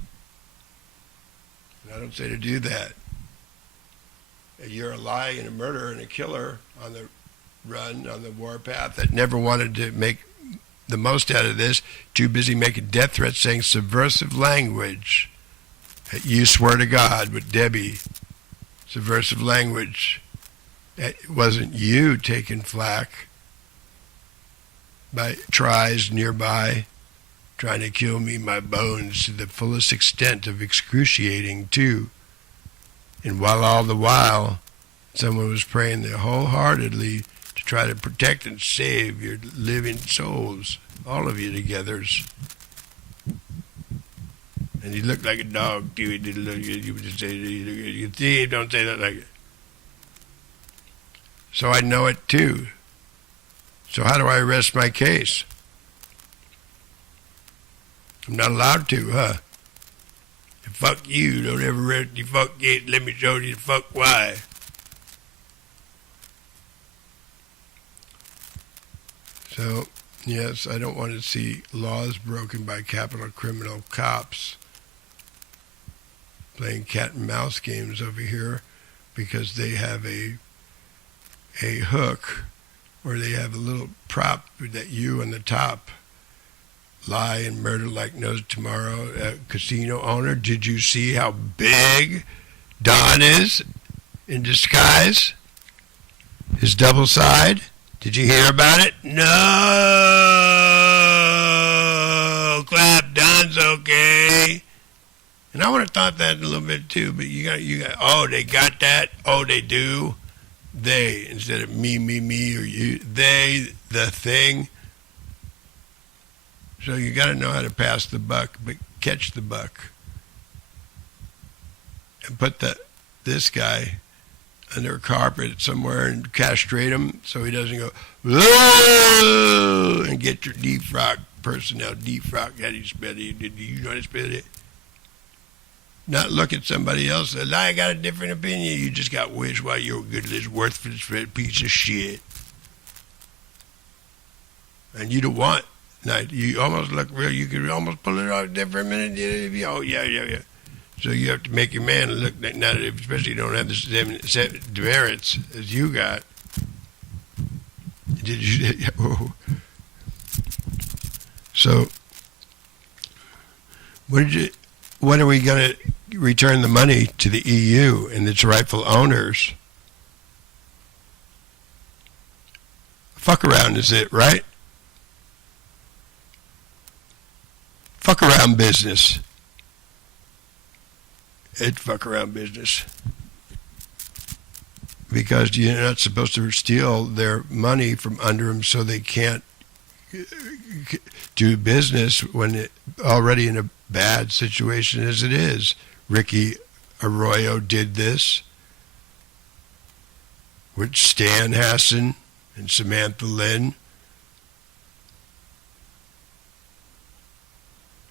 And I don't say to do that. You're a lie and a murderer and a killer on the run, on the warpath that never wanted to make the most out of this, too busy making death threats, saying subversive language. You swear to God with Debbie, subversive language. It wasn't you taking flack by tries nearby, trying to kill me, my bones, to the fullest extent of excruciating too. And while all the while, someone was praying there wholeheartedly to try to protect and save your living souls, all of you togethers. And he looked like a dog too. He didn't look. You would just say, "You thief, don't say that like it." So I know it too. So how do I rest my case? I'm not allowed to, huh? And fuck you. Don't ever rest your fuck case. Let me show you the fuck why. So, yes, I don't want to see laws broken by capital criminal cops playing cat and mouse games over here because they have a hook or they have a little prop that you on the top lie and murder like no tomorrow. Casino owner, did you see how big Don is in disguise? His double side? Did you hear about it? No! Clap, Don's okay. And I would have thought that a little bit too, but you got, oh, they got that? Oh, they do? They, instead of me, or you, they, the thing. So you got to know how to pass the buck, but catch the buck. And put this guy under a carpet somewhere and castrate him so he doesn't go, whoa, and get your defrock personnel. Defrock, how do you spell it? Did you know how to spell it? Not look at somebody else and say, I got a different opinion. You just got wish why you're a good, worthless piece of shit. And you don't want. Now, you almost look real. You could almost pull it off there for a minute. Oh, yeah. So you have to make your man look like, not especially you don't have the same demerits as you got. Did you? Oh. So, when are we going to return the money to the EU and its rightful owners? Fuck around is it, right? Fuck around business. It's fuck around business. Because you're not supposed to steal their money from under them so they can't do business when it already in a bad situation as it is. Ricky Arroyo did this with Stan Hassan and Samantha Lynn.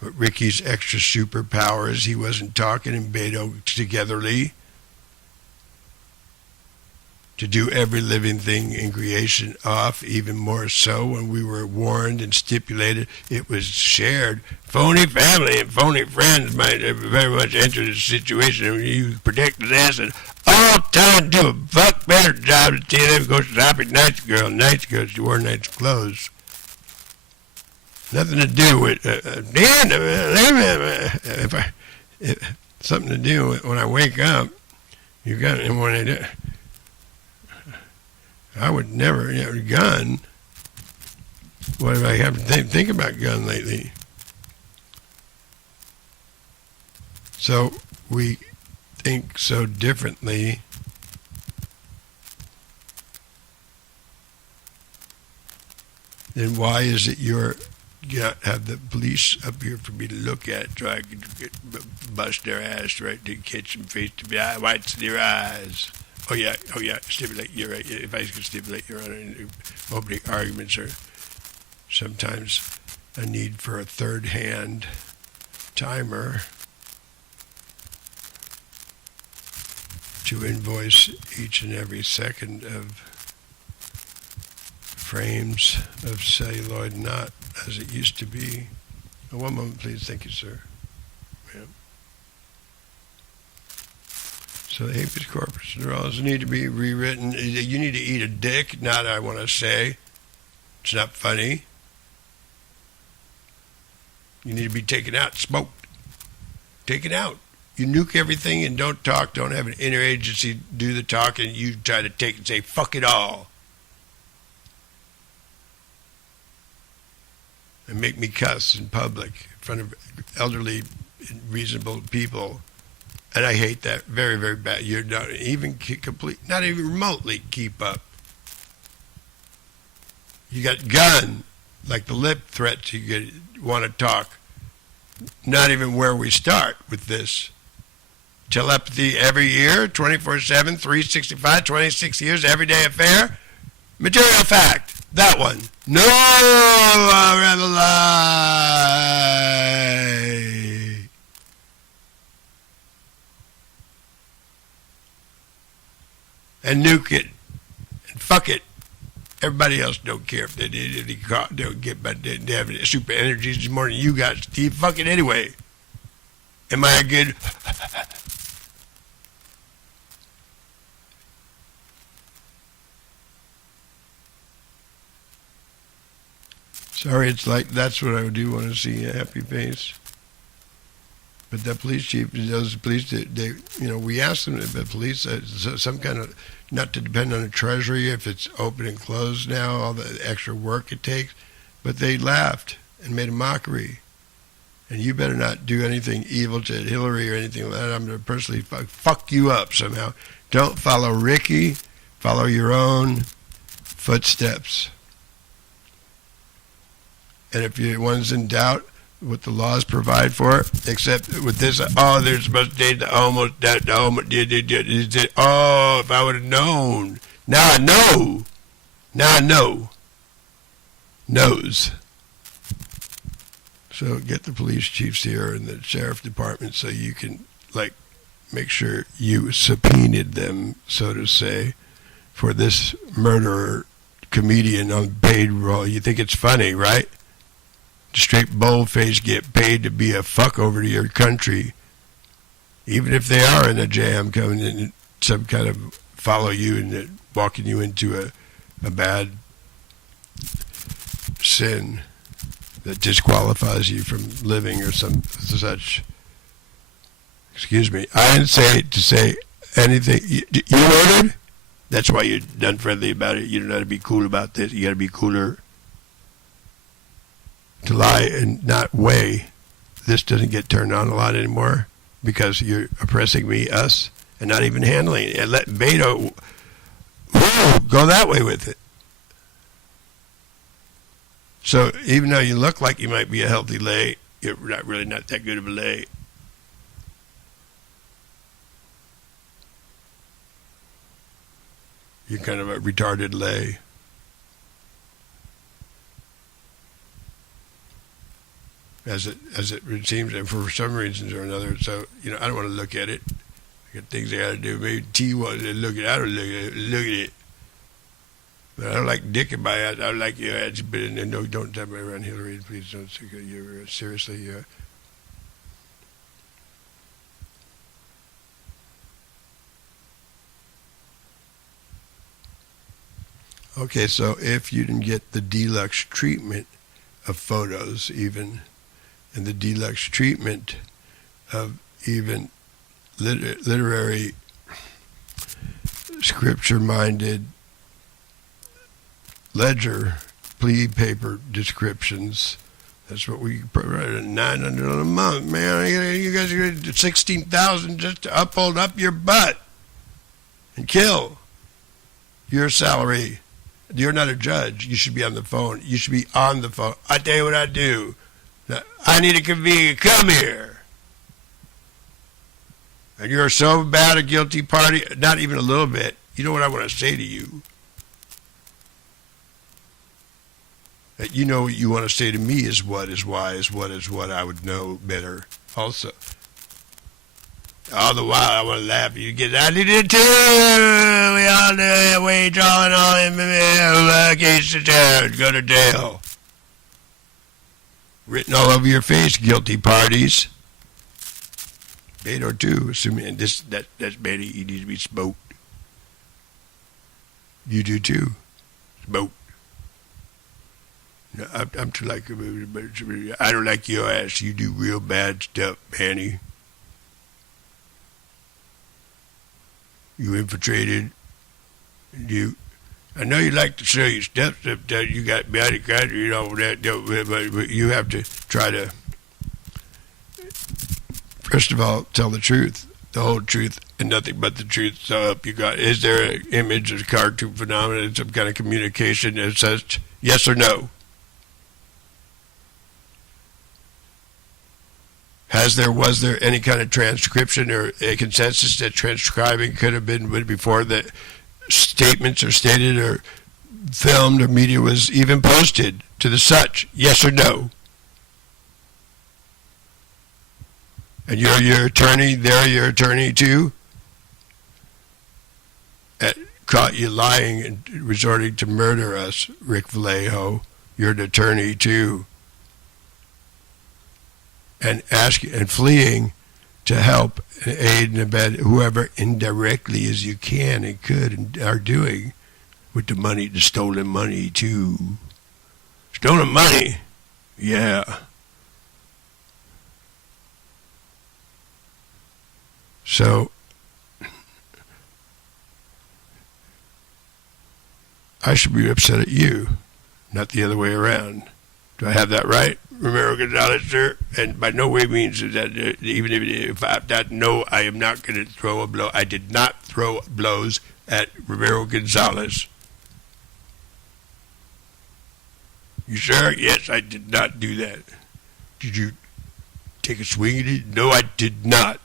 But Ricky's extra superpowers, he wasn't talking in Beto togetherly to do every living thing in creation off, even more so when we were warned and stipulated it was shared. Phony family and phony friends might very much enter the situation and you protect his ass and all time do a fuck better job to tell them go shopping. Nice girl, she wore nice clothes. Nothing to do with something to do with when I wake up. You got it when I do. I would never have a gun. What if I have to think about gun lately? So we think so differently. Then why is it you have the police up here for me to look at, so I could bust their ass right to catch them face to face, whites in their eyes. Oh yeah, stipulate, you're right. If I could stipulate, Your Honor, opening arguments are sometimes a need for a third-hand timer to invoice each and every second of frames of celluloid, not as it used to be. One moment, please. Thank you, sir. Yeah. So the habeas corpus laws need to be rewritten. You need to eat a dick, not I want to say. It's not funny. You need to be taken out, smoked. Taken out. You nuke everything and don't talk. Don't have an interagency do the talking. You try to take and say, fuck it all. And make me cuss in public in front of elderly, reasonable people. And I hate that very, very bad. You're not even not even remotely keep up. You got gun, like the lip threats you want to talk. Not even where we start with this. Telepathy every year, 24/7, 365, 26 years, everyday affair. Material fact, that one. No rebel lie. And nuke it. And fuck it. Everybody else don't care if they don't get, but they have super energies more than you got, Steve. Fuck it anyway. Am I a good? Sorry, it's like that's what I do want to see, a happy face. But the police chief, those police, they we asked them, the police, some kind of, not to depend on the treasury if it's open and closed now, all the extra work it takes, but they laughed and made a mockery. And you better not do anything evil to Hillary or anything like that. I'm going to personally fuck you up somehow. Don't follow Ricky. Follow your own footsteps. And if one's in doubt, what the laws provide for, except with this, they're supposed to take the almost, if I would have known. Now I know. Knows. So get the police chiefs here and the sheriff department so you can, make sure you subpoenaed them, so to say, for this murderer comedian on paid role. You think it's funny, right? Straight boldface get paid to be a fuck over to your country, even if they are in a jam, coming in some kind of follow you and walking you into a bad sin that disqualifies you from living or some such. Excuse me. I didn't say to say anything. You ordered? That's why you're unfriendly about it. You don't know how to be cool about this. You got to be cooler. To lie and not weigh, this doesn't get turned on a lot anymore because you're oppressing us, and not even handling it. And let Beto go that way with it. So even though you look like you might be a healthy lay, you're not that good of a lay. You're kind of a retarded lay. As it seems, and for some reasons or another. So I don't want to look at it. I got things I got to do. Maybe T wants to look at it. I don't look at it. But I don't like dick in my ass. I don't like your ass. But no, don't tell me around Hillary. Please don't. You're seriously. Okay, so if you didn't get the deluxe treatment of photos, even. And the deluxe treatment of even literary, scripture-minded ledger plea paper descriptions. That's what we provide at $900 a month, man. You guys are getting $16,000 just to hold up your butt and kill your salary. You're not a judge. You should be on the phone. You should be on the phone. I tell you what I do. I need a convenience. Come here. And you're so bad a guilty party, not even a little bit. You know what I want to say to you? That you know what you want to say to me is what is why is what I would know better also. All the while I want to laugh. You get, I did it too. We all do it. Wage all and all in case of terror. Go to jail. Written all over your face, guilty parties. Beto too, assuming that's Betty. He needs to be smoked. You do too, smoked. No, I'm too like, I don't like your ass. You do real bad stuff, Manny. You infiltrated. I know you like to show your steps that you got behind the counter, but you have to try to, first of all, tell the truth, the whole truth, and nothing but the truth. So help you God. Is there an image of cartoon phenomenon, some kind of communication as such? Yes or no? Was there any kind of transcription or a consensus that transcribing could have been before the statements are stated or filmed or media was even posted to the such? Yes or no? And you're your attorney, they're your attorney too? caught you lying and resorting to murder us, Rick Vallejo. You're an attorney too. And fleeing to help and aid and abet whoever indirectly as you can and could and are doing with the money, the stolen money too. Stolen money, yeah. So I should be upset at you, not the other way around. Do I have that right, Romero Gonzalez, sir? And by no way means is that even if I have that, no, I am not going to throw a blow. I did not throw blows at Romero Gonzalez. You sure? Yes, I did not do that. Did you take a swing at it? No, I did not.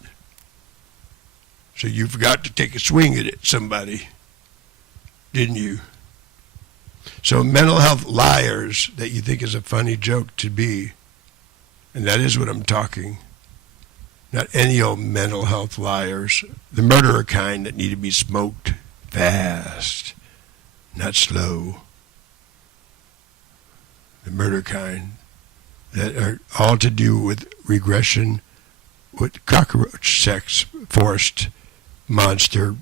So you forgot to take a swing at it, somebody, didn't you? So mental health liars that you think is a funny joke to be, and that is what I'm talking, not any old mental health liars, the murderer kind that need to be smoked fast, not slow. The murder kind that are all to do with regression, with cockroach sex, forced monster,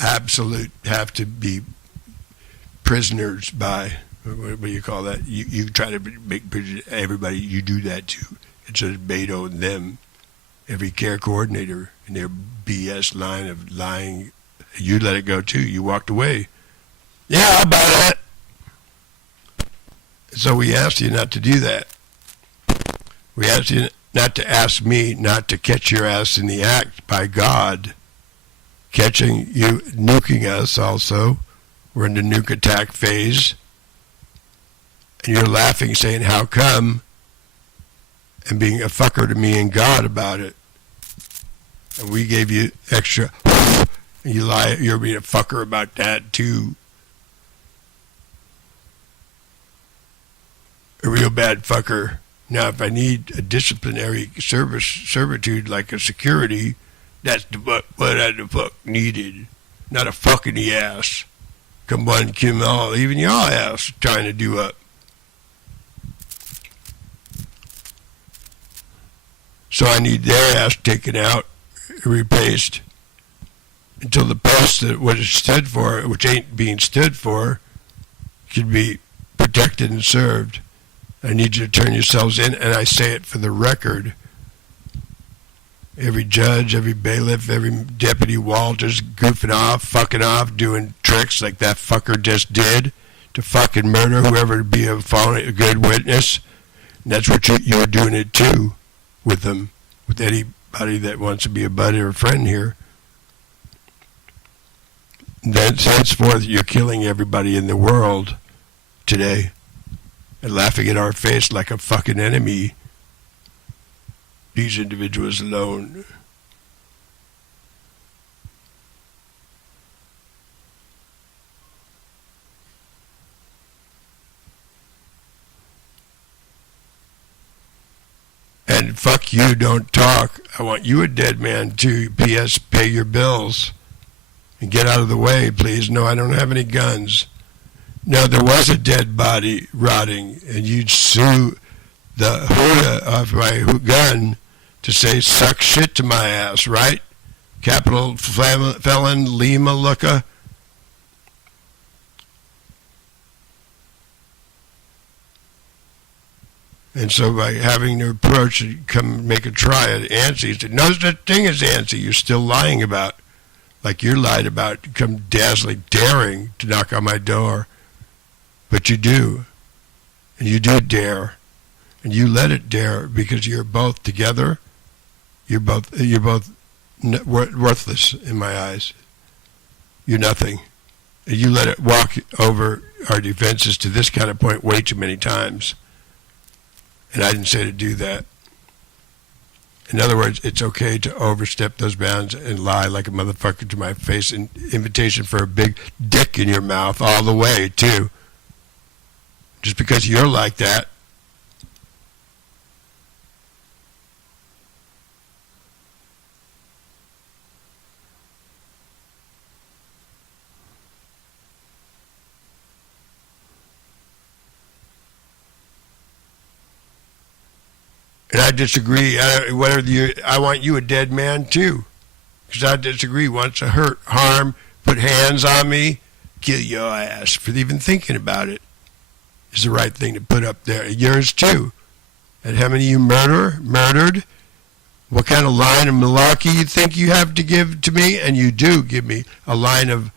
absolute, have to be prisoners by, what do you call that? You try to make everybody, you do that too. It's just Beto and them, every care coordinator in their BS line of lying. You let it go too. You walked away. Yeah, how about that? So we asked you not to do that. We asked you not to ask me not to catch your ass in the act by God. Catching you, nuking us also. We're in the nuke attack phase. And you're laughing, saying, how come? And being a fucker to me and God about it. And we gave you extra, and you lie, you're being a fucker about that too. A real bad fucker. Now, if I need a disciplinary servitude like a security, that's what I the fuck needed. Not a fuck in the ass. Come on, Kim, all, even your ass trying to do up. So I need their ass taken out, replaced, until the post that what it stood for, which ain't being stood for, could be protected and served. I need you to turn yourselves in, and I say it for the record. Every judge, every bailiff, every deputy Walters goofing off, fucking off, doing tricks like that fucker just did to fucking murder whoever would be a good witness. And that's what you're doing it too with them, with anybody that wants to be a buddy or a friend here. And then henceforth, you're killing everybody in the world today. And laughing in our face like a fucking enemy. These individuals alone. And fuck you, don't talk. I want you a dead man too. P.S. Pay your bills. And get out of the way, please. No, I don't have any guns. No, there was a dead body rotting, and you'd sue the Huda of my gun to say, suck shit to my ass, right? Capital felon, Lima Looka. And so by having to approach and come make a try at ANSI, he said, no such thing as ANSI, you're still lying about, like you lied about, come dazzling, daring to knock on my door. But you do, and you do dare, and you let it dare because you're both together. You're both worthless in my eyes. You're nothing, and you let it walk over our defenses to this kind of point way too many times. And I didn't say to do that. In other words, it's okay to overstep those bounds and lie like a motherfucker to my face, an invitation for a big dick in your mouth all the way too. Just because you're like that. And I disagree. I want you a dead man too. Because I disagree. Once to hurt, harm, put hands on me, kill your ass for even thinking about it is the right thing to put up there. Yours too. And how many you murdered? What kind of line of malarkey you think you have to give to me? And you do give me a line of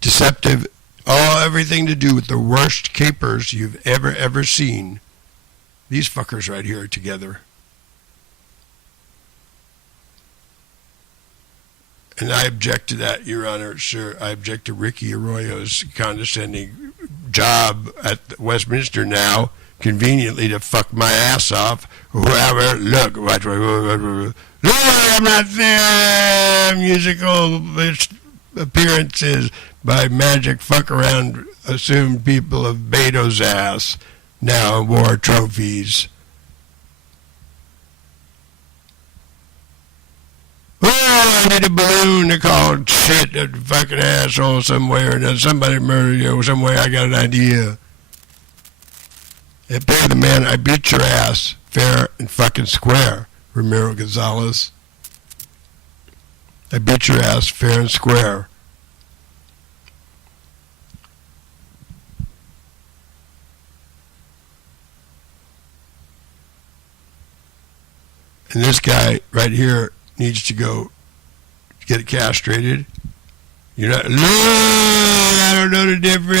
deceptive, everything to do with the worst capers you've ever seen. These fuckers right here are together. And I object to that, Your Honor, sir. I object to Ricky Arroyo's condescending job at Westminster now, conveniently to fuck my ass off. Whoever, look, I'm not there. Musical appearances by magic fuck around assumed people of Beto's ass now war trophies. Oh, I need a balloon to call shit a fucking asshole somewhere. And somebody murdered you some way. I got an idea. Hey, pay the man, I beat your ass fair and fucking square, Ramiro Gonzalez. I beat your ass fair and square. And this guy right here needs to go get castrated. You're not, look, I don't know the difference.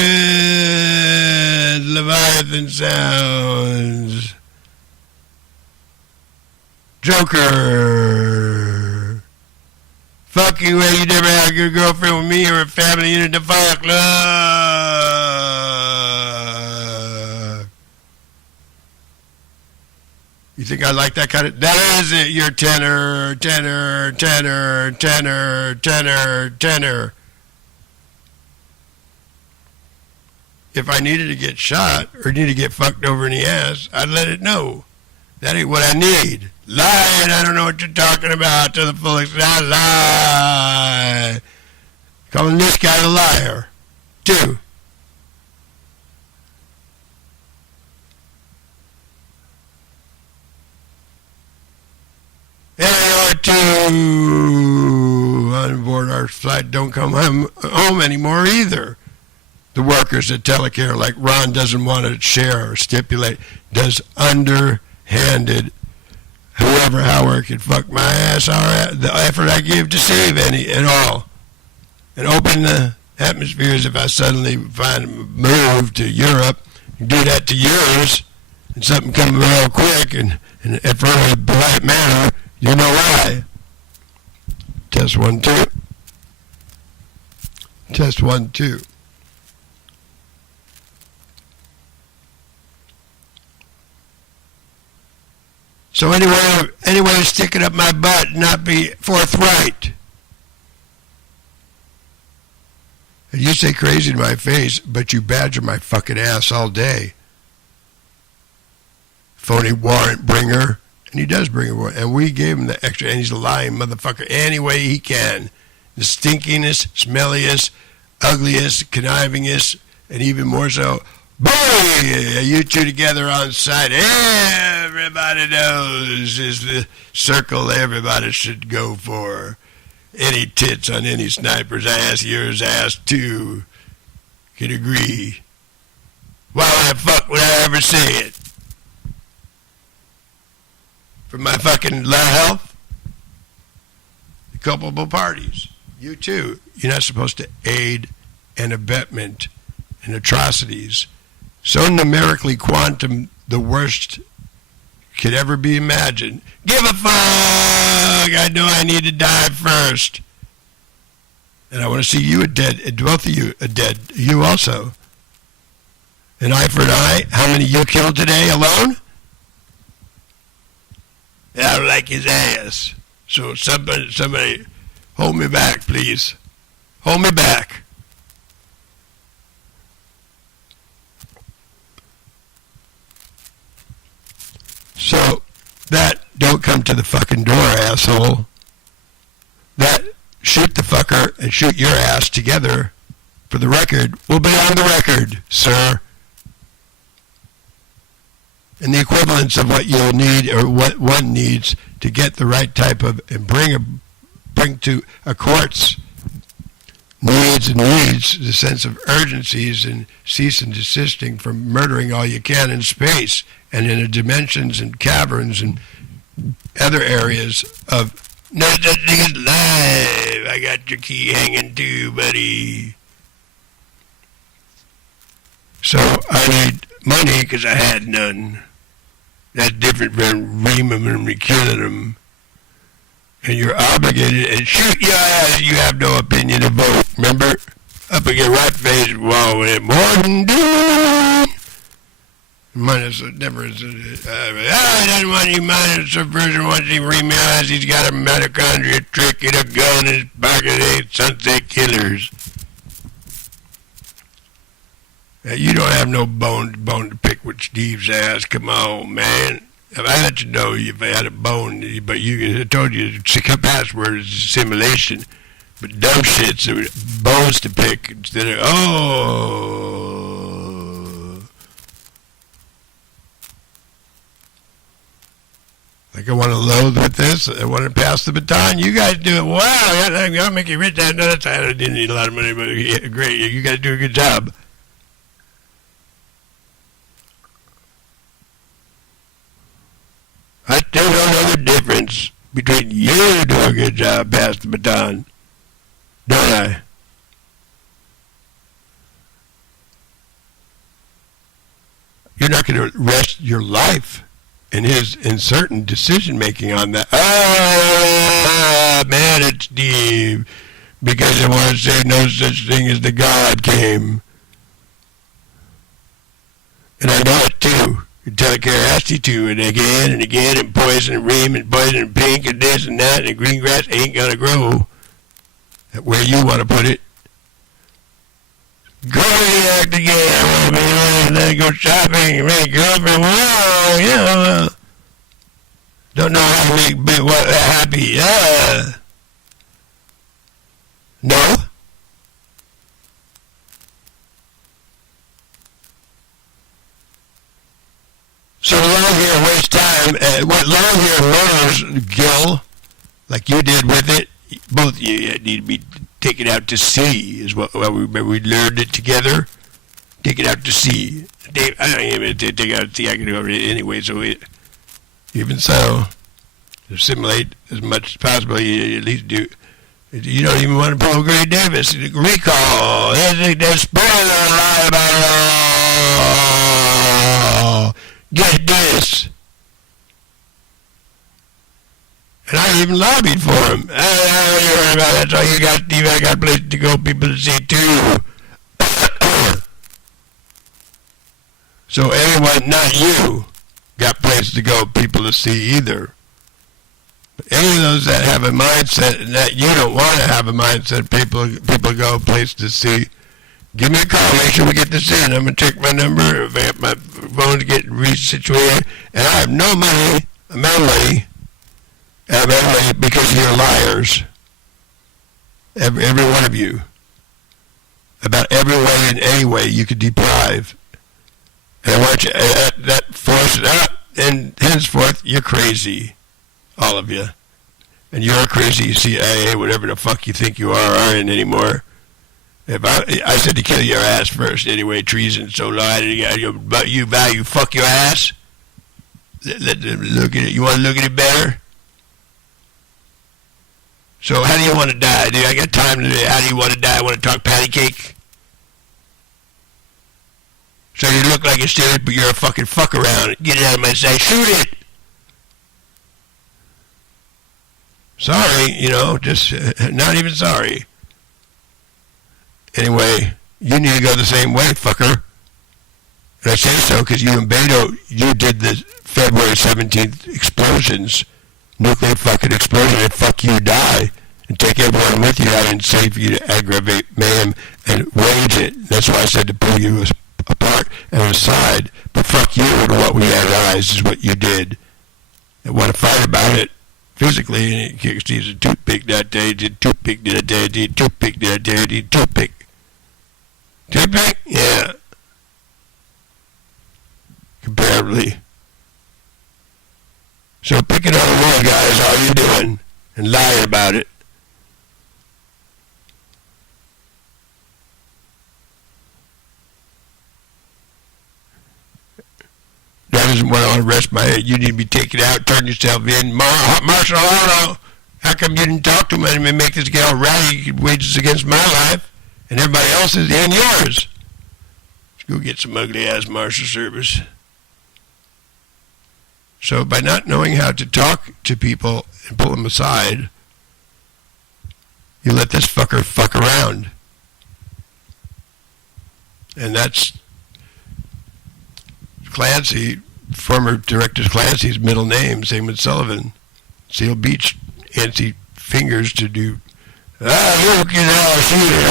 Leviathan sounds. Joker. Fuck you, you never had a good girlfriend with me or a family unit to fuck. Look. You think I like that kind of... That is it, your tenor. If I needed to get shot or needed to get fucked over in the ass, I'd let it know. That ain't what I need. Lying, I don't know what you're talking about to the full extent. I lie. Calling this guy a liar, too. AOT on board our flight don't come home anymore either. The workers at TELECARE, like Ron doesn't want to share or stipulate, does underhanded, however can fuck my ass, the effort I give to save any and all, and open the atmospheres if I suddenly move to Europe, and do that to yours, and something come real quick, and if in a polite manner, you know why. Test 1, 2. Test 1, 2. So anyway to stick it up my butt and not be forthright. And you say crazy to my face, but you badger my fucking ass all day. Phony warrant bringer. And he does bring a warrant. And we gave him the extra, and he's a lying motherfucker any way he can. The stinkiest, smelliest, ugliest, connivingest, and even more so, boy, you two together on site, everybody knows is the circle everybody should go for. Any tits on any sniper's ass, yours ass too, can agree. Why the fuck would I ever say it? For my fucking health? The culpable parties. You too. You're not supposed to aid and abetment and atrocities. So numerically quantum, the worst could ever be imagined. Give a fuck! I know I need to die first. And I want to see you dead, both of you dead. You also. An eye for an eye. How many you killed today alone? I don't like his ass. So somebody hold me back, please. Hold me back. So that don't come to the fucking door, asshole. That shoot the fucker and shoot your ass together for the record will be on the record, sir. and the equivalence of what you'll need or what one needs to get the right type of and bring to a court's needs the sense of urgencies and cease and desisting from murdering all you can in space and in the dimensions and caverns and other areas of no such thing as life. I got your key hanging too, buddy. So I need money because I had none. That's different from reaming them and killing them. And you're obligated and shoot your ass. You have no opinion to vote. Remember? Up against right face wall with it. More than doom. Minus the difference. I don't want you minus subversion once he realizes he's got a mitochondria trick and a gun in his pocket. Ain't sunset killers. You don't have no bone to pick with Steve's ass. Come on, man. If I let you know if I had a bone, but I told you the password is simulation. But dumb shit's bones to pick instead of, Like I want to load with this. I want to pass the baton. You guys do it. Wow, I'll make you rich. I didn't need a lot of money, but yeah, great. You guys do a good job. I still don't know the difference between you doing a good job, pass the baton, don't I? You're not going to rest your life in certain decision making on that. Man, it's Steve, because I want to say no such thing as the God came, and I know it too. TELECARE asked you to, and again, and poison and ream, and poison and pink, and this and that, and green grass ain't gonna grow where you want to put it. Go to the act again. I want to be honest, let it go shopping, make a girlfriend. Wow, yeah. Don't know how to make what happy. No. So long hair waste time. What long hair murders Gil, like you did with it. Both of you need to be taken out to sea. Is what we learned it together. Take it out to sea. Dave, I don't even take it out to sea. I can do it anyway. So even so, assimilate as much as possible. You at least do. You don't even want to pull Gray Davis. Recall. There's spoiler lie about it all. Get this. And I even lobbied for him. I don't worry about that. That's all you got, Steve. I got places to go, people to see too. So anyone, not you, got places to go, people to see either. But any of those that have a mindset and that you don't want to have a mindset, people go place to see. Give me a call. Make sure we get this in. I'm going to check my number. If my phone's getting resituated. And I have no money. I'm out of money. I'm out of money because you're liars. Every one of you. About every way and any way you could deprive. And I want you that force it out. And henceforth, you're crazy. All of you. And you're crazy CIA, whatever the fuck you think you aren't anymore. If I said to kill your ass first anyway, treason, so lied, you value fuck your ass? Let them look at it. You want to look at it better? So how do you want to die? Dude, I got time today. How do you want to die? I want to talk patty cake? So you look like you're serious, but you're a fucking fuck around. Get it out of my sight. Shoot it! Sorry, just not even sorry. Anyway, you need to go the same way, fucker. And I say so because you and Beto, you did the February 17th explosions, nuclear fucking explosion, and fuck you, die, and take everyone with you. I didn't say for you to aggravate mayhem and wage it. That's why I said to pull you apart and aside. But fuck you and what we analyzed is what you did. And want to fight about it physically, and it kicks a toothpick that day, did toothpick that day, did toothpick that day, did toothpick. Toothpick? Yeah. Comparably. guy is all you're doing, and lying about it. That isn't what I want to rest my head. You need to be taken out, turn yourself in. Marshal Arno, how come you didn't talk to him and make this guy all rally wages against my life and everybody else's and yours? Let's go get some ugly-ass marshal service. So by not knowing how to talk to people and pull them aside, you let this fucker fuck around. And that's Clancy, former Director Clancy's middle name, same with Sullivan. Seal Beach, antsy fingers to do, you can shoot it,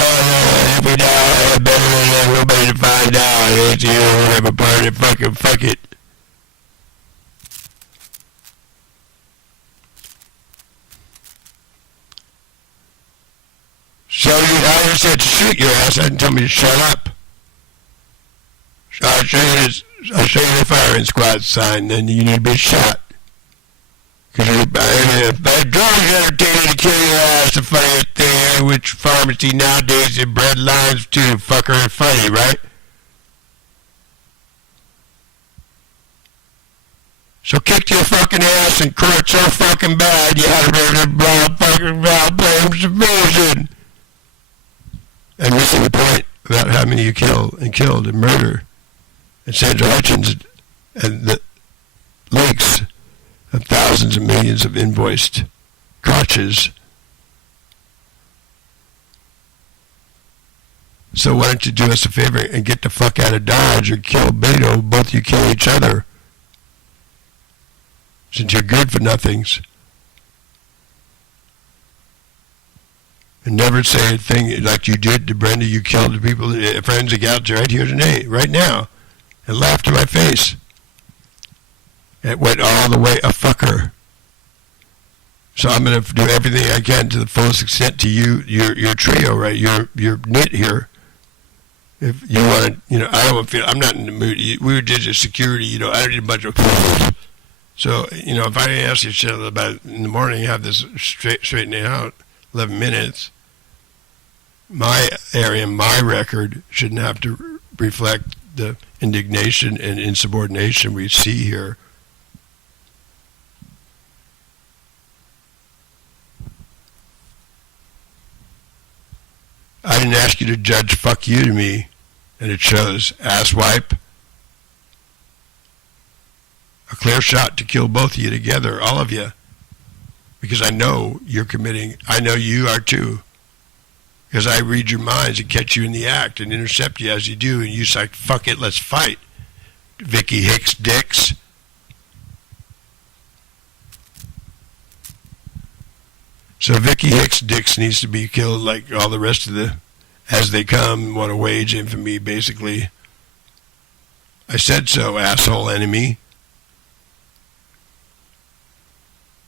if we die, better than nobody to find out, it's you, whatever part of it, fuck it. So I said to shoot your ass, I didn't tell me to shut up. I'll show you the firing squad sign, then you need to be shot. Because if drugs entertaining to kill your ass, the funniest thing, which pharmacy nowadays have bred lines too, fucker, and funny, right? So kick your fucking ass and crush so fucking bad, you had to fucking blame subversion. And missing the point about how many you killed and murder. And Sandra Hutchins and the links of thousands of millions of invoiced crotches. So why don't you do us a favor and get the fuck out of Dodge or kill Beto, both you kill each other. Since you're good for nothings. And never say a thing like you did to Brenda. You killed the people, forensic out right here today, right now. And laughed in my face. It went all the way a fucker. So I'm going to do everything I can to the fullest extent to you, your trio, right? Your knit here. If you want to, I don't feel, I'm not in the mood. We were just security, I don't need a bunch of fools. So, if I ask you shit about in the morning, have this straightening out, 11 minutes, my area, my record shouldn't have to reflect the indignation and insubordination we see here. I didn't ask you to judge fuck you to me, and it shows. Asswipe. A clear shot to kill both of you together, all of you. Because I know you're committing, I know you are too. Because I read your minds and catch you in the act and intercept you as you do, and you say, fuck it, let's fight. Vicky Hicks Dix. So Vicky Hicks Dix needs to be killed like all the rest of the, as they come, want to wage infamy, basically. I said so, asshole enemy.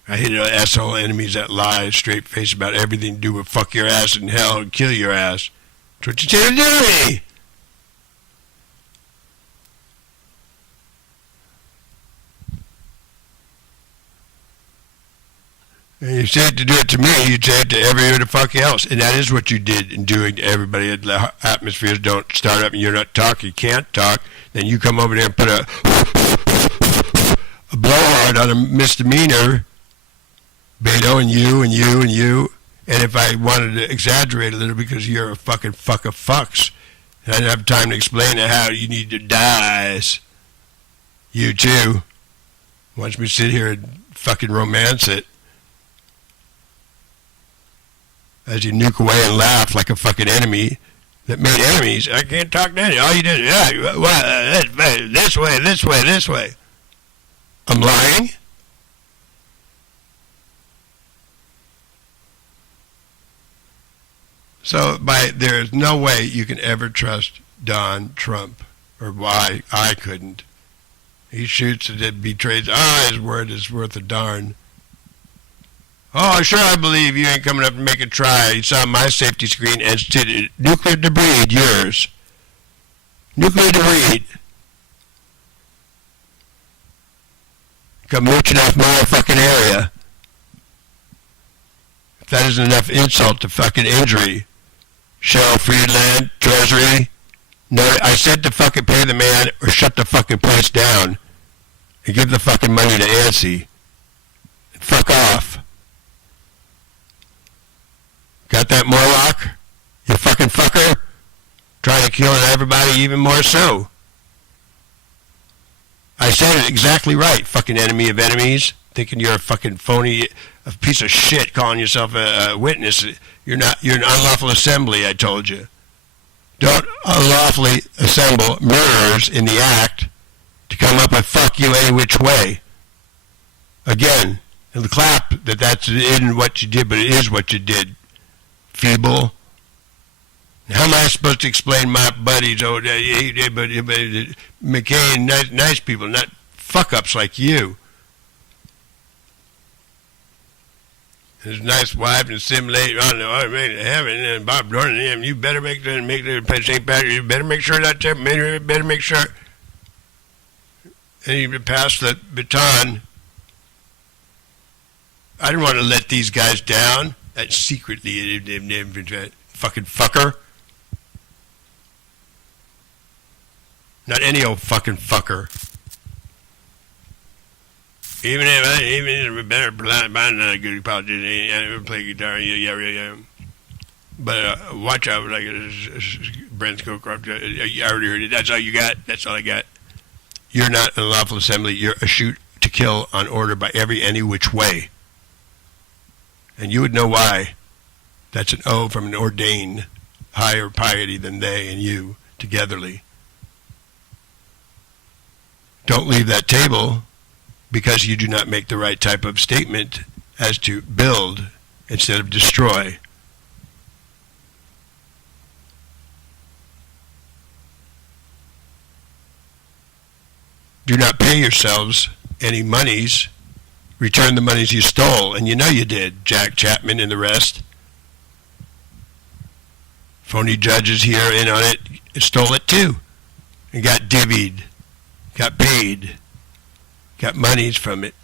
I hate asshole enemies that lie straight face about everything to do with fuck your ass in hell and kill your ass. That's what you said to do to me. And you said to do it to me, you said it to everyone the fuck else. And that is what you did in doing to everybody. The atmospheres don't start up and you're not talking, you can't talk. Then you come over there and put a blowhard on a misdemeanor. Beto and you and you and you. And if I wanted to exaggerate a little because you're a fucking fuck of fucks, and I didn't have time to explain how you need to die. You too. Watch me sit here and fucking romance it. As you nuke away and laugh like a fucking enemy that made enemies. I can't talk to any. All you did, this way, this way, this way. I'm lying? So there's no way you can ever trust Don Trump, or why I couldn't. He shoots and it betrays. His word is worth a darn. Oh, sure, I believe you ain't coming up to make a try. You saw my safety screen and it's nuclear debris, yours. Nuclear debris. Come mooching off my fucking area. that isn't enough insult to fucking injury. Cheryl Friedland, Treasury. No, I said to fucking pay the man or shut the fucking place down and give the fucking money to Ansi. Fuck off. Got that, Morlock? You fucking fucker? Trying to kill everybody even more so. I said it exactly right, fucking enemy of enemies. Thinking you're a fucking phony, a piece of shit calling yourself a witness. You're not, you're an unlawful assembly, I told you. Don't unlawfully assemble murderers in the act to come up with fuck you any which way. Again, and the clap that isn't what you did, but it is what you did. Feeble. How am I supposed to explain my buddies? Oh, but McCain, nice people, not fuck-ups like you. His nice wife and simulate on the heaven and Bob Dorn and him. You better make the St. Patrick. You better make sure that better make sure. And you pass the baton. I didn't want to let these guys down. That secretly, fucking fucker. Not any old fucking fucker. Even if we better find another good politician, I never play guitar. Yeah. But watch out, like Brent's co-corrupt. I already heard it. That's all you got. That's all I got. You're not an unlawful assembly. You're a shoot to kill on order by any which way. And you would know why. That's an O from an ordained higher piety than they and you togetherly. Don't leave that table because you do not make the right type of statement as to build instead of destroy. Do not pay yourselves any monies. Return the monies you stole, and you know you did, Jack Chapman and the rest. Phony judges here in on it stole it too, and got divvied, got paid, got monies from it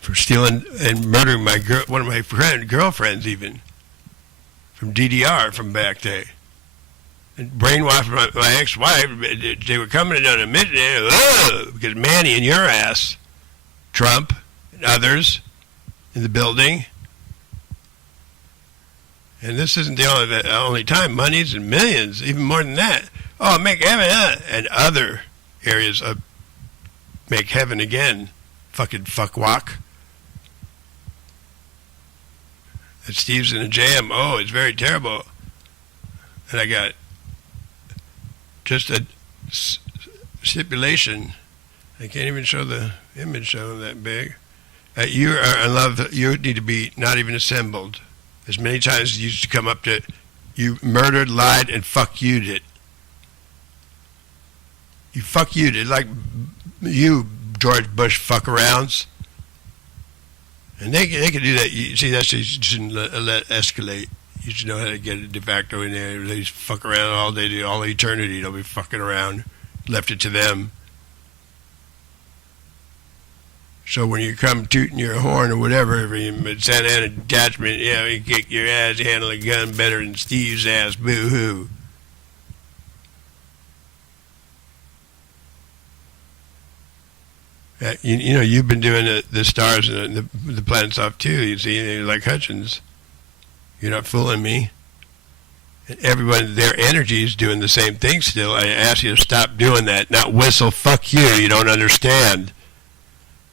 for stealing and murdering my one of my girlfriends even from DDR from back day. And brainwashed my ex-wife. They were coming down a minute because Manny and your ass, Trump and others in the building. And this isn't the only time. Monies and millions, even more than that. Oh, make heaven and other areas of make heaven again. Fucking fuckwalk. And Steve's in a jam. Oh, it's very terrible. And I got just a stipulation. I can't even show the image showing that big. You are in love. You need to be not even assembled. As many times as you used to come up to, you murdered, lied, and fuck you'd it. You fuck you'd it like you, George Bush fuck arounds. And they can do that. You see, that's you shouldn't let escalate. You should know how to get a de facto in there. They just fuck around all day, all eternity. They'll be fucking around. Left it to them. So when you come tooting your horn or whatever, Santa Ana detachment, you kick your ass, handle a gun better than Steve's ass, boo-hoo. You know, you've been doing the stars and the planets off too. You see, like Hutchins. You're not fooling me. And everybody, their energy is doing the same thing still. I ask you to stop doing that. Not whistle, fuck you. You don't understand.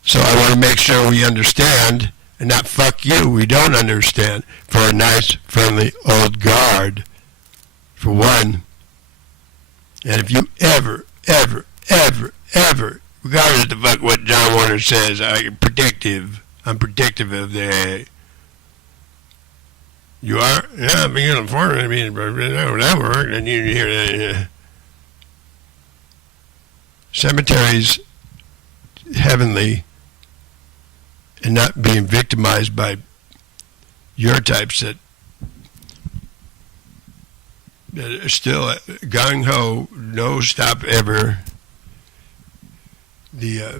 So I want to make sure we understand and not fuck you. We don't understand. For a nice, friendly old guard. For one. And if you ever, regardless of the fuck what John Warner says, I'm predictive of the... You are? Yeah, I'm being informed. I mean, that worked. And you hear that. Cemeteries, heavenly, and not being victimized by your types that are still gung-ho, no stop ever.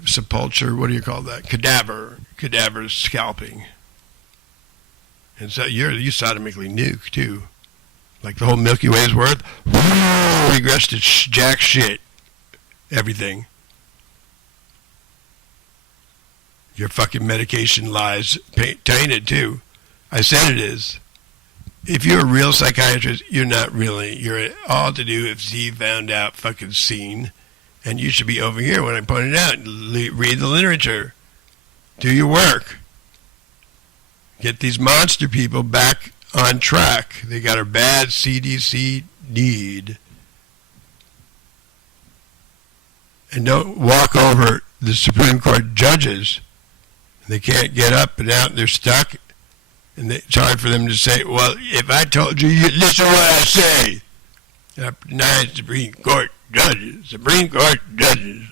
sepulture, what do you call that? Cadaver scalping. And so you sodomically nuke, too. Like the whole Milky Way's worth, regress to jack shit. Everything. Your fucking medication lies tainted, too. I said it is. If you're a real psychiatrist, you're not really. You're all to do if Steve found out fucking scene. And you should be over here when I pointed out. Read the literature. Do your work. Get these monster people back on track. They got a bad CDC need. And don't walk over the Supreme Court judges. They can't get up and out. They're stuck. And it's hard for them to say, well, if I told you, you listen to what I say. Nine Supreme Court judges. Supreme Court judges.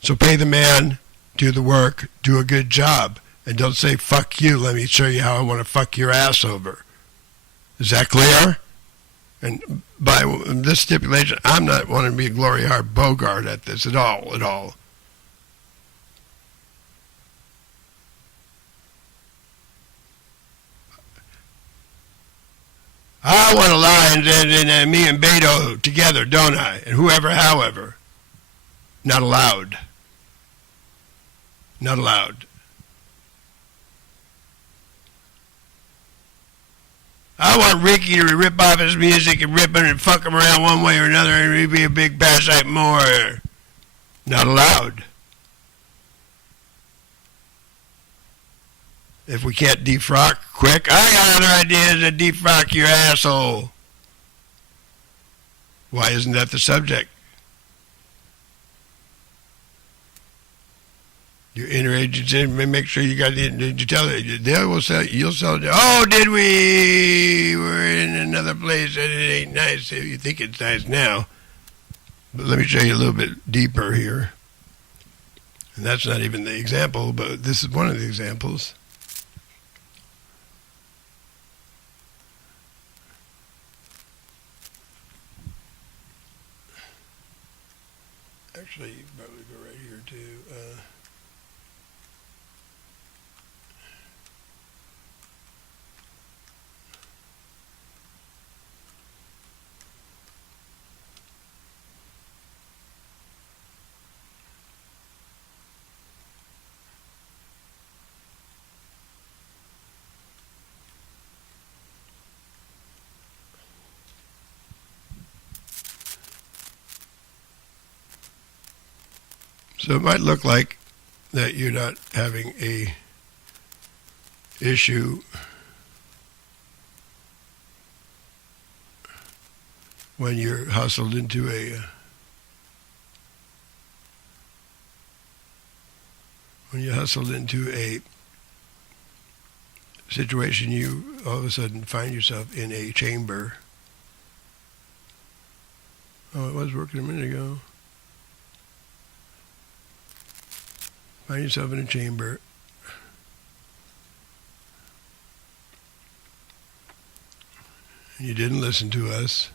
So pay the man, do the work, do a good job. And don't say, fuck you, let me show you how I want to fuck your ass over. Is that clear? And by this stipulation, I'm not wanting to be a Glory Hart Bogart at this at all. I want to lie and me and Betto together, don't I? And whoever, however. Not allowed. Not allowed. I want Ricky to rip off his music and rip it and fuck him around one way or another and be a big parasite more. Not allowed. If we can't defrock quick, I got other ideas to defrock your asshole. Why isn't that the subject? Your interagency, make sure you got the, did you tell it? They will sell, you'll sell it. Oh, did we? We're in another place and it ain't nice. You think it's nice now. But let me show you a little bit deeper here. And that's not even the example, but this is one of the examples. Actually, you can probably go right here too. So it might look like that you're not having a issue when you're hustled into a situation, you all of a sudden find yourself in a chamber. Oh, it was working a minute ago. Find yourself in a chamber. You didn't listen to us.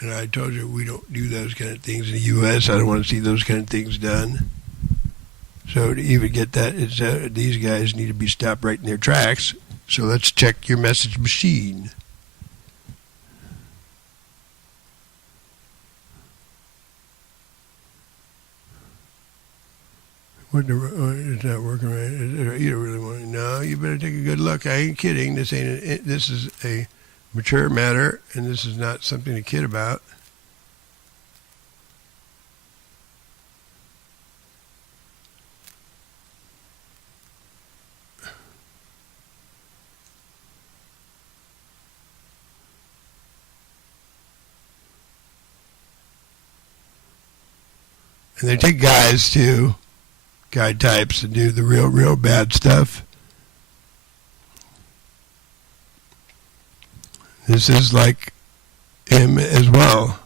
And I told you we don't do those kind of things in the U.S. I don't want to see those kind of things done. So to even get that, it's, these guys need to be stopped right in their tracks. So let's check your message machine. It's not working right. You don't really want to. No, you better take a good look. I ain't kidding. This is a mature matter, and this is not something to kid about. And they take guys too. Guy types and do the real bad stuff. This is like him as well.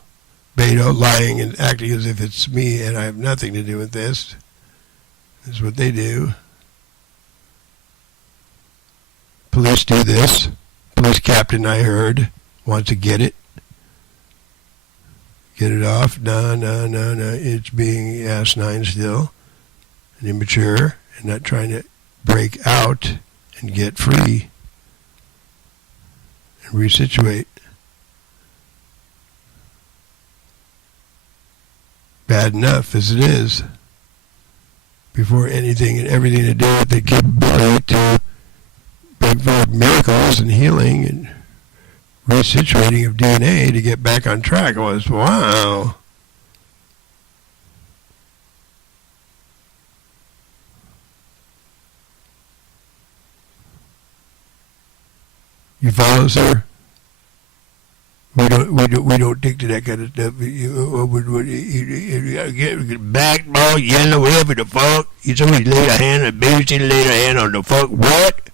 Betto lying and acting as if it's me and I have nothing to do with this. This is what they do. Police do this. police captain, I heard, wants to get it. Get it off. No. It's being asinine still and immature and not trying to break out and get free and resituate. Bad enough as it is. Before anything and everything to do with the capability to bring forth miracles and healing and resituating of DNA to get back on track was, wow. You follow, sir? We don't think to that kind of stuff. You get backball, yellow, whatever the fuck. You somebody laid a hand, a baby laid a hand on the fuck. What?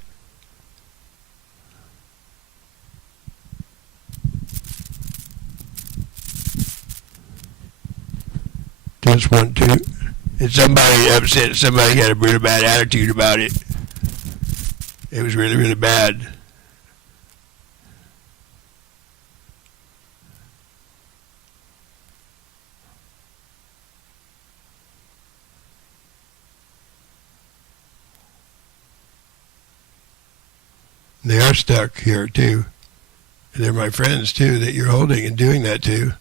Just want to. And somebody upset. Somebody had a really bad attitude about it. It was really, really bad. They are stuck here, too. And they're my friends, too, that you're holding and doing that to.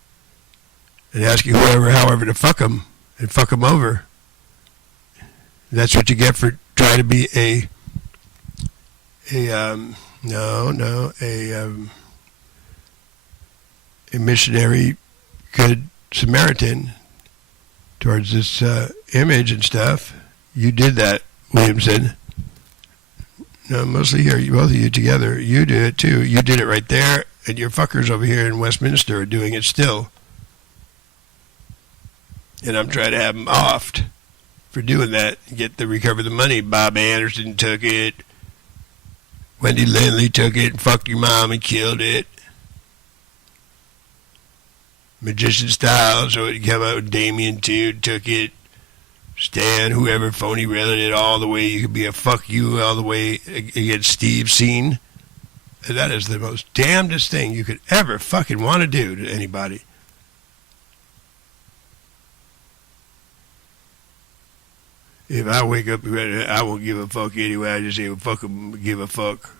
And asking whoever, however, to fuck them and fuck them over. That's what you get for trying to be a missionary, good Samaritan towards this image and stuff. You did that, Williamson. No, mostly here, both of you together. You did it too. You did it right there, and your fuckers over here in Westminster are doing it still. And I'm trying to have them offed for doing that. Recover the money. Bob Anderson took it. Wendy Lindley took it and fucked your mom and killed it. Magician Style, so it came out with Damien too, took it. Stan, whoever, phony reeled it all the way. You could be a fuck you all the way against Steve Scene. And that is the most damnedest thing you could ever fucking want to do to anybody. If I wake up, I won't give a fuck anyway. I just say, fuck 'em, give a fuck.